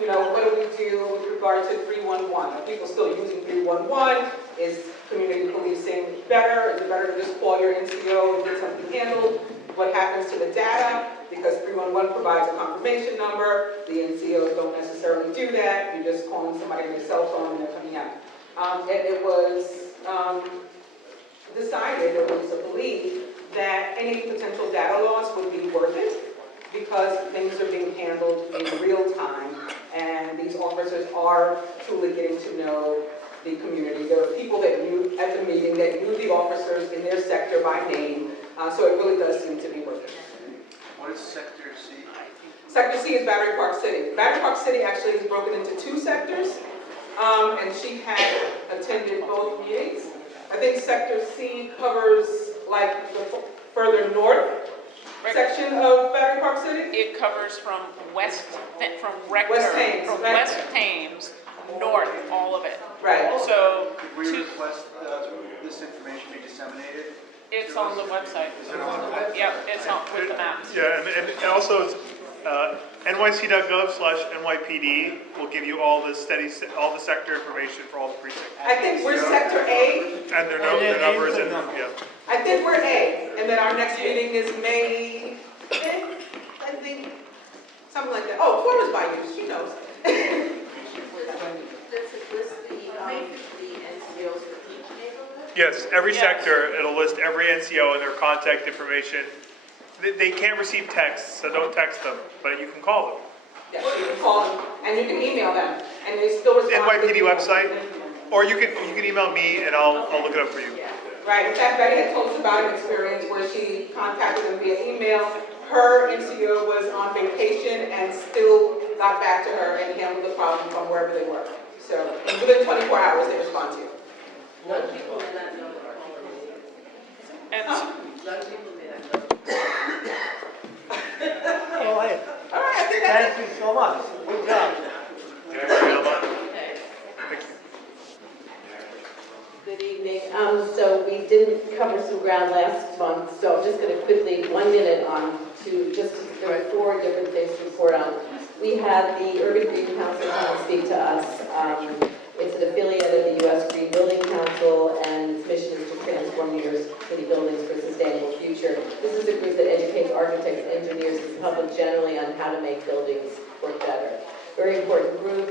what do we do with regard to 311? Are people still using 311? Is community policing better? Is it better to just call your NCO and get something handled? What happens to the data? Because 311 provides a confirmation number. The NCOs don't necessarily do that. You're just calling somebody on your cell phone and they're coming out. And it was decided, or it was a belief, that any potential data loss would be worth it because things are being handled in real time and these officers are truly getting to know the community. There are people that knew at the meeting that knew the officers in their sector by name, so it really does seem to be worth it. What is Sector C? Sector C is Battery Park City. Battery Park City actually is broken into two sectors, and she had attended both meetings. I think Sector C covers like the further north section of Battery Park City. It covers from West Thames, north, all of it. Right. So, Did we request this information be disseminated? it's on the website. Is it on the website? Yep, it's on with the maps. Yeah, and also it's nyc.gov/NYPD will give you all the sector information for all the precincts. I think we're Sector A. And their numbers and yeah. I think we're A, and then our next meeting is May 5th, I think, something like that. Oh, Flora's by you, she knows. Does it list the NCOs for each neighborhood? Yes, every sector, it'll list every NCO and their contact information. They can't receive texts, so don't text them, but you can call them. Yes, you can call them, and you can email them, and they still respond. NYPD website, or you can email me and I'll look it up for you. Right, in fact, Betty had told us about an experience where she contacted them via email. Her NCO was on vacation and still got back to her and handled the problem from wherever they were. So within 24 hours, they respond to you. Young people may not know. And Young people may not know. All right. All right, I think that's Thank you so much. Good job. Good evening. So we didn't cover some ground last month, so I'm just going to quickly, 1 minute there are 4 different things to report on. We had the Urban Green Council come and speak to us. It's an affiliate of the U.S. Green Building Council, and its mission is to transform New York City buildings for a sustainable future. This is a group that educates architects architects, engineers, and the public generally on how to make buildings work better. Very important group,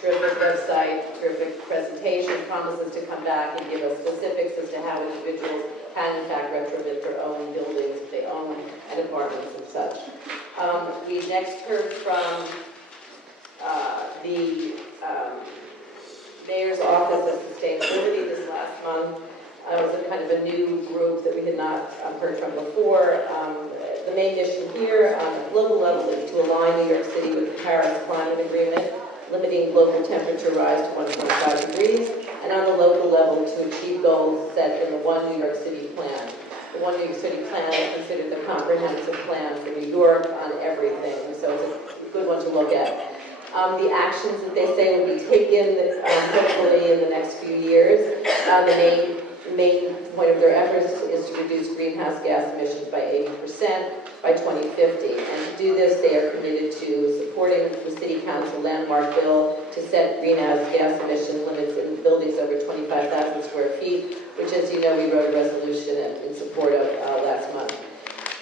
terrific website, terrific presentation, promises to come back and give us specifics as to how individuals can in fact retrofit their own buildings if they own an apartments and such. We next heard from the Mayor's Office of Sustainability this last month. It was a kind of a new group that we had not heard from before. The main mission here on the global level is to align New York City with the Paris Climate Agreement, limiting global temperature rise to 1.5 degrees, and on the local level to achieve goals set in the One New York City Plan. The One New York City Plan is considered the comprehensive plan for New York on everything, so it's a good one to look at. The actions that they say will be taken, hopefully in the next few years. The main point of their efforts is to reduce greenhouse gas emissions by 80% by 2050. And to do this, they are committed to supporting the City Council landmark bill to set greenhouse gas emission limits in buildings over 25,000 square feet, which, as you know, we wrote a resolution in support of last month.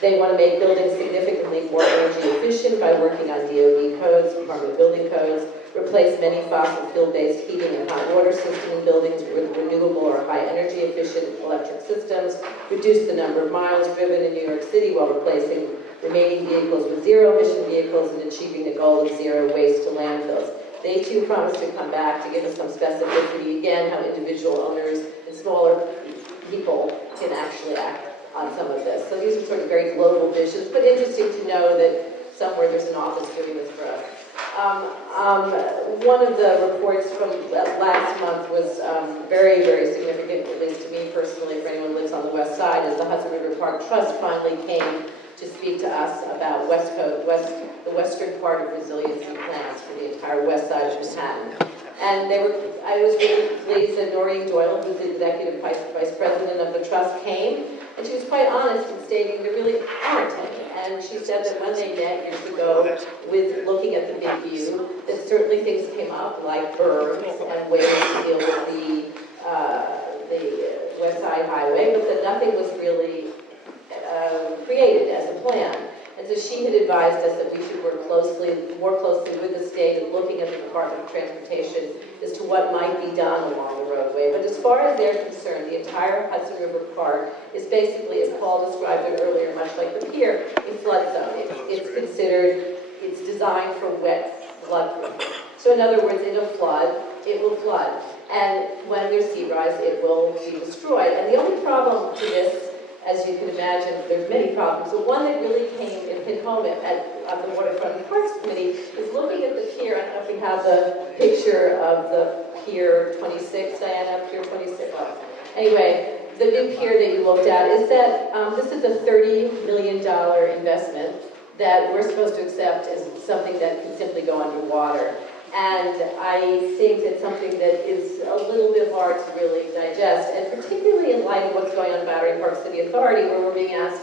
They want to make buildings significantly more energy efficient by working on DOE codes, Department of Building codes, replace many fossil fuel-based heating and hot water systems in buildings with renewable or high energy efficient electric systems, reduce the number of miles driven in New York City while replacing remaining vehicles with zero emission vehicles and achieving the goal of zero waste to landfills. They too promise to come back to give us some specificity, again, how individual owners and smaller people can actually act on some of this. So these are sort of very global visions, but interesting to know that somewhere there's an office doing this for us. One of the reports from last month was very, very significant, at least to me personally, for anyone who lives on the west side, is the Hudson River Park Trust finally came to speak to us about the western part of resiliency plans for the entire west side of Manhattan. And I was really pleased that Noreen Doyle, who's the executive vice president of the trust, came, and she was quite honest in stating there really aren't any. And she said that when they met years ago with looking at the big view, that certainly things came up like berms and ways to deal with the West Side Highway, but that nothing was really created as a plan. And so she had advised us that we should work more closely with the state and looking at the Department of Transportation as to what might be done along the roadway. But as far as they're concerned, the entire Hudson River Park is basically, as Paul described it earlier, much like the pier, a flood zone. It's designed for wet flood. So in other words, it'll flood, it will flood. And when there's sea rise, it will be destroyed. And the only problem to this, as you can imagine, there's many problems. The one that really came and hit home at the Waterfront Parks Committee is looking at the pier. I don't know if we have the picture of the Pier 26, Diana, Pier 26. Well, anyway, the new pier that you looked at is that this is a $30 million investment that we're supposed to accept as something that can simply go underwater. And I think it's something that is a little bit hard to really digest, and particularly in light of what's going on in Battery Park City Authority, where we're being asked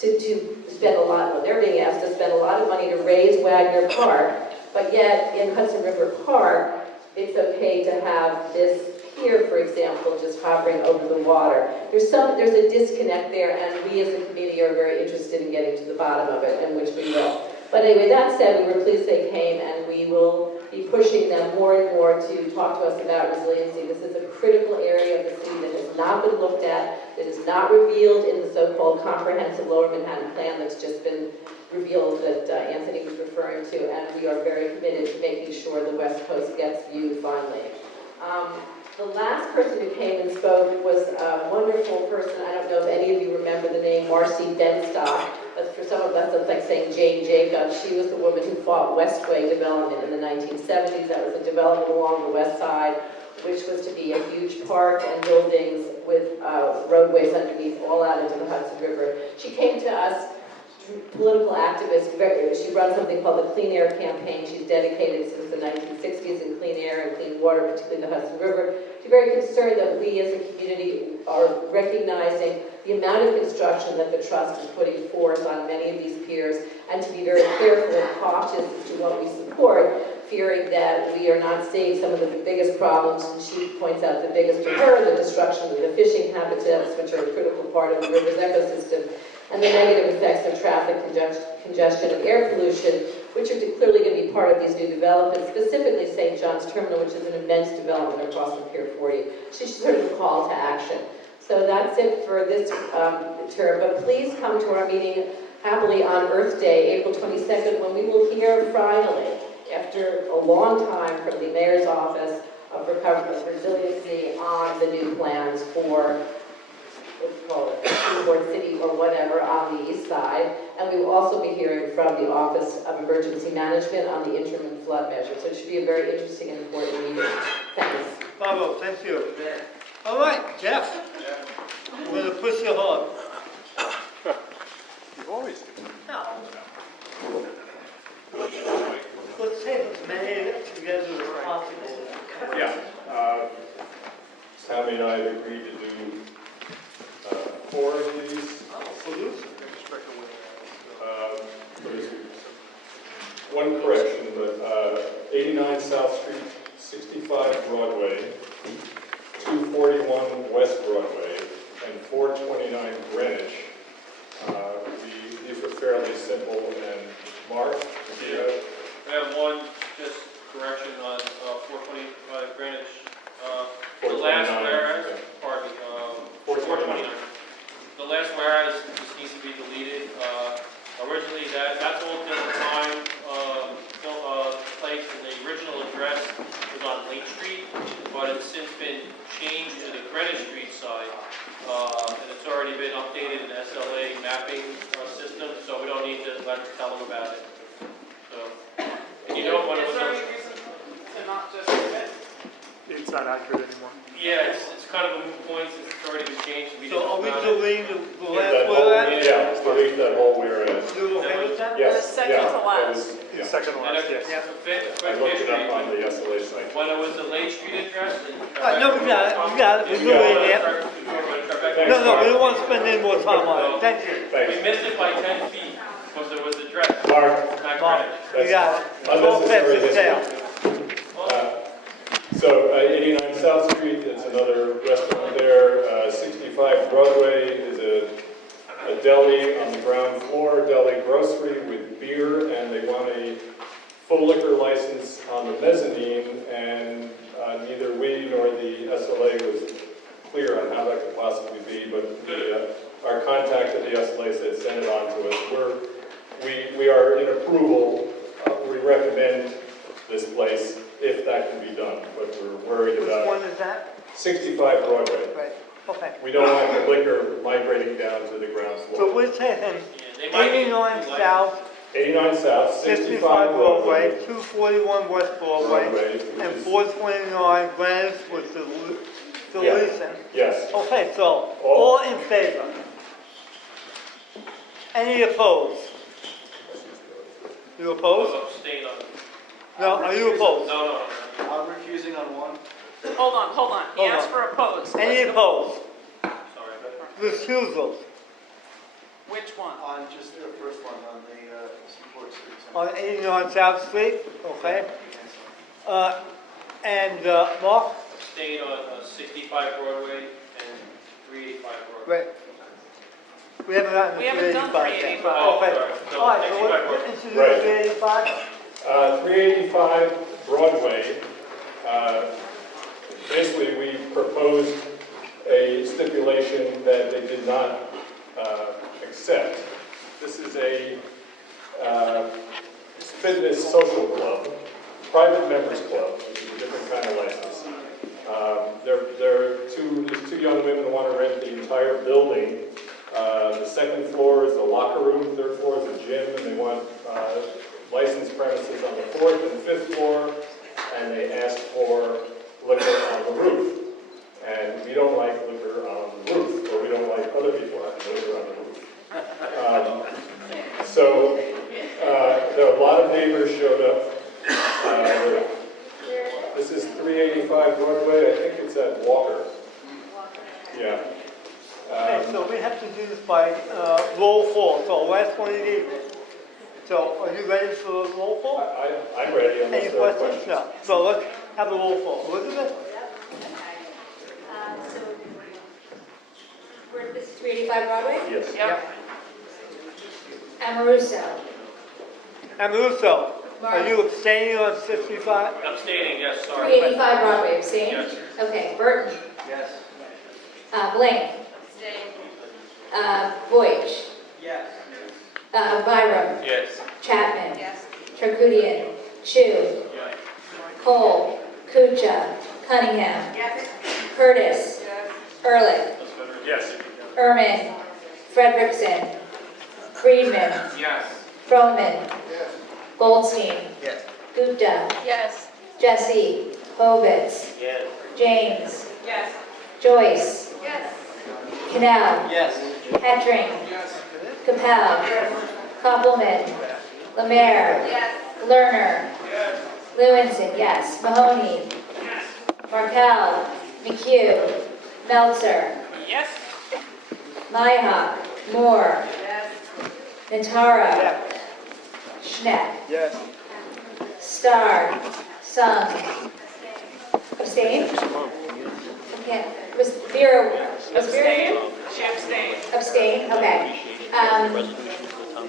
to spend a lot, well, they're being asked to spend a lot of money to raise Wagner Park, but yet in Hudson River Park, it's okay to have this pier, for example, just hovering over the water. There's a disconnect there, and we as a committee are very interested in getting to the bottom of it, and which we will. But anyway, that said, we were pleased they came, and we will be pushing them more and more to talk to us about resiliency. This is a critical area of the city that has not been looked at, that is not revealed in the so-called comprehensive Lower Manhattan Plan that's just been revealed that Anthony was referring to, and we are very committed to making sure the West Coast gets viewed finally. The last person who came and spoke was a wonderful person. I don't know if any of you remember the name Marcy Benstock, but for some of us it's like saying Jane Jacobs. She was the woman who fought Westway development in the 1970s. That was a development along the west side, which was to be a huge park and buildings with roadways underneath all out into the Hudson River. She came to us, political activist. She runs something called the Clean Air Campaign. She's dedicated since the 1960s in clean air and clean water, particularly the Hudson River. She's very concerned that we as a community are recognizing the amount of construction that the Trust is putting forth on many of these piers, and to be very careful and cautious as to what we support, fearing that we are not seeing some of the biggest problems. And she points out the biggest to her, the destruction of the fishing habitats, which are a critical part of the river's ecosystem. and the negative effects of traffic congestion and air pollution, which are clearly going to be part of these new developments, specifically St. John's Terminal, which is an immense development across the Pier 40. She's sort of a call to action. So that's it for this term, but please come to our meeting happily on Earth Day, April 22nd, when we will hear finally, after a long time from the Mayor's Office of Recovery and Resiliency on the new plans for, let's call it, Seaport City or whatever on the east side. And we will also be hearing from the Office of Emergency Management on the interim and flood measures. So it should be a very interesting and important meeting. Thanks. Bravo, thank you. All right, Jeff. I'm going to push you hard. You always do. No. Let's take as many together as possible. Yeah. Sammy and I have agreed to do 4 of these. There's one correction, but 89 South Street, 65 Broadway, 241 West Broadway, and 429 Greenwich. These were fairly simple, and Mark, do you have? I have one just correction on 425 Greenwich. The last whereas, pardon me, 429. The last whereas just needs to be deleted. Originally, that's all different time place, and the original address was on Lake Street, but it's since been changed to the Greenwich Street side, and it's already been updated in the SLA mapping system, so we don't need to tell them about it. So, and you know what it was? Is there any reason to not just admit? It's not accurate anymore. Yeah, it's kind of a moot point since it's already been changed. So are we deleting the last That whole, whereas? yeah, delete that whole whereas. You okay with that? Yes. The second to last. Yeah. Second to last, yes. I looked it up on the SLA site. When it was the Lake Street address. No, we got it, we're deleting it. No, we don't want to spend any more time on it, thank you. We missed it by 10 feet because there was a dress. Mark, You got it. unnecessary It's all history. So 89 South Street, it's another restaurant there. 65 Broadway is a deli on the ground floor, deli grocery with beer, and they want a full liquor license on the mezzanine, and neither we nor the SLA was clear on how that could possibly be, but our contact at the SLA said send it on to us. We are in approval. We recommend this place if that can be done, but we're worried about Which one is that? 65 Broadway. Right, okay. We don't want the liquor migrating down to the ground floor. So we're taking 89 South, 89 South, 65 Broadway, Broadway, 241 West Broadway, and 429 Greenwich with the deletion. Yes. Okay, so all in favor? Any opposed? You opposed? Abstain on it. No, are you opposed? No. I'm recusing on one. Hold on. He Hold asked on. for opposed. Any opposed? Sorry. Recusals Which one? On just the first one, on the Seaport Street. on 89 South Street, okay? And Mark? Abstain on 65 Broadway and 385 Broadway. Right. We haven't gotten to We haven't done 385 yet. 385. Oh, Okay. sorry. So All right, so 65 we'll Broadway. introduce 385. 385 Broadway, basically we proposed a stipulation that they did not accept. This is a fitness social club, private members club, which is a different kind of license. There's two young women who want to rent the entire building. The second floor is a locker room, third floor is a gym, and they want licensed premises on the fourth and fifth floor, and they asked for liquor on the roof. And we don't like liquor on the roof, or we don't like other people having liquor on the roof. So there were a lot of neighbors showed up. This is 385 Broadway. I think it's at Walker. Yeah. Okay, so we have to do this by roll call, so last one in the evening. So are you ready for the roll call? I'm ready unless Any there are questions? questions. No. So let's have a roll call. Elizabeth? So, this is 385 Broadway? Yes. Yep. Amoruso. Amoruso, are you abstaining on 65? Abstaining, yes, sorry. 385 Broadway, abstain? Yes. Okay, Burton. Yes. Blank. Voight. Yes. Byram. Yes. Chapman. Charcudian. Chu. Cole. Kucha. Cunningham. Curtis. Ehrlich. Yes. Ehrman. Frederickson. Friedman. Yes. Froman. Goldstein. Yes. Gupta. Yes. Jesse. Hovitz. Yes. James. Yes. Joyce. Yes. Canal. Yes. Hettring. Capel. Koppelman. Lemaire. Yes. Lerner. Lewinson, yes. Mahoney. Markel. McHugh. Meltzer. Yes. Myhock. Moore. Natara. Schneck. Yes. Starr. Sung. Abstain? Okay. Was Vera? Abstain. She abstained. Abstain, okay.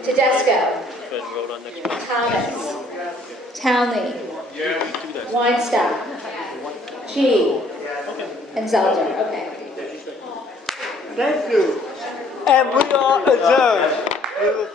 Tedesco. Thomas. Townley. Weinstock. G. And Zelder, okay. Thank you. And we are adjourned. We will see